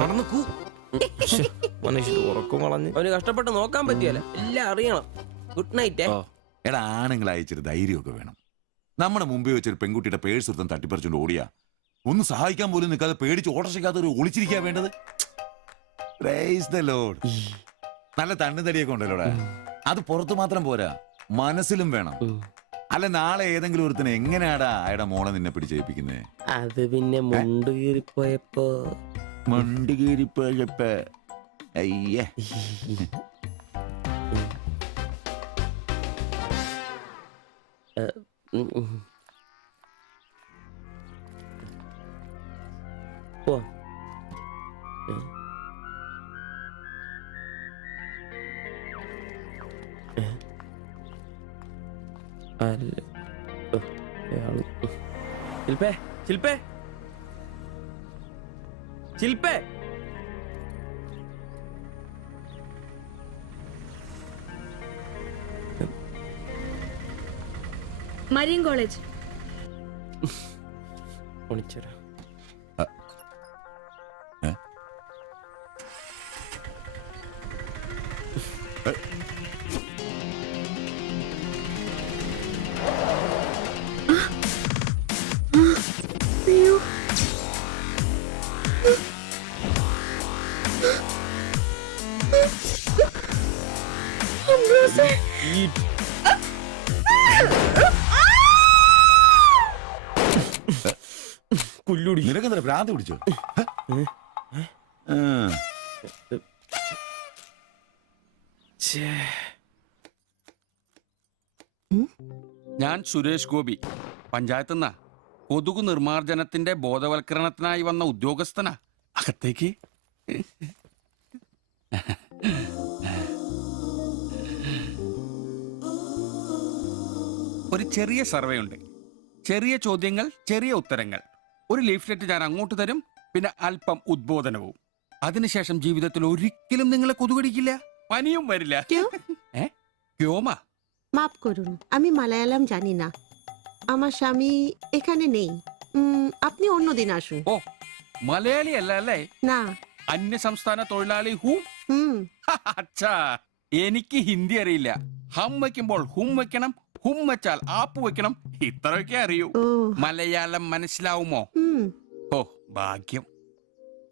നടന്നു മനുഷ്യ ഉറക്കം കളഞ്ഞ് അവന് കഷ്ടപ്പെട്ട് നോക്കാൻ പറ്റിയല്ല, എല്ലാം അറിയണം. Good night. എടാ, ആണുങ്ങളായി ഇച്ചിരി ധൈര്യമൊക്കെ വേണം. നമ്മുടെ മുമ്പിൽ വെച്ചൊരു പെൺകുട്ടിയുടെ പേഴ്സ് ഒരുത്തൻ തട്ടിപ്പറിച്ചുകൊണ്ട് ഓടിയാ ഒന്ന് സഹായിക്കാൻ പോലും നിൽക്കാതെ പേടിച്ച് ഓട്ടർഷയ്ക്കകത്ത് ഒരു ഒളിച്ചിരിക്കാ വേണ്ടത്. നല്ല തണ്ണുതടിയൊക്കെ ഉണ്ടല്ലോടാ. അത് പുറത്തു മാത്രം പോരാ, മനസ്സിലും വേണം. അല്ല നാളെ ഏതെങ്കിലും ഒരുത്തനെ എങ്ങനെയാടാ അയാളുടെ മോളെ നിന്നെ പിടിച്ചേൽപ്പിക്കുന്നേ? അത് പിന്നെ മുണ്ട് കീറിപ്പോയപ്പോ മണ്ട് കീറിപ്പോയപ്പോ അയ്യേ. പോ. ശില്പേ ശില്പേ ശില്പേ മരിയൻ കോളേജ്. പൊണിച്ചരാ. നിനക്കെന്താ ഭ്രാന്ത് പിടിച്ചോ? ഞാൻ സുരേഷ് ഗോപി, പഞ്ചായത്ത് നിന്നാ. കൊതുക് നിർമ്മാർജ്ജനത്തിന്റെ ബോധവൽക്കരണത്തിനായി വന്ന ഉദ്യോഗസ്ഥനാ. അകത്തേക്ക്. ഒരു ചെറിയ സർവേ ഉണ്ട്. ചെറിയ ചോദ്യങ്ങൾ, ചെറിയ ഉത്തരങ്ങൾ. ഒരു ലീഫ്ലെറ്റ് ഞാൻ അങ്ങോട്ട് തരും, പിന്നെ അല്പം ഉദ്ബോധനവും. അതിനുശേഷം ജീവിതത്തിൽ ഒരിക്കലും നിങ്ങളെ കൊതുകടിക്കില്ല, പനിയും വരില്ല. ക്യോമാ? মাফ করুন, আমি মালায়ালাম জানি না। আমার স্বামী এখানে নেই। আপনি অন্যদিন আসুন। ഓ, മലയാളി അല്ല അല്ലേ? না। അന്യ സംസ്ഥാന തൊഴിലാളി ഹൂം? അച്ഛാ, എനിക്ക് ഹിന്ദി അറിയില്ല. ഹം വയ്ക്കുമ്പോൾ ഹും വെക്കണം, ഹും വെച്ചാൽ ആപ്പ് വെക്കണം, ഇത്രയൊക്കെ അറിയൂ. മലയാളം മനസ്സിലാവുമോ? ഓ ഭാഗ്യം.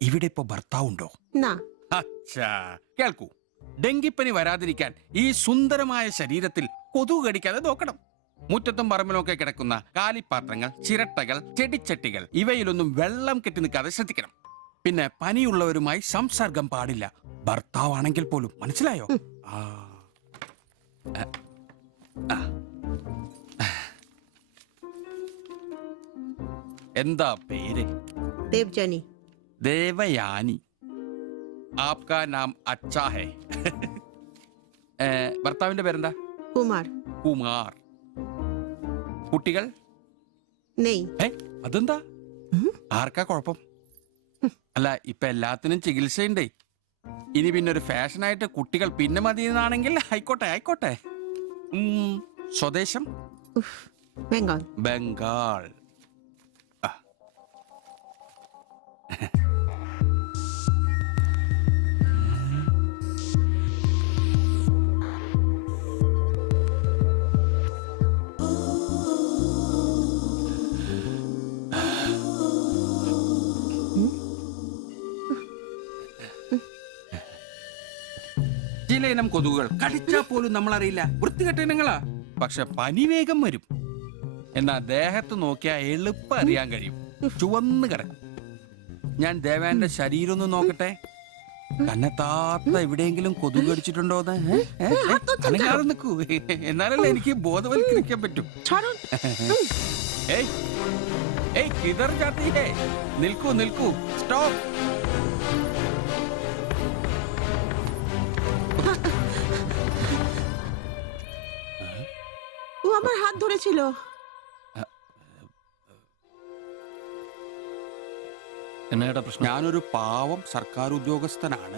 ഇവിടെ ഇപ്പൊ ഭർത്താവുണ്ടോ? അച്ഛാ കേൾക്കൂ, ഡെങ്കിപ്പനി വരാതിരിക്കാൻ ഈ സുന്ദരമായ ശരീരത്തിൽ കൊതുക് കടിക്കാതെ നോക്കണം. മുറ്റത്തും പറമ്പിലൊക്കെ കിടക്കുന്ന കാലിപ്പാത്രങ്ങൾ, ചിരട്ടകൾ, ചെടിച്ചട്ടികൾ ഇവയിലൊന്നും വെള്ളം കെട്ടി നിൽക്കാതെ ശ്രദ്ധിക്കണം. പിന്നെ പനിയുള്ളവരുമായി സംസർഗം പാടില്ല, ഭർത്താവാണെങ്കിൽ പോലും. മനസ്സിലായോ? എന്താ പേര്? ദേവ്ജാനി. ദേവയാനി. ആപ്കാ നാം അച്ഛാ ഹേ. ഭർത്താവിന്റെ പേരെന്താ? കുമാർ. കുമാർ. കുട്ടികൾ? അതെന്താ? ആർക്കാ കുഴപ്പം? അല്ല, ഇപ്പൊ എല്ലാത്തിനും ചികിത്സയുണ്ടേ. ഇനി പിന്നെ ഒരു ഫാഷനായിട്ട് കുട്ടികൾ പിന്നെ മതി എന്നാണെങ്കിൽ ആയിക്കോട്ടെ ആയിക്കോട്ടെ. സ്വദേശം? ബംഗാൾ. ബംഗാൾ. ചില ഇനം കൊതുകുകൾ കടിച്ചാൽ പോലും നമ്മൾ അറിയില്ല, വൃത്തികെട്ട ഇനങ്ങളാ. പക്ഷെ പനി വേഗം വരും. എന്നാ ദേഹത്ത് നോക്കിയാൽ എളുപ്പം അറിയാൻ കഴിയും, ചുവന്ന് കിടക്കും. ഞാൻ ദേവാന്റെ ശരീരം ഒന്ന് നോക്കട്ടെ. കന്നെത്താത്ത എവിടെയെങ്കിലും കൊതുക് കടിച്ചിട്ടുണ്ടോ? അനങ്ങാതെ നിൽക്കൂ, എന്നാലല്ലേ എനിക്ക് ബോധവൽക്കരിക്കാൻ പറ്റും. കിതർ ജാത്തി ഹേ. നിൽക്കൂ നിൽക്കൂ, സ്റ്റോപ്പ്. ও আমার হাত ধরেছিল। എന്നേടാ പ്രശ്നം? ഞാനൊരു പാവം സർക്കാർ ഉദ്യോഗസ്ഥനാണ്.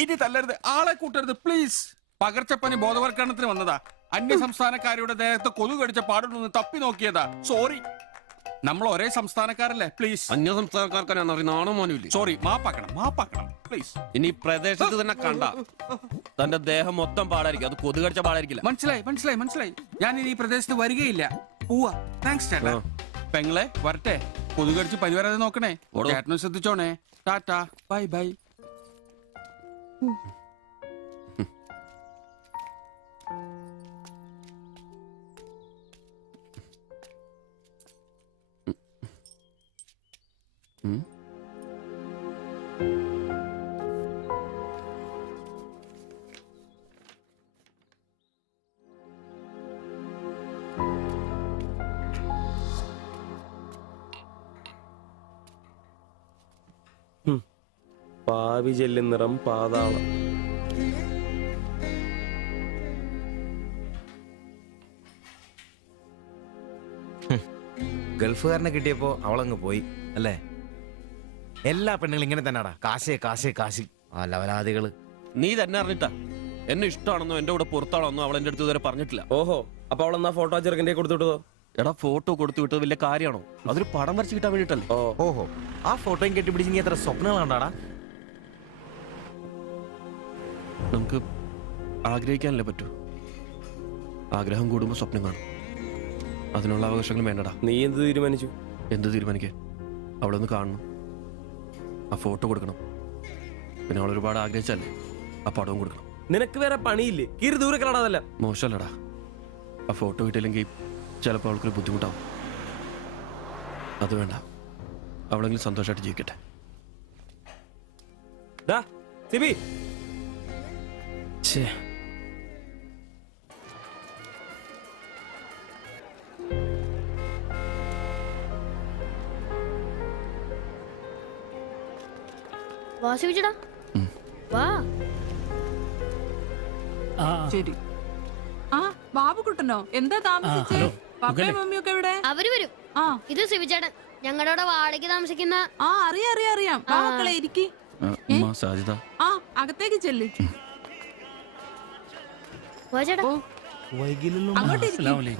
ഇനി തല്ലരുത്, ആളെ കൂട്ടരുത് പ്ലീസ്. പകർച്ചപ്പനി ബോധവൽക്കരണത്തിന് വന്നതാ. അന്യ സംസ്ഥാനക്കാരുടെ ദേഹത്ത് കൊതുക് കടിച്ച പാടുണ്ടെന്ന് തപ്പി നോക്കിയതാ. സോറി, നമ്മൾ ഒരേ സംസ്ഥാനക്കാരല്ലേ, പ്ലീസ്. അന്യ സംസ്ഥാനക്കാർക്കാണ്. സോറി, മാപ്പാക്കണം മാപ്പാക്കണം പ്ലീസ്. ഇനി പ്രദേശത്ത് തന്നെ കണ്ട തന്റെ ദേഹം മൊത്തം പാടായിരിക്കും, അത് കൊതുക് കടിച്ച പാടായിരിക്കില്ല. മനസ്സിലായി മനസ്സിലായി മനസ്സിലായി. ഞാൻ ഇനി ഈ പ്രദേശത്ത് വരികയില്ല. പോവാ. താങ്ക്സ് ചേട്ടാ. പെങ്ങളെ വരട്ടെ. കൊതുക് കടിച്ച് പനി വരാതെ നോക്കണേ. ചേട്ടനും ശ്രദ്ധിച്ചോണേ. Tata, bye bye. പാവി ജെല്ലിൻ നിറം പാതാളം. ഗൾഫുകാരനെ കിട്ടിയപ്പോ അവളങ്ങ് പോയി അല്ലേ? എല്ലാ പെണ്ണുങ്ങളും ഇങ്ങനെ തന്നെയാടാ, കാശേ കാശേ കാശ്. ആ ലവലാദികള്. നീ തന്നെ അറിഞ്ഞിട്ടാ എന്നെ ഇഷ്ടമാണെന്നോ എന്റെ കൂടെ പുറത്താണെന്നോ അവൾ എന്റെ അടുത്ത് ഇതുവരെ പറഞ്ഞിട്ടില്ല. ഓഹോ, അപ്പൊ അവൾ എന്നാ ഫോട്ടോ ചെറുക്കൻ്റെ കൊടുത്തു വിട്ടതോ? എടാ, ഫോട്ടോ കൊടുത്തു വിട്ടത് വലിയ കാര്യമാണോ? അതൊരു പടം വരച്ച് കിട്ടാൻ വേണ്ടിട്ടല്ലേ. ഓഹോ, ആ ഫോട്ടോയും കെട്ടിപ്പിടിച്ച് നീ എത്ര സ്വപ്നങ്ങൾ കണ്ടാടാ? നമുക്ക് ആഗ്രഹിക്കാനല്ലേ പറ്റൂ. ആഗ്രഹം കൂടുമ്പോ സ്വപ്നം കാണും. അതിനുള്ള അവകാശങ്ങൾ വേണ്ടടാ. നീ എന്ത് തീരുമാനിച്ചു? എന്ത് തീരുമാനിക്കാൻ? അവളൊന്ന് കാണണം, ആ ഫോട്ടോ കൊടുക്കണം, പിന്നെ അവൾ ഒരുപാട് ആഗ്രഹിച്ചല്ലേ ആ പടവും കൊടുക്കണം. നിനക്ക് വേറെ പണിയില്ലേ? കീറി ദൂരെ കളടാതല്ല. മോശമല്ലടാ, ആ ഫോട്ടോ കിട്ടിയില്ലെങ്കിൽ ചിലപ്പോൾ അവൾക്കൊരു ബുദ്ധിമുട്ടാവും. അത് വേണ്ട, അവളെങ്കിലും സന്തോഷമായിട്ട് ജീവിക്കട്ടെ. വാ ശിവച്ചേട്ടാ, വാ. ശരി. ആ ബാബുക്കുട്ടനോ, എന്താ താമസിച്ചേ? പപ്പയും മമ്മിയൊക്കെ എവിടെ? അവര് വരും. ഇത് ശിവച്ചേട്ടൻ, ഞങ്ങളുടെ വാടകയ്ക്ക് താമസിക്കുന്ന. ആ അറിയാം. വാ മക്കളെ, ഇരിക്കി. ആ അകത്തേക്ക് ചെല്ല്. വാ ചേട്ടാ. അങ്ങോട്ട് ഇരിക്ക്.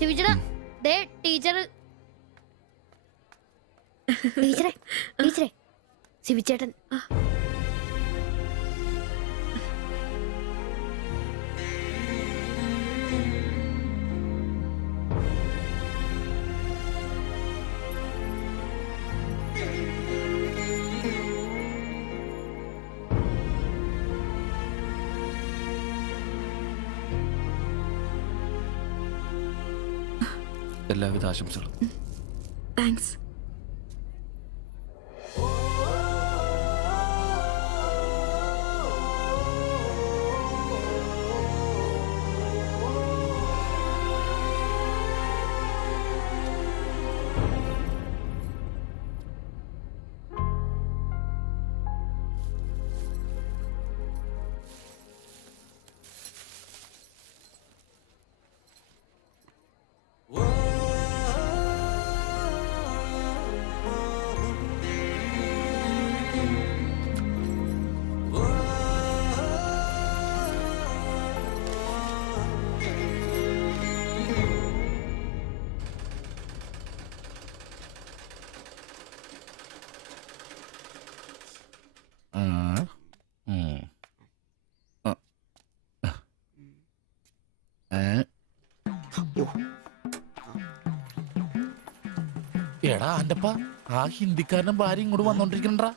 ശിവച്ചേട്ടാ, ദേ ടീച്ചർ. ടീച്ചറെ, ശിവച്ചേട്ടൻ. എല്ലാവിധ ആശംസകളും. താങ്ക്സ്. എടാ ആന്റപ്പ, ആ ഹിന്ദിക്കാരനും ഭാര്യ ഇങ്ങോട്ട് വന്നോണ്ടിരിക്കണ്ടാ.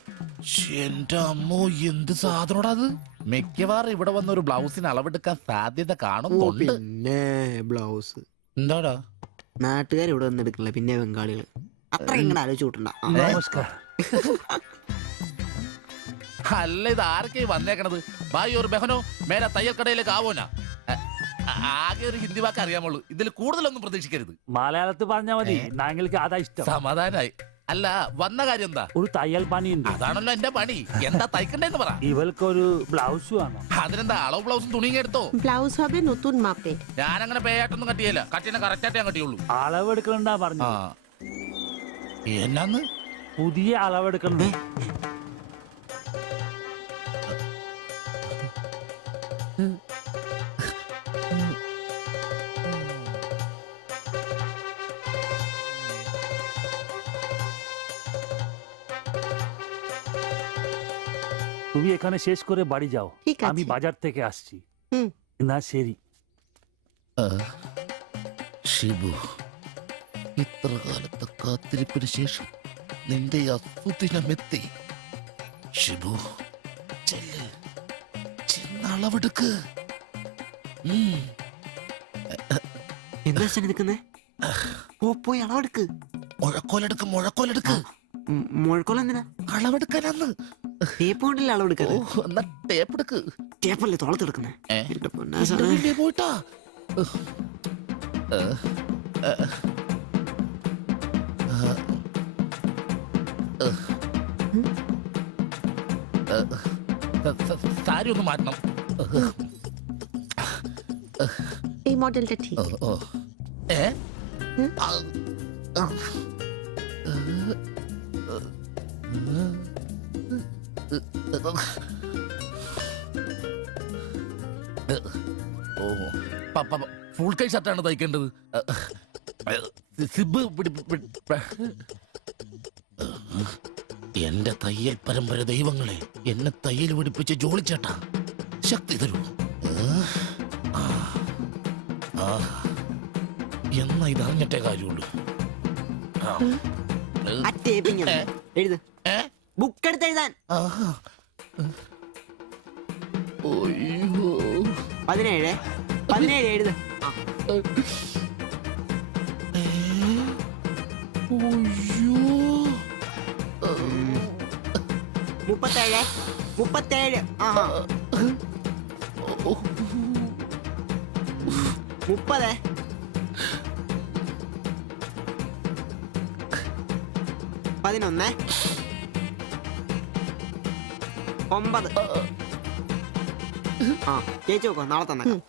എന്റെ അമ്മോ, എന്ത് സാധനോടാ അത്! മിക്കവാറും ഇവിടെ വന്ന ഒരു ബ്ലൗസിന് അളവെടുക്കാൻ സാധ്യത കാണുന്നുണ്ട്. പിന്നെ ബ്ലൗസ് എന്താടാ നാട്ടുകാർ ഇവിടെ വന്ന് എടുക്കണില്ല, പിന്നെ ബംഗാളികള്. അത്ര ഇങ്ങനെ ആലോചിച്ചു കൂട്ടണ്ട. അല്ല, ഇത് ആരൊക്കെ വന്നേക്കണത്? ഭായ് ഒരു ബഹനോ മേലെ തയ്യൽ കടയിലേക്ക് ആവോനാ. ആകെ ഒരു ഹിന്ദി വാക്ക് അറിയാമുള്ളൂ, ഇതിൽ കൂടുതലൊന്നും പ്രതീക്ഷിക്കരുത്. മലയാളത്തിൽ പറഞ്ഞാൽ മതി, ഞങ്ങൾക്ക് അതാ ഇഷ്ടം. സമാധാനായി. അല്ല, വന്ന കാര്യം എന്താ? ഒരു തയ്യൽ പണിയുണ്ട്. അതാണല്ലോ എന്റെ പണി. എന്താ തയ്ക്കണ്ടേന്ന് പറ. ഇവൾക്കൊരു ബ്ലൗസ് വേണം. അതിനെന്താ അളവ് ബ്ലൗസും തുണിയും എടുത്തോ? ব্লাউজ হবে নতুন মাপে। ഞാനങ്ങനെ പേയായിട്ടൊന്നും കട്ടിയല്ല, കട്ടിനെ കറക്റ്റായിട്ട് ഞാൻ കട്ടിയുള്ളൂ. അളവെടുക്കണ്ടാ പറഞ്ഞു. എന്നാന്ന്? പുതിയ അളവെടുക്കണ്ടേ? তুমি এখানে শেষ করে বাড়ি যাও, আমি বাজার থেকে আসছি। না ശരി. ഷിബു, ഇത്ര കാലത്തെ കാത്തിരിപ്പിന് ശേഷം നിന്റെ അസുദിനമെത്തി. ഷിബു, ചെല്ല്, ചെന്നളവെടുക്ക്. എന്താ നിൽക്കുന്നേ? പോയി അളവെടുക്ക്. മുഴക്കോലെടുക്ക്. മുഴക്കോല എന്തിനാ? അളവെടുക്കാനാന്ന്. ടേപ്പ് കൊണ്ടല്ലേ അളവെടുക്കാറ്? ടേപ്പ് എടുക്ക്. ടേപ്പല്ലേ തോളത്തെടുക്കുന്നേ? പോയിട്ടാ സാരി ഒന്ന് മാറ്റണം. এই মডেলটা ঠিক। ഏ ഫുൾ കൈ ഷർട്ടാണ് തയ്ക്കേണ്ടത്. സിബ് എന്റെ തയ്യൽ പരമ്പര ദൈവങ്ങളെ, എന്നെ തയ്യൽ പിടിപ്പിച്ച് ജോളിച്ചേട്ടാ ശക്തി തരൂ. എന്നാ ഇത് അറിഞ്ഞിട്ടേ കാര്യമുള്ളൂ. എഴുത്, ബുക്ക് എടുത്ത് എഴുതാൻ. 17 എഴുത്. 37. 30. 11. 9. ചേച്ചി നോക്കോ, നാളെ തന്നേക്കാം.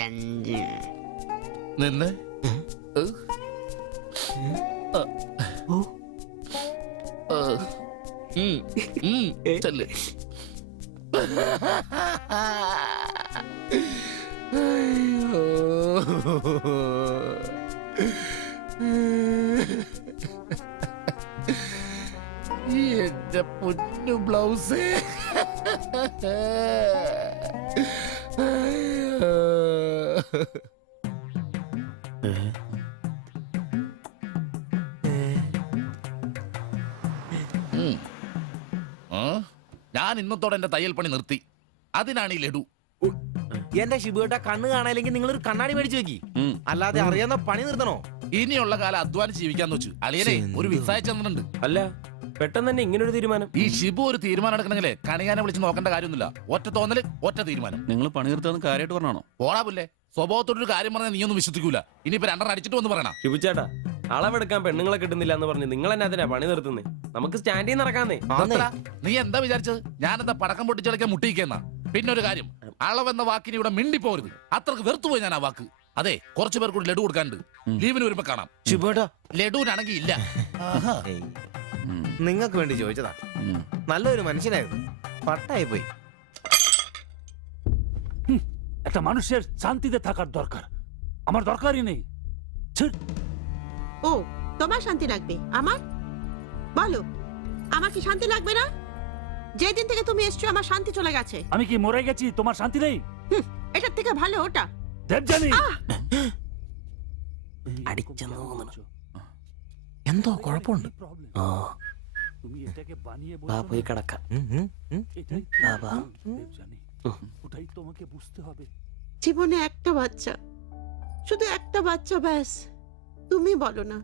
5. നിന്ന് ചെല്ല്. എന്റെ പൊന്നു ബ്ലൗസ്. ഞാൻ ഇന്നത്തോടെ എന്റെ തയ്യൽ പണി നിർത്തി. അതിനാണ് ഈ ലഡു. എന്റെ ശിബുട്ട കണ്ണ് കാണാനില്ലെങ്കിൽ നിങ്ങൾ ഒരു കണ്ണാടി മേടിച്ചു വെക്കി, അല്ലാതെ അറിയാവുന്ന പണി നിർത്തണോ? ഇനിയുള്ള കാലം അധ്വാനിച്ച് ജീവിക്കാന്ന് വെച്ചു. അളിയനെ ഒരു വിസായ ചന്ദ്രനുണ്ട്. അല്ല, പെട്ടെന്ന് തന്നെ ഇങ്ങനെ ഒരു തീരുമാനം. ഈ ഷിബു ഒരു തീരുമാനം എടുക്കണമെങ്കിലേ കണിയാനെ വിളിച്ച് നോക്കേണ്ട കാര്യമൊന്നുമില്ല. ഒറ്റ തോന്നല്, ഒറ്റ തീരുമാനം. നിങ്ങൾ പണി നിർത്താന്ന് കാര്യമായിട്ട് പറഞ്ഞാണോ? പോടാ പുല്ലേ, സ്വഭാവത്തോടൊരു കാര്യം പറഞ്ഞാൽ നീ ഒന്നും വിശ്വസിക്കൂല. ഇനിയിപ്പോ 2 അടിച്ചിട്ട് വന്ന് പറയണം. ശിബുച്ചേട്ടാ, അളവെടുക്കാൻ പെണ്ണുങ്ങളെ കിട്ടുന്നില്ല എന്ന് പറഞ്ഞ് നിങ്ങൾ തന്നെ അതിനാ പണി നിർത്തുന്നേ. നമുക്ക് സ്റ്റാൻഡിൽ നടക്കാന്നേ. നീ എന്താ വിചാരിച്ചത്? ഞാനെന്താ പടക്കം പൊട്ടിച്ചളിക്കാൻ മുട്ടിയിക്കുന്ന? പിന്നെ ഒരു കാര്യം, അളവെന്ന വാക്കിന് ഇവിടെ മിണ്ടിപ്പോരുത്. അത്രക്ക് വെറുത്തുപോയി ഞാൻ ആ വാക്ക്. അതെ, കുറച്ചു പേർ കൂടി ലഡു കൊടുക്കാനുണ്ട്. ലീവിന് വരുമ്പോ കാണാം. ലഡുവിനാണെങ്കിൽ ഇല്ല. നിങ്ങൾക്ക് വേണ്ടി ചോദിച്ചതാ. നല്ലൊരു മനുഷ്യനായിരുന്നു, പട്ടായി പോയി. একটা মানুষের শান্তিতে থাকার দরকার, আমার দরকারই নেই। ও, তোমার শান্তি লাগবে? আমার বলো, আমার কি শান্তি লাগবে না? যেদিন থেকে তুমি এসছো আমার শান্তি চলে গেছে। আমি কি মরে গেছি? তোমার শান্তি নেই? এটার থেকে ভালো ওটা। দেবজানি, എന്തോ കുഴപ്പമുണ്ട്. তুমি এটাকে বানিয়ে പോയി കിടക്കാം. দেবজানি, ওটাই তোমাকে বুঝতে হবে। জীবনে একটা বাচ্চা, শুধু একটা বাচ্চা, ব্যাস। তুমি বলো না,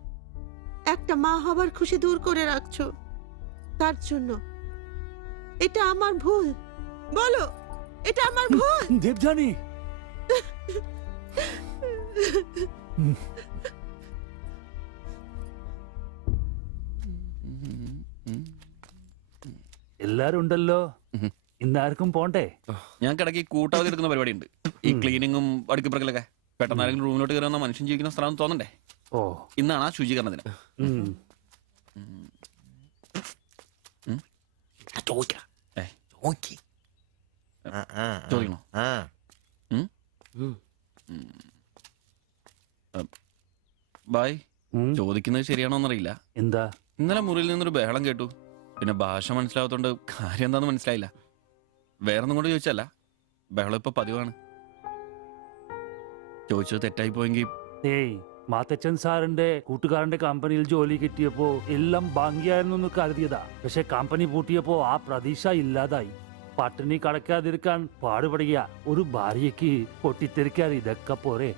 একটা মা হবার খুশি দূর করে রাখছো, তার জন্য এটা আমার ভুল? বলো, এটা আমার ভুল? দেবজানি, എല്ലാരും ഉണ്ടല്ലോ, ഇന്നാർക്കും പോണ്ടേ? ഞങ്ങൾക്ക് ഇടയ്ക്ക് കൂട്ടാവധി എടുക്കുന്ന പരിപാടി ഉണ്ട്. ഈ ക്ലീനിങ്ങും അടുക്കിപ്പറക്കലൊക്കെ. പെട്ടെന്ന് ആരെങ്കിലും റൂമിലോട്ട് കയറുന്ന മനുഷ്യൻ ജീവിക്കുന്ന സ്ഥലം തോന്നണ്ടേ? ഓ, ഇന്നാണ് ആ ശുചീകരണത്തിന്. ചോദിക്കണോ? ബായ്, ചോദിക്കുന്നത് ശരിയാണോന്നറിയില്ല. എന്താ? ഇന്നലെ മുറിയിൽ നിന്നൊരു ബഹളം കേട്ടു. പിന്നെ ഭാഷ മനസ്സിലാവാത്തോണ്ട് കാര്യം എന്താന്ന് മനസ്സിലായില്ല. വേറൊന്നും കൊണ്ട് ചോദിച്ചല്ല, ബഹളം ഇപ്പൊ പതിവാണ്. ചോദിച്ചത് തെറ്റായി പോയെങ്കിൽ. ഏയ്, മാത്തച്ചൻ സാറിന്റെ കൂട്ടുകാരന്റെ കമ്പനിയിൽ ജോലി കിട്ടിയപ്പോ എല്ലാം ഭാഗ്യായിരുന്നു എന്ന് കരുതിയതാ. പക്ഷെ കമ്പനി പൂട്ടിയപ്പോ ആ പ്രതീക്ഷ ഇല്ലാതായി. പട്ടിണി കടക്കാതിരിക്കാൻ പാടുപെടുക. ഒരു ഭാര്യയ്ക്ക് പൊട്ടിത്തെറിക്കാൻ ഇതൊക്കെ പോരെ?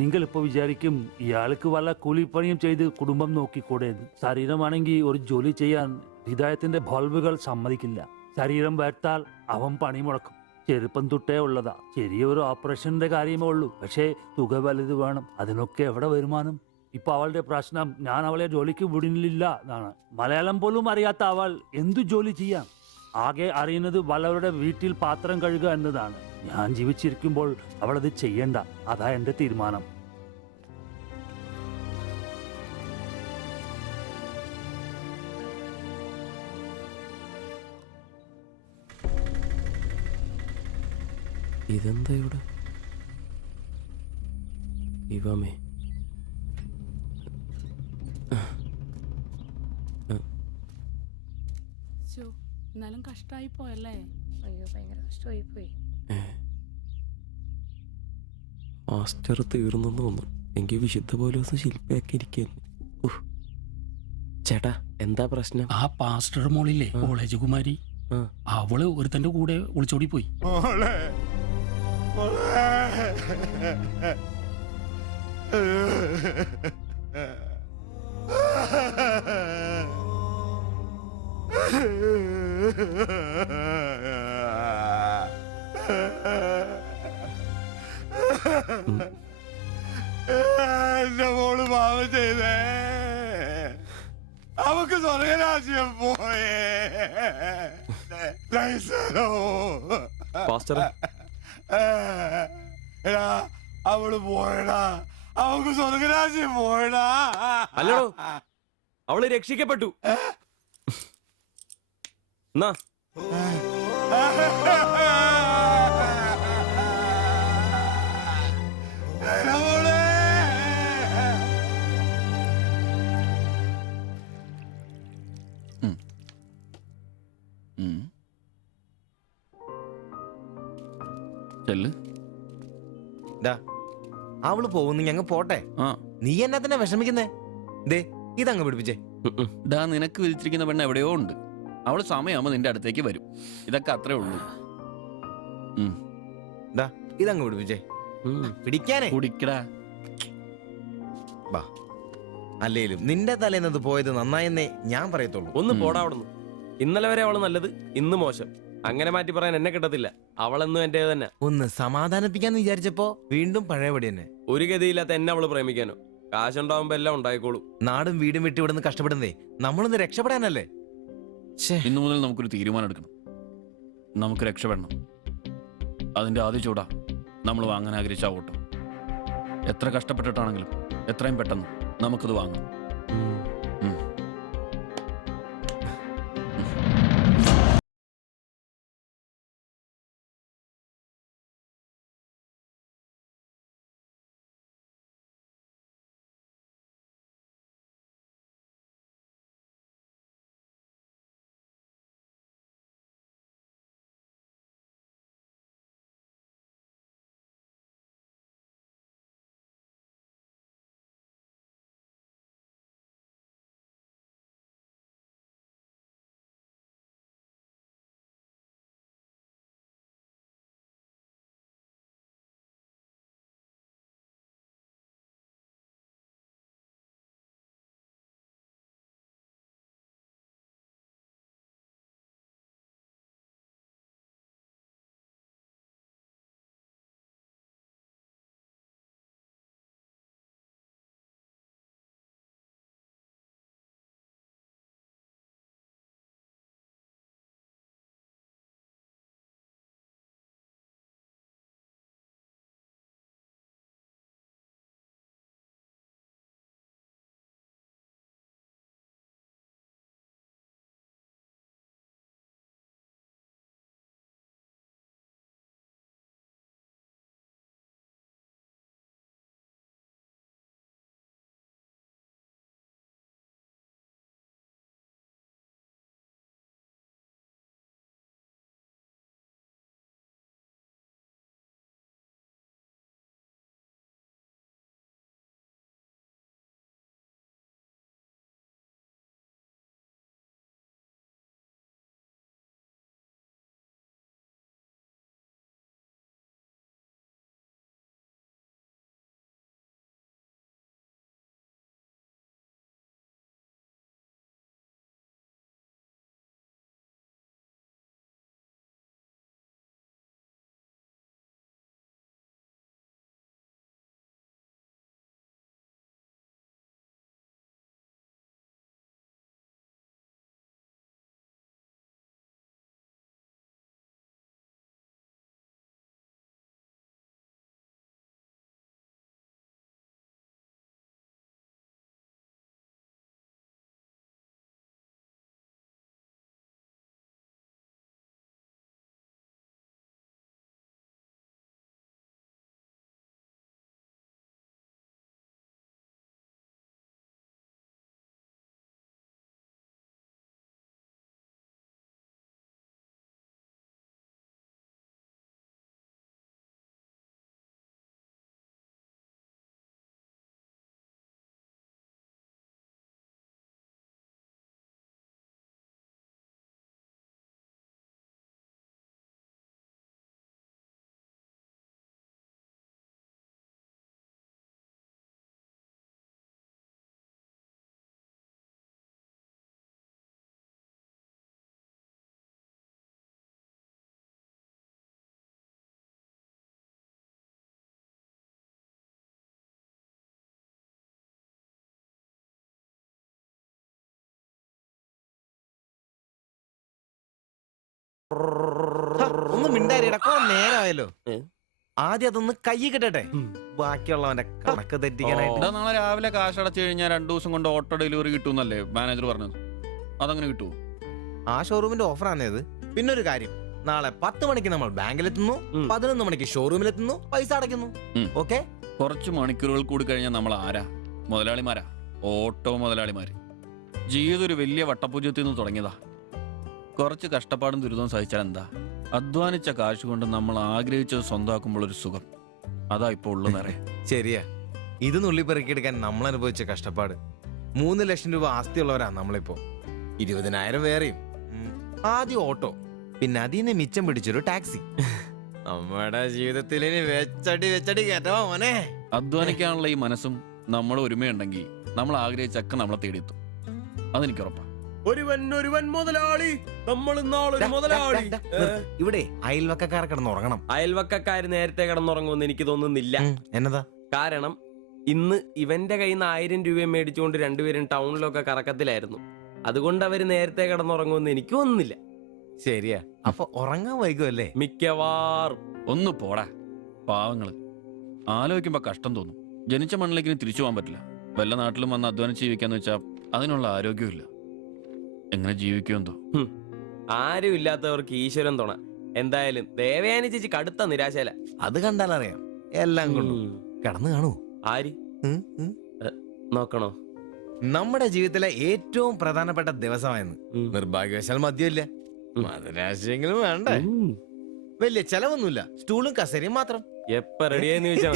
നിങ്ങൾ ഇപ്പൊ വിചാരിക്കും ഇയാൾക്ക് വല്ല കൂലിപ്പണിയും ചെയ്ത് കുടുംബം നോക്കിക്കൂടേന്ന്. ശരീരമാണെങ്കിൽ ഒരു ജോലി ചെയ്യാൻ ഹൃദയത്തിന്റെ ബൾബുകൾ സമ്മതിക്കില്ല. ശരീരം വേർത്താൽ അവൻ പണി മുടക്കും. ചെറുപ്പം തൊട്ടേ ഉള്ളതാ. ചെറിയൊരു ഓപ്പറേഷന്റെ കാര്യമേ ഉള്ളൂ. പക്ഷേ തുക വലുത് വേണം. അതിനൊക്കെ എവിടെ വരുമാനം? ഇപ്പൊ അവളുടെ പ്രശ്നം ഞാൻ അവളെ ജോലിക്ക് വിടുന്നില്ല എന്നാണ്. മലയാളം പോലും അറിയാത്ത അവൾ എന്തു ജോലി ചെയ്യാം? ആകെ അറിയുന്നത് വല്ലവരുടെ വീട്ടിൽ പാത്രം കഴുകുക എന്നതാണ്. ഞാൻ ജീവിച്ചിരിക്കുമ്പോൾ അവളത് ചെയ്യണ്ട. അതാ എന്റെ തീരുമാനം. ഇതെന്താ ഇവിടെ? ഇവമേ എന്നാലും കഷ്ടായി പോയല്ലേ? അയ്യോ ഭയങ്കര കഷ്ടമായി പോയി. മാസ്റ്റർ തീർന്നെന്ന് തോന്നുന്നു. എനിക്ക് വിശുദ്ധ പോലെ ദിവസം ശില്പയൊക്കെ ഇരിക്കുന്നു. ചേട്ടാ എന്താ പ്രശ്നം? ആ പാസ്റ്റർ മോളില്ലേ കോളേജ് കുമാരി, അവള് ഒരുത്തന്റെ കൂടെ ഒളിച്ചോടി പോയി. എന്റെ മോള് പാവം ചെയ്തേ. അവക്ക് സ്വർഗരാജ്യം പോയേ. എടാ അവള് പോയടാ. അവക്ക് സ്വർഗരാജ്യം പോയടാ. അല്ലടോ, അവള് രക്ഷിക്കപ്പെട്ടു. എന്നാ അവള് പോകുന്നു, ഞങ്ങ പോട്ടെ. നീ എന്നാ തന്നെ വിഷമിക്കുന്നേ? ദേ ഇതങ്ങ് പിടിപ്പിച്ചേ. നിനക്ക് വിളിച്ചിരിക്കുന്ന പെണ്ണ് എവിടെയോ ഉണ്ട്. അവള് സമയമാകുമ്പോ നിന്റെ അടുത്തേക്ക് വരും. ഇതൊക്കെ അത്രേ ഉള്ളൂ. ഇതങ്ങ് പിടിപ്പിച്ചേ. പിടിക്കാനേ കുടിക്കടാ. ബാ, അല്ലേലും നിന്റെ തലേന്നത് പോയത് നന്നായെന്നേ ഞാൻ പറയത്തുള്ളൂ. ഒന്ന് പോടാ അവിടുന്ന്. ഇന്നലെ വരെ അവള് നല്ലത്, ഇന്ന് മോശം. അങ്ങനെ മാറ്റി പറയാൻ എന്നെ കിട്ടത്തില്ല. അവളെന്നും എന്റെ തന്നെ. ഒന്ന് സമാധാനിപ്പിക്കാന്ന് വിചാരിച്ചപ്പോ വീണ്ടും പഴയപടി തന്നെ. ഒരു ഗതിയില്ലാത്ത എന്നെ അവള് പ്രേമിക്കാനോ? കാശുണ്ടാവുമ്പോ എല്ലാം ഉണ്ടായിക്കോളും. നാടും വീടും വിട്ട് ഇവിടുന്ന് കഷ്ടപ്പെടുന്നേ നമ്മളൊന്ന് രക്ഷപ്പെടാനല്ലേ. ഇന്നു മുതൽ നമുക്കൊരു തീരുമാനം എടുക്കണം. നമുക്ക് രക്ഷപ്പെടണം. അതിന്റെ ആദ്യ ചൂടാ നമ്മൾ വാങ്ങാൻ ആഗ്രഹിച്ച ഓട്ടം. എത്ര കഷ്ടപ്പെട്ടിട്ടാണെങ്കിലും എത്രയും പെട്ടെന്ന് നമുക്കത് വാങ്ങാം. ഒന്ന് മിണ്ടാരിടാ, കുറെ നേരമായല്ലോ. ആദ്യം അതൊന്ന് കൈ കിട്ടട്ടെ, ബാക്കിയുള്ളവന്റെ കണക്ക് തെറ്റിക്കാനായിട്ട്. നാളെ രാവിലെ കാശ് അടച്ചു കഴിഞ്ഞാൽ 2 ദിവസം കൊണ്ട് ഓട്ടോ ഡെലിവറി കിട്ടുമെന്നല്ലേ മാനേജർ പറഞ്ഞത്? അതങ്ങനെ കിട്ടുമോ? ആ ഷോറൂമിന്റെ ഓഫറാണേത്. പിന്നെ ഒരു കാര്യം, നാളെ 10 മണിക്ക് നമ്മൾ ബാങ്കിലെത്തുന്നു, 11 മണിക്ക് ഷോറൂമിലെത്തുന്നു, പൈസ അടയ്ക്കുന്നു. ഓക്കെ? കുറച്ച് മണിക്കൂറുകൾ കൂടി കഴിഞ്ഞാൽ നമ്മൾ ആരാ? മുതലാളിമാരാ, ഓട്ടോ മുതലാളിമാര്. ജീവിതം ഒരു വലിയ വട്ടപൂജ്യത്തിൽ നിന്ന് തുടങ്ങിയതാ. കുറച്ച് കഷ്ടപ്പാടും ദുരിതവും സഹിച്ചാൽ എന്താ? അധ്വാനിച്ച കാശ് കൊണ്ട് നമ്മൾ ആഗ്രഹിച്ചത് സ്വന്തമാക്കുമ്പോൾ ഒരു സുഖം, അതാ ഇപ്പൊ ഉള്ളു നിറയെ. ശരിയാ, ഇത് നുള്ളി പെറുക്കിയെടുക്കാൻ നമ്മൾ അനുഭവിച്ച കഷ്ടപ്പാട്. 3 ലക്ഷം രൂപ ആസ്തിയുള്ളവരാ നമ്മളിപ്പോ. 20,000 വേറെയും. ആദ്യം ഓട്ടോ, പിന്നെ അതിന് മിച്ചം പിടിച്ചൊരു ടാക്സി. നമ്മുടെ ജീവിതത്തിൽ ഇനി വെച്ചടി കേട്ടോ മോനെ. അധ്വാനിക്കാനുള്ള ഈ മനസ്സും നമ്മുടെ ഒരുമയുണ്ടെങ്കിൽ നമ്മൾ ആഗ്രഹിച്ചൊക്കെ നമ്മളെ തേടിയെത്തും, അതെനിക്ക് ഉറപ്പാ. ഒരുവൻ മുതലാളി, നമ്മൾ ഇന്നാളൊരു മുതലാളി. ഇവിടെ അയൽവക്കക്കാർ കിടന്നുറങ്ങണം. അയൽവക്കക്കാര് നേരത്തെ കിടന്നുറങ്ങുമെന്ന് എനിക്ക് തോന്നുന്നില്ല. എന്നതാ കാരണം ഇന്ന് ഇവന്റെ കയ്യിൽ നിന്ന് 1000 രൂപയും മേടിച്ചുകൊണ്ട് രണ്ടുപേരും ടൗണിലൊക്കെ കറക്കത്തിലായിരുന്നു. അതുകൊണ്ട് അവര് നേരത്തെ കിടന്നുറങ്ങുമെന്ന് എനിക്ക് തോന്നുന്നില്ല. ശരിയാ, അപ്പൊ ഉറങ്ങാൻ വൈകുമല്ലേ? മിക്കവാറും. ഒന്ന് പോടാ പാവങ്ങള്. ആലോചിക്കുമ്പോ കഷ്ടം തോന്നും. ജനിച്ച മണ്ണിലേക്ക് തിരിച്ചു പോകാൻ പറ്റില്ല. വല്ല നാട്ടിലും വന്ന് അധ്വാനിച്ച് ജീവിക്കാന്ന് വെച്ചാൽ അതിനുള്ള ആരോഗ്യമില്ല. എങ്ങനെ ജീവിക്കുമെന്തോ. ആരും ഇല്ലാത്തവർക്ക് ഈശ്വരൻ തുണ. എന്തായാലും ദേവയാനി ചേച്ചി കടുത്ത നിരാശയില. അത് കണ്ടാലറിയാം എല്ലാം കൊണ്ടും. കിടന്നു കാണൂ. ആര് നോക്കണോ? നമ്മുടെ ജീവിതത്തിലെ ഏറ്റവും പ്രധാനപ്പെട്ട ദിവസമായിരുന്നു. നിർഭാഗ്യവശാൽ മദ്യമില്ല, മധുരാശയെങ്കിലും വേണ്ടേ. വലിയ ചെലവൊന്നുമില്ല, സ്റ്റൂളും കസേരയും മാത്രം. എപ്പ റെഡിയായെന്ന് ചോദിച്ചാൽ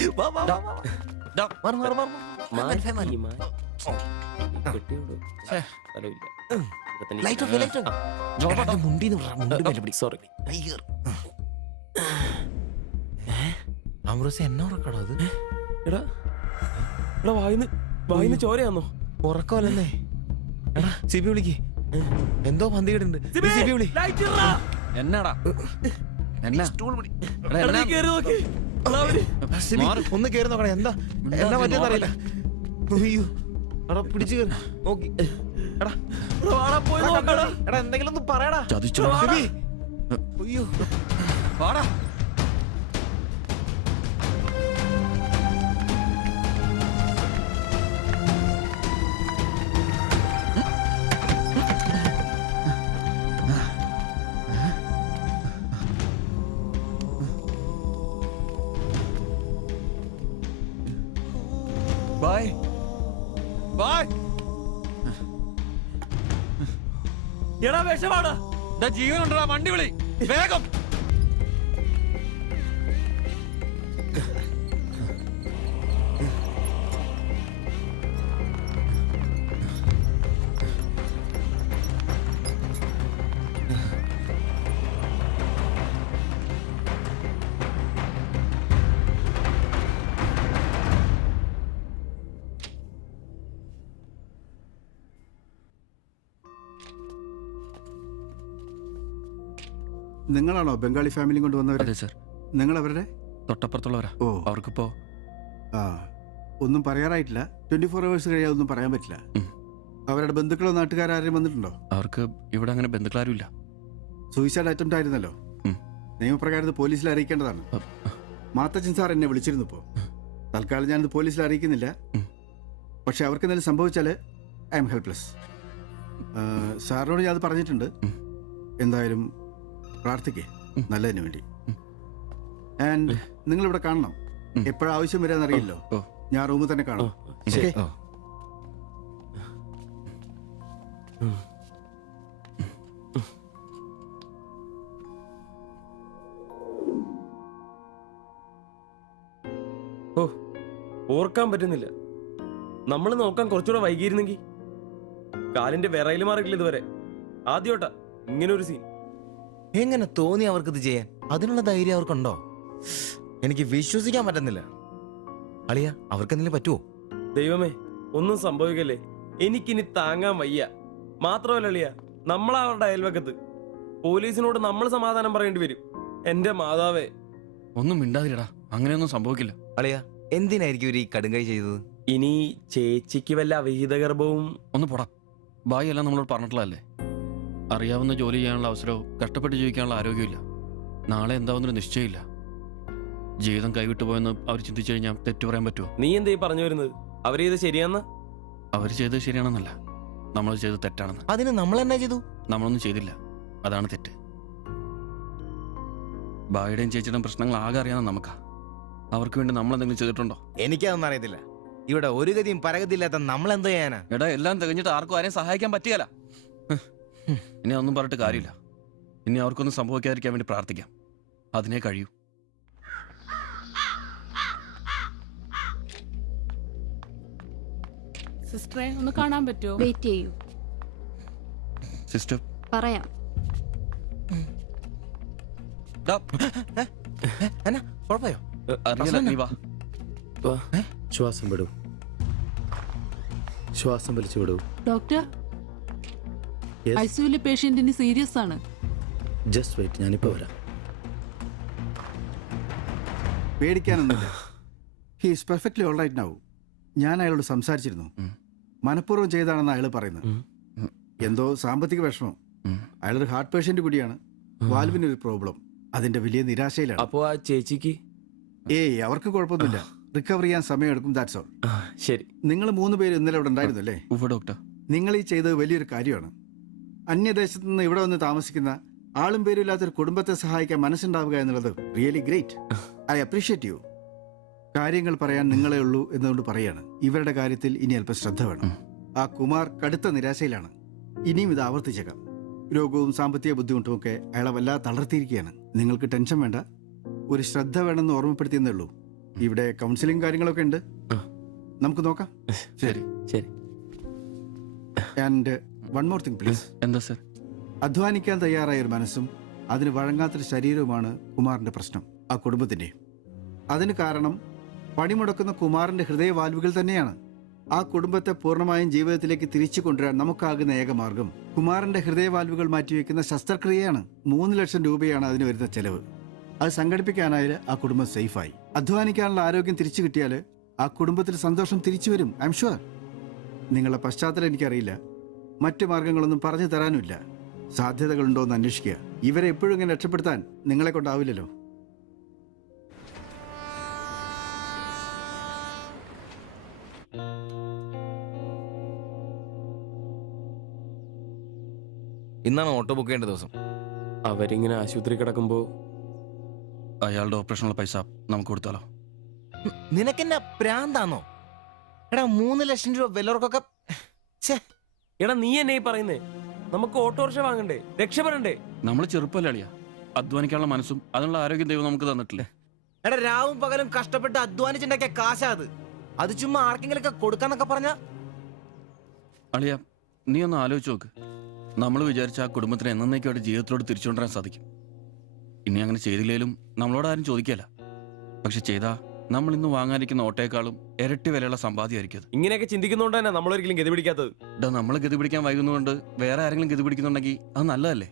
എന്നാ ഉറക്കടോ അത്? എടാ വായിന്ന് ചോരയാന്നോ? ഉറക്കമല്ലേ? എടാ സിബി വിളിക്ക്, എന്തോ പന്തികേടുണ്ട്. സിബി വിളി. എന്നാടാ? ഒന്ന് കേറി നോക്കണേ, എന്താ എന്നാ പറ്റിയെന്ന് അറിയില്ല. അയ്യോ എടാ പിടിച്ചു കയറി നോക്കി. എടാ എന്തെങ്കിലും ഒന്ന് പറയടാ. അയ്യോ വാടാ. Bye bye. എടാ വിഷമാടാ. ജീവനുണ്ടാ, വണ്ടി വിളി വേഗം. നിങ്ങളാണോ ബംഗാളി ഫാമിലി കൊണ്ടുവന്നവർ? അതെ സർ. നിങ്ങൾ അവരുടെ തൊട്ടപ്പുറത്തുള്ളവരാ. ഓ, അവർക്കിപ്പോ ഒന്നും പറയാറായിട്ടില്ല. 24 hours കഴിയാതെ ഒന്നും പറയാൻ പറ്റില്ല. അവരുടെ ബന്ധുക്കളോ നാട്ടുകാരും വന്നിട്ടുണ്ടോ? അവർക്ക് ഇവിടെ അങ്ങനെ ബന്ധുക്കളാരും ഇല്ല. സൂയിസൈഡ് അറ്റംപ്റ്റ് ആയിരുന്നല്ലോ. നിയമപ്രകാരം ഇത് പോലീസിൽ അറിയിക്കേണ്ടതാണ്. മാത്തച്ചൻ സാർ എന്നെ വിളിച്ചിരുന്നു. ഇപ്പോൾ തൽക്കാലം ഞാനിത് പോലീസിൽ അറിയിക്കുന്നില്ല. പക്ഷെ അവർക്ക് എന്തെങ്കിലും സംഭവിച്ചാൽ ഐ എം ഹെൽപ്ലെസ്. സാറിനോട് ഞാൻ അത് പറഞ്ഞിട്ടുണ്ട്. എന്തായാലും പ്രാർത്ഥിക്കേ നല്ലതിന് വേണ്ടി. ആൻഡ് നിങ്ങളിവിടെ കാണണം. എപ്പോഴാവശ്യം വരാന്നറിയില്ലോ. ഞാൻ റൂമിൽ തന്നെ കാണാം. ഓ, ഓർക്കാൻ പറ്റുന്നില്ല. നമ്മൾ നോക്കാൻ കുറച്ചുകൂടെ വൈകിയിരുന്നെങ്കിൽ. കാലിന്റെ വിറയിൽ മാറിയിട്ടില്ല ഇതുവരെ. ആദ്യോട്ടാ ഇങ്ങനെ ഒരു സീൻ. എങ്ങനെ തോന്നി അവർക്കിത് ചെയ്യാൻ? അതിനുള്ള ധൈര്യം അവർക്കുണ്ടോ? എനിക്ക് വിശ്വസിക്കാൻ പറ്റുന്നില്ല. അളിയ, അവർക്കെന്തെങ്കിലും പറ്റുമോ? ദൈവമേ, ഒന്നും സംഭവിക്കല്ലേ. എനിക്കിനി താങ്ങാൻ വയ്യ. മാത്രമല്ല അളിയ, നമ്മളവരുടെ അയൽവക്കത്ത്. പോലീസിനോട് നമ്മൾ സമാധാനം പറയേണ്ടി വരും. എന്റെ മാതാവേ. ഒന്നും മിണ്ടാതിരടാ, അങ്ങനെയൊന്നും സംഭവിക്കില്ല. അളിയ, എന്തിനായിരിക്കും ഇവർ ഈ കടുങ്കൈ ചെയ്തത്? ഇനി ചേച്ചിക്ക് വല്ല അവിഹിത ഗർഭവും. ഒന്ന് പോടാ. ബായി എല്ലാം നമ്മളോട് പറഞ്ഞിട്ടുള്ളതല്ലേ. അറിയാവുന്ന ജോലി ചെയ്യാനുള്ള അവസരവും കഷ്ടപ്പെട്ട് ജീവിക്കാനുള്ള ആരോഗ്യമില്ല. നാളെ എന്താവുന്നൊരു നിശ്ചയമില്ല. ജീവിതം കൈവിട്ടു പോയെന്ന് അവർ ചിന്തിച്ചു കഴിഞ്ഞാൽ തെറ്റു പറയാൻ പറ്റുമോ? നീ എന്തേ പറഞ്ഞു വരുന്നത്? അവർ ചെയ്ത് ശരിയാന്ന്? അവർ ചെയ്തത് ശരിയാണെന്നല്ല, നമ്മൾ ചെയ്തത് തെറ്റാണെന്ന്. അതിന് നമ്മൾ എന്നാ ചെയ്തു? നമ്മളൊന്നും ചെയ്തില്ല, അതാണ് തെറ്റ്. ബായുടെയും ചേച്ചിയുടെയും പ്രശ്നങ്ങൾ ആകെ അറിയാവുന്ന നമുക്കാ. അവർക്ക് വേണ്ടി നമ്മൾ എന്തെങ്കിലും ചെയ്തിട്ടുണ്ടോ? എനിക്കതൊന്നും അറിയത്തില്ല. ഇവിടെ ഒരു ഗതിയും പരഗതി ഇല്ലാത്ത നമ്മൾ എന്ത് ചെയ്യാനാ? എടാ, എല്ലാം തികഞ്ഞിട്ട് ആർക്കും ആരെയും സഹായിക്കാൻ പറ്റിയല്ല. ഇനി അതൊന്നും പറഞ്ഞിട്ട് കാര്യമില്ല. ഇനി അവർക്കൊന്നും സംഭവിക്കാതിരിക്കാൻ വേണ്ടി പ്രാർത്ഥിക്കാം. അതിനേ കഴിയൂ. സിസ്റ്ററെ ഒന്ന് കാണാൻ പറ്റുമോ? വെയിറ്റ് ചെയ്യൂ, സിസ്റ്റർ പറയാം. കുഴപ്പയോ? അറിയില്ല, നീ വാ. ശ്വാസം വിടൂ, ശ്വാസം വലിച്ചു വിടൂ. ഡോക്ടർ, ഐസിയുലെ പേഷ്യന്റിന് സീരിയസ് ആണ്. ജസ്റ്റ് വെയിറ്റ്, ഞാനിപ്പോ വരാം. പേടിക്കാനൊന്നുമില്ല. He is perfectly all right now. ഞാൻ അയാളോട് സംസാരിച്ചിരുന്നു. മനഃപൂർവ്വം ചെയ്താണെന്ന് അയാൾ പറയുന്നത്. എന്തോ സാമ്പത്തിക വിഷമം. അയാളൊരു ഹാർട്ട് പേഷ്യന്റ് കൂടിയാണ്. വാൽവിനൊരു പ്രോബ്ലം. അതിന്റെ വലിയ നിരാശയിലാണ്. അപ്പോ ആ ചേച്ചിക്ക്? ഏയ്, അവർക്ക് കുഴപ്പമൊന്നുമില്ല. റിക്കവർ ചെയ്യാൻ സമയമെടുക്കും, ദാറ്റ്സ് ഓൾ. ശരി. നിങ്ങൾ 3 പേര് ഇന്നലെ ഇവിടെ ഉണ്ടായിരുന്നു അല്ലേ? ഡോക്ടർ, നിങ്ങൾ ഈ ചെയ്തത് വലിയൊരു കാര്യമാണ്. അന്യദേശത്ത് നിന്ന് ഇവിടെ വന്ന് താമസിക്കുന്ന ആളും പേരും ഇല്ലാത്തൊരു കുടുംബത്തെ സഹായിക്കാൻ മനസ്സുണ്ടാവുക എന്നുള്ളത് really great. I appreciate you. കാര്യങ്ങൾ പറയാൻ നിങ്ങളെ ഉള്ളൂ എന്നുകൊണ്ട് പറയാണ്. ഇവരുടെ കാര്യത്തിൽ ഇനി അല്പം ശ്രദ്ധ വേണം. ആ കുമാർ കടുത്ത നിരാശയിലാണ്. ഇനിയും ഇത് ആവർത്തിച്ചേക്കാം. രോഗവും സാമ്പത്തിക ബുദ്ധിമുട്ടും ഒക്കെ അയാളെ വല്ലാതെ തളർത്തിയിരിക്കുകയാണ്. നിങ്ങൾക്ക് ടെൻഷൻ വേണ്ട, ഒരു ശ്രദ്ധ വേണമെന്ന് ഓർമ്മപ്പെടുത്തിയെന്നേ ഉള്ളൂ. ഇവിടെ കൗൺസിലിംഗ് കാര്യങ്ങളൊക്കെ ഉണ്ട്, നമുക്ക് നോക്കാം. ശരി ശരി. And one more thing please. എന്താ സർ? അധ്വാനിക്കാൻ തയ്യാറായ ഒരു മനസ്സും അതിന് വഴങ്ങാത്തൊരു ശരീരവുമാണ് കുമാറിന്റെ പ്രശ്നം, ആ കുടുംബത്തിന്റെ. അതിന് കാരണം പണിമുടക്കുന്ന കുമാറിന്റെ ഹൃദയവാൽവുകൾ തന്നെയാണ്. ആ കുടുംബത്തെ പൂർണ്ണമായും ജീവിതത്തിലേക്ക് തിരിച്ചു കൊണ്ടുവരാൻ നമുക്കാകുന്ന ഏക മാർഗം കുമാറിന്റെ ഹൃദയവാൽവുകൾ മാറ്റിവെക്കുന്ന ശസ്ത്രക്രിയയാണ്. 3 ലക്ഷം രൂപയാണ് അതിന് വരുന്ന ചെലവ്. അത് സംഘടിപ്പിക്കാനായാൽ ആ കുടുംബം സേഫായി. അധ്വാനിക്കാനുള്ള ആരോഗ്യം തിരിച്ചു കിട്ടിയാൽ ആ കുടുംബത്തിൽ സന്തോഷം തിരിച്ചു വരും. I am sure. നിങ്ങളുടെ പശ്ചാത്തലം എനിക്കറിയില്ല, മറ്റു മാർഗങ്ങളൊന്നും പറഞ്ഞു തരാനുമില്ല. സാധ്യതകളുണ്ടോ എന്ന് അന്വേഷിക്കുക. ഇവരെ എപ്പോഴും ഇങ്ങനെ രക്ഷപ്പെടുത്താൻ നിങ്ങളെ കൊണ്ടാവില്ലല്ലോ. ഇന്നാണ് ഓട്ടോ ബുക്ക് ചെയ്യേണ്ട ദിവസം. അവരിങ്ങനെ ആശുപത്രി കിടക്കുമ്പോ അയാളുടെ ഓപ്പറേഷനുള്ള പൈസ നമുക്ക് കൊടുത്താലോ? നിനക്കെന്നെ പ്രാന്താന്നോ? എടാ 3 ലക്ഷം രൂപ വിലവർക്കൊക്കെ. എടാ നീ എന്നെ പറയുന്നേ? നമുക്ക് ഓട്ടോറിക്ഷ വാങ്ങണ്ടേ, രക്ഷപ്പെടണ്ടേ? നമ്മൾ ചെറുപ്പല്ലേ അളിയാ. അധ്വാനിക്കാനുള്ള മനസ്സും അതിനുള്ള ആരോഗ്യം ദൈവം നമുക്ക് തന്നിട്ടില്ലേ? എടാ രാവും പകലും കഷ്ടപ്പെട്ട് അധ്വാനിച്ചുണ്ടാക്കിയ കാശാ അത് ചുമ്മാ ആർക്കെങ്കിലൊക്കെ കൊടുക്കാന്നൊക്കെ പറഞ്ഞ. അളിയ, നീ ഒന്ന് ആലോചിച്ച് നോക്ക്. നമ്മൾ വിചാരിച്ച ആ കുടുംബത്തിന് എന്നേക്കുമായിട്ട് ജീവിതത്തിലോട് തിരിച്ചുകൊണ്ടുവരാൻ സാധിക്കും. ഇനി അങ്ങനെ ചെയ്തില്ലേലും നമ്മളോട് ആരും ചോദിക്കല്ല. പക്ഷെ ചെയ്താ നമ്മൾ ഇന്ന് വാങ്ങാനിരിക്കുന്ന ഓട്ടോയെക്കാളും ഇരട്ടി വിലയുള്ള സമ്പാദ്യമായിരിക്കും അത്. ഇങ്ങനെയൊക്കെ ചിന്തിക്കുന്നതുകൊണ്ട് തന്നെ നമ്മളൊരിക്കലും ഗതി പിടിക്കാത്തത്. നമ്മൾ ഗതി പിടിക്കാൻ വൈകുന്നതുകൊണ്ട് വേറെ ആരെങ്കിലും ഗതി പിടിക്കുന്നുണ്ടെങ്കിൽ അത് നല്ലതല്ലേ?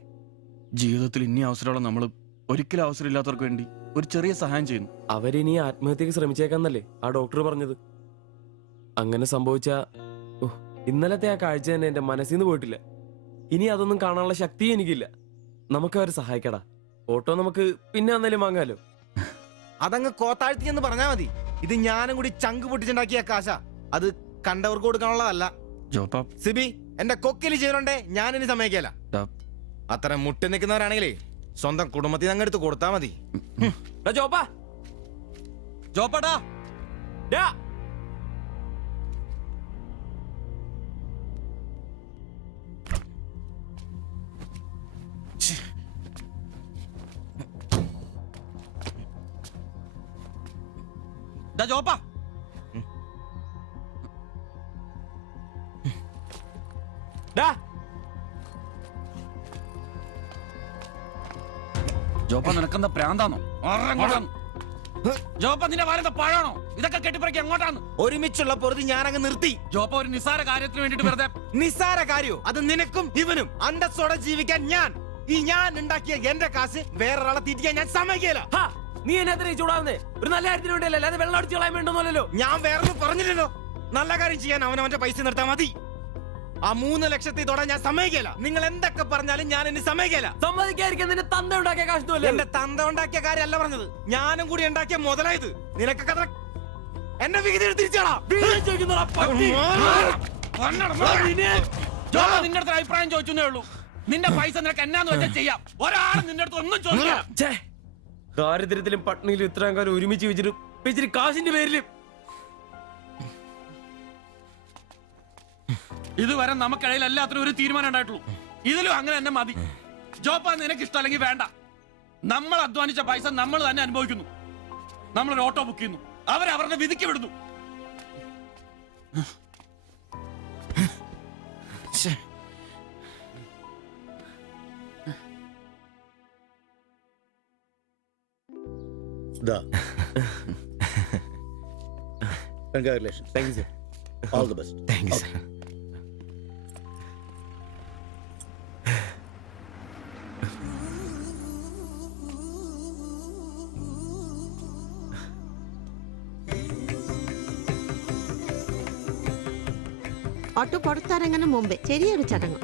ജീവിതത്തിൽ ഇനി അവസരമുള്ള നമ്മൾ ഒരിക്കലും അവസരമില്ലാത്തവർക്ക് വേണ്ടി ഒരു ചെറിയ സഹായം ചെയ്യുന്നു. അവരിനി ആത്മഹത്യക്ക് ശ്രമിച്ചേക്കാന്നല്ലേ ആ ഡോക്ടർ പറഞ്ഞത്? അങ്ങനെ സംഭവിച്ച ഇന്നലത്തെ ആ കാഴ്ച തന്നെ എന്റെ മനസ്സിൽ നിന്ന് പോയിട്ടില്ല. ഇനി അതൊന്നും കാണാനുള്ള ശക്തി എനിക്കില്ല. നമുക്ക് അവരെ സഹായിക്കടാ. ഓട്ടോ നമുക്ക് പിന്നെ വന്നാലും വാങ്ങാലോ. അതങ്ങ് കോത്താഴ്ത്തി എന്ന് പറഞ്ഞാ മതി. ഇത് ഞാനും കൂടി ചങ്ക് പൊട്ടിച്ചുണ്ടാക്കിയ കാശ. അത് കണ്ടവർക്ക് കൊടുക്കാനുള്ളതല്ല. സിബി, എന്റെ കൊക്കില് ചെയ്യണോണ്ടേ ഞാനിനി സമ്മതിക്കല. അത്ര മുട്ടി നിൽക്കുന്നവരാണെങ്കിലേ സ്വന്തം കുടുംബത്തിൽ അങ്ങ് എടുത്ത് കൊടുത്താ മതി. ജോപ്പാടാ, ജോപ്പാ, ജോപ്പ നിനക്കെന്താ പ്രാന്താണോ? ജോപ്പ നിന്റെ വാരത്തെ പഴാണോ? ഇതൊക്കെ കെട്ടിപ്പറക്കി എങ്ങോട്ടാണ്? ഒരുമിച്ചുള്ള പൊറുതി ഞാനങ്ങ് നിർത്തി. ജോപ്പ ഒരു നിസ്സാര കാര്യത്തിന് വേണ്ടിട്ട് വെറുതെ. നിസ്സാര കാര്യോ? അത് നിനക്കും ഇവനും അന്തസ്സോടെ ജീവിക്കാൻ ഞാൻ ഉണ്ടാക്കിയ എന്റെ കാശ് വേറൊരാളെ തീറ്റിക്കാൻ ഞാൻ സമ്മതിക്കില്ല. നീ എന്നെ ചൂടാവുന്നേ ഒരു നല്ല കാര്യത്തിന് വേണ്ടിയല്ലേ, അല്ലാതെ വെള്ളം അടിച്ചു കളയാൻ വേണ്ടല്ലോ. ഞാൻ വേറൊന്നും പറഞ്ഞില്ലല്ലോ. നല്ല കാര്യം ചെയ്യാൻ അവനവന്റെ പൈസ നിർത്താൻ മതി. ആ 3 ലക്ഷത്തിൽ തൊടാൻ ഞാൻ സമ്മതിക്കില്ല. നിങ്ങൾ എന്തൊക്കെ പറഞ്ഞാലും ഞാൻ എന്നെ സമ്മതിക്കില്ല. സമ്മതിക്കാതിരിക്കാൻ നിന്റെ തന്ത ഉണ്ടാക്കിയ കാശ്. എന്റെ തന്ത ഉണ്ടാക്കിയ കാര്യമല്ല പറഞ്ഞത്, ഞാനും കൂടി ഉണ്ടാക്കിയ മുതലായത്. നിനക്കൊക്കെ എന്നെ വിഹിതം തിരിച്ചാടാ. നിന്റെ അടുത്ത് അഭിപ്രായം ചോദിച്ചേ ഉള്ളൂ. നിന്റെ പൈസ നിനക്ക് എന്നാന്ന് വെച്ചാൽ ചെയ്യാം. ഒരാളും നിന്റെ അടുത്ത് ഒന്നും ചോദിക്കാം. ദാരിദ്ര്യത്തിലും പട്ടിണിയിലും ഇത്രയും കാലം ഒരുമിച്ച് വെച്ചിട്ട് ഇച്ചിരി കാശിന്റെ പേരിലും ഇതുവരെ നമുക്കിടയിൽ എല്ലാത്തിനും ഒരു തീരുമാനം ഉണ്ടായിട്ടുള്ളൂ. ഇതിലും അങ്ങനെ തന്നെ മതി. ജോപ്പാ നിനക്ക് ഇഷ്ടമല്ലെങ്കിൽ വേണ്ട. നമ്മൾ അധ്വാനിച്ച പൈസ നമ്മൾ തന്നെ അനുഭവിക്കുന്നു. നമ്മളൊരു ഓട്ടോ ബുക്ക് ചെയ്യുന്നു, അവരവരുടെ വിധിക്ക് വിടുന്നു. Congratulations. Thank you, sir. All the best. Thank you, sir. Auto പുറത്തിറങ്ങുന്ന മുമ്പേ ചെറിയൊരു ചടങ്ങ്.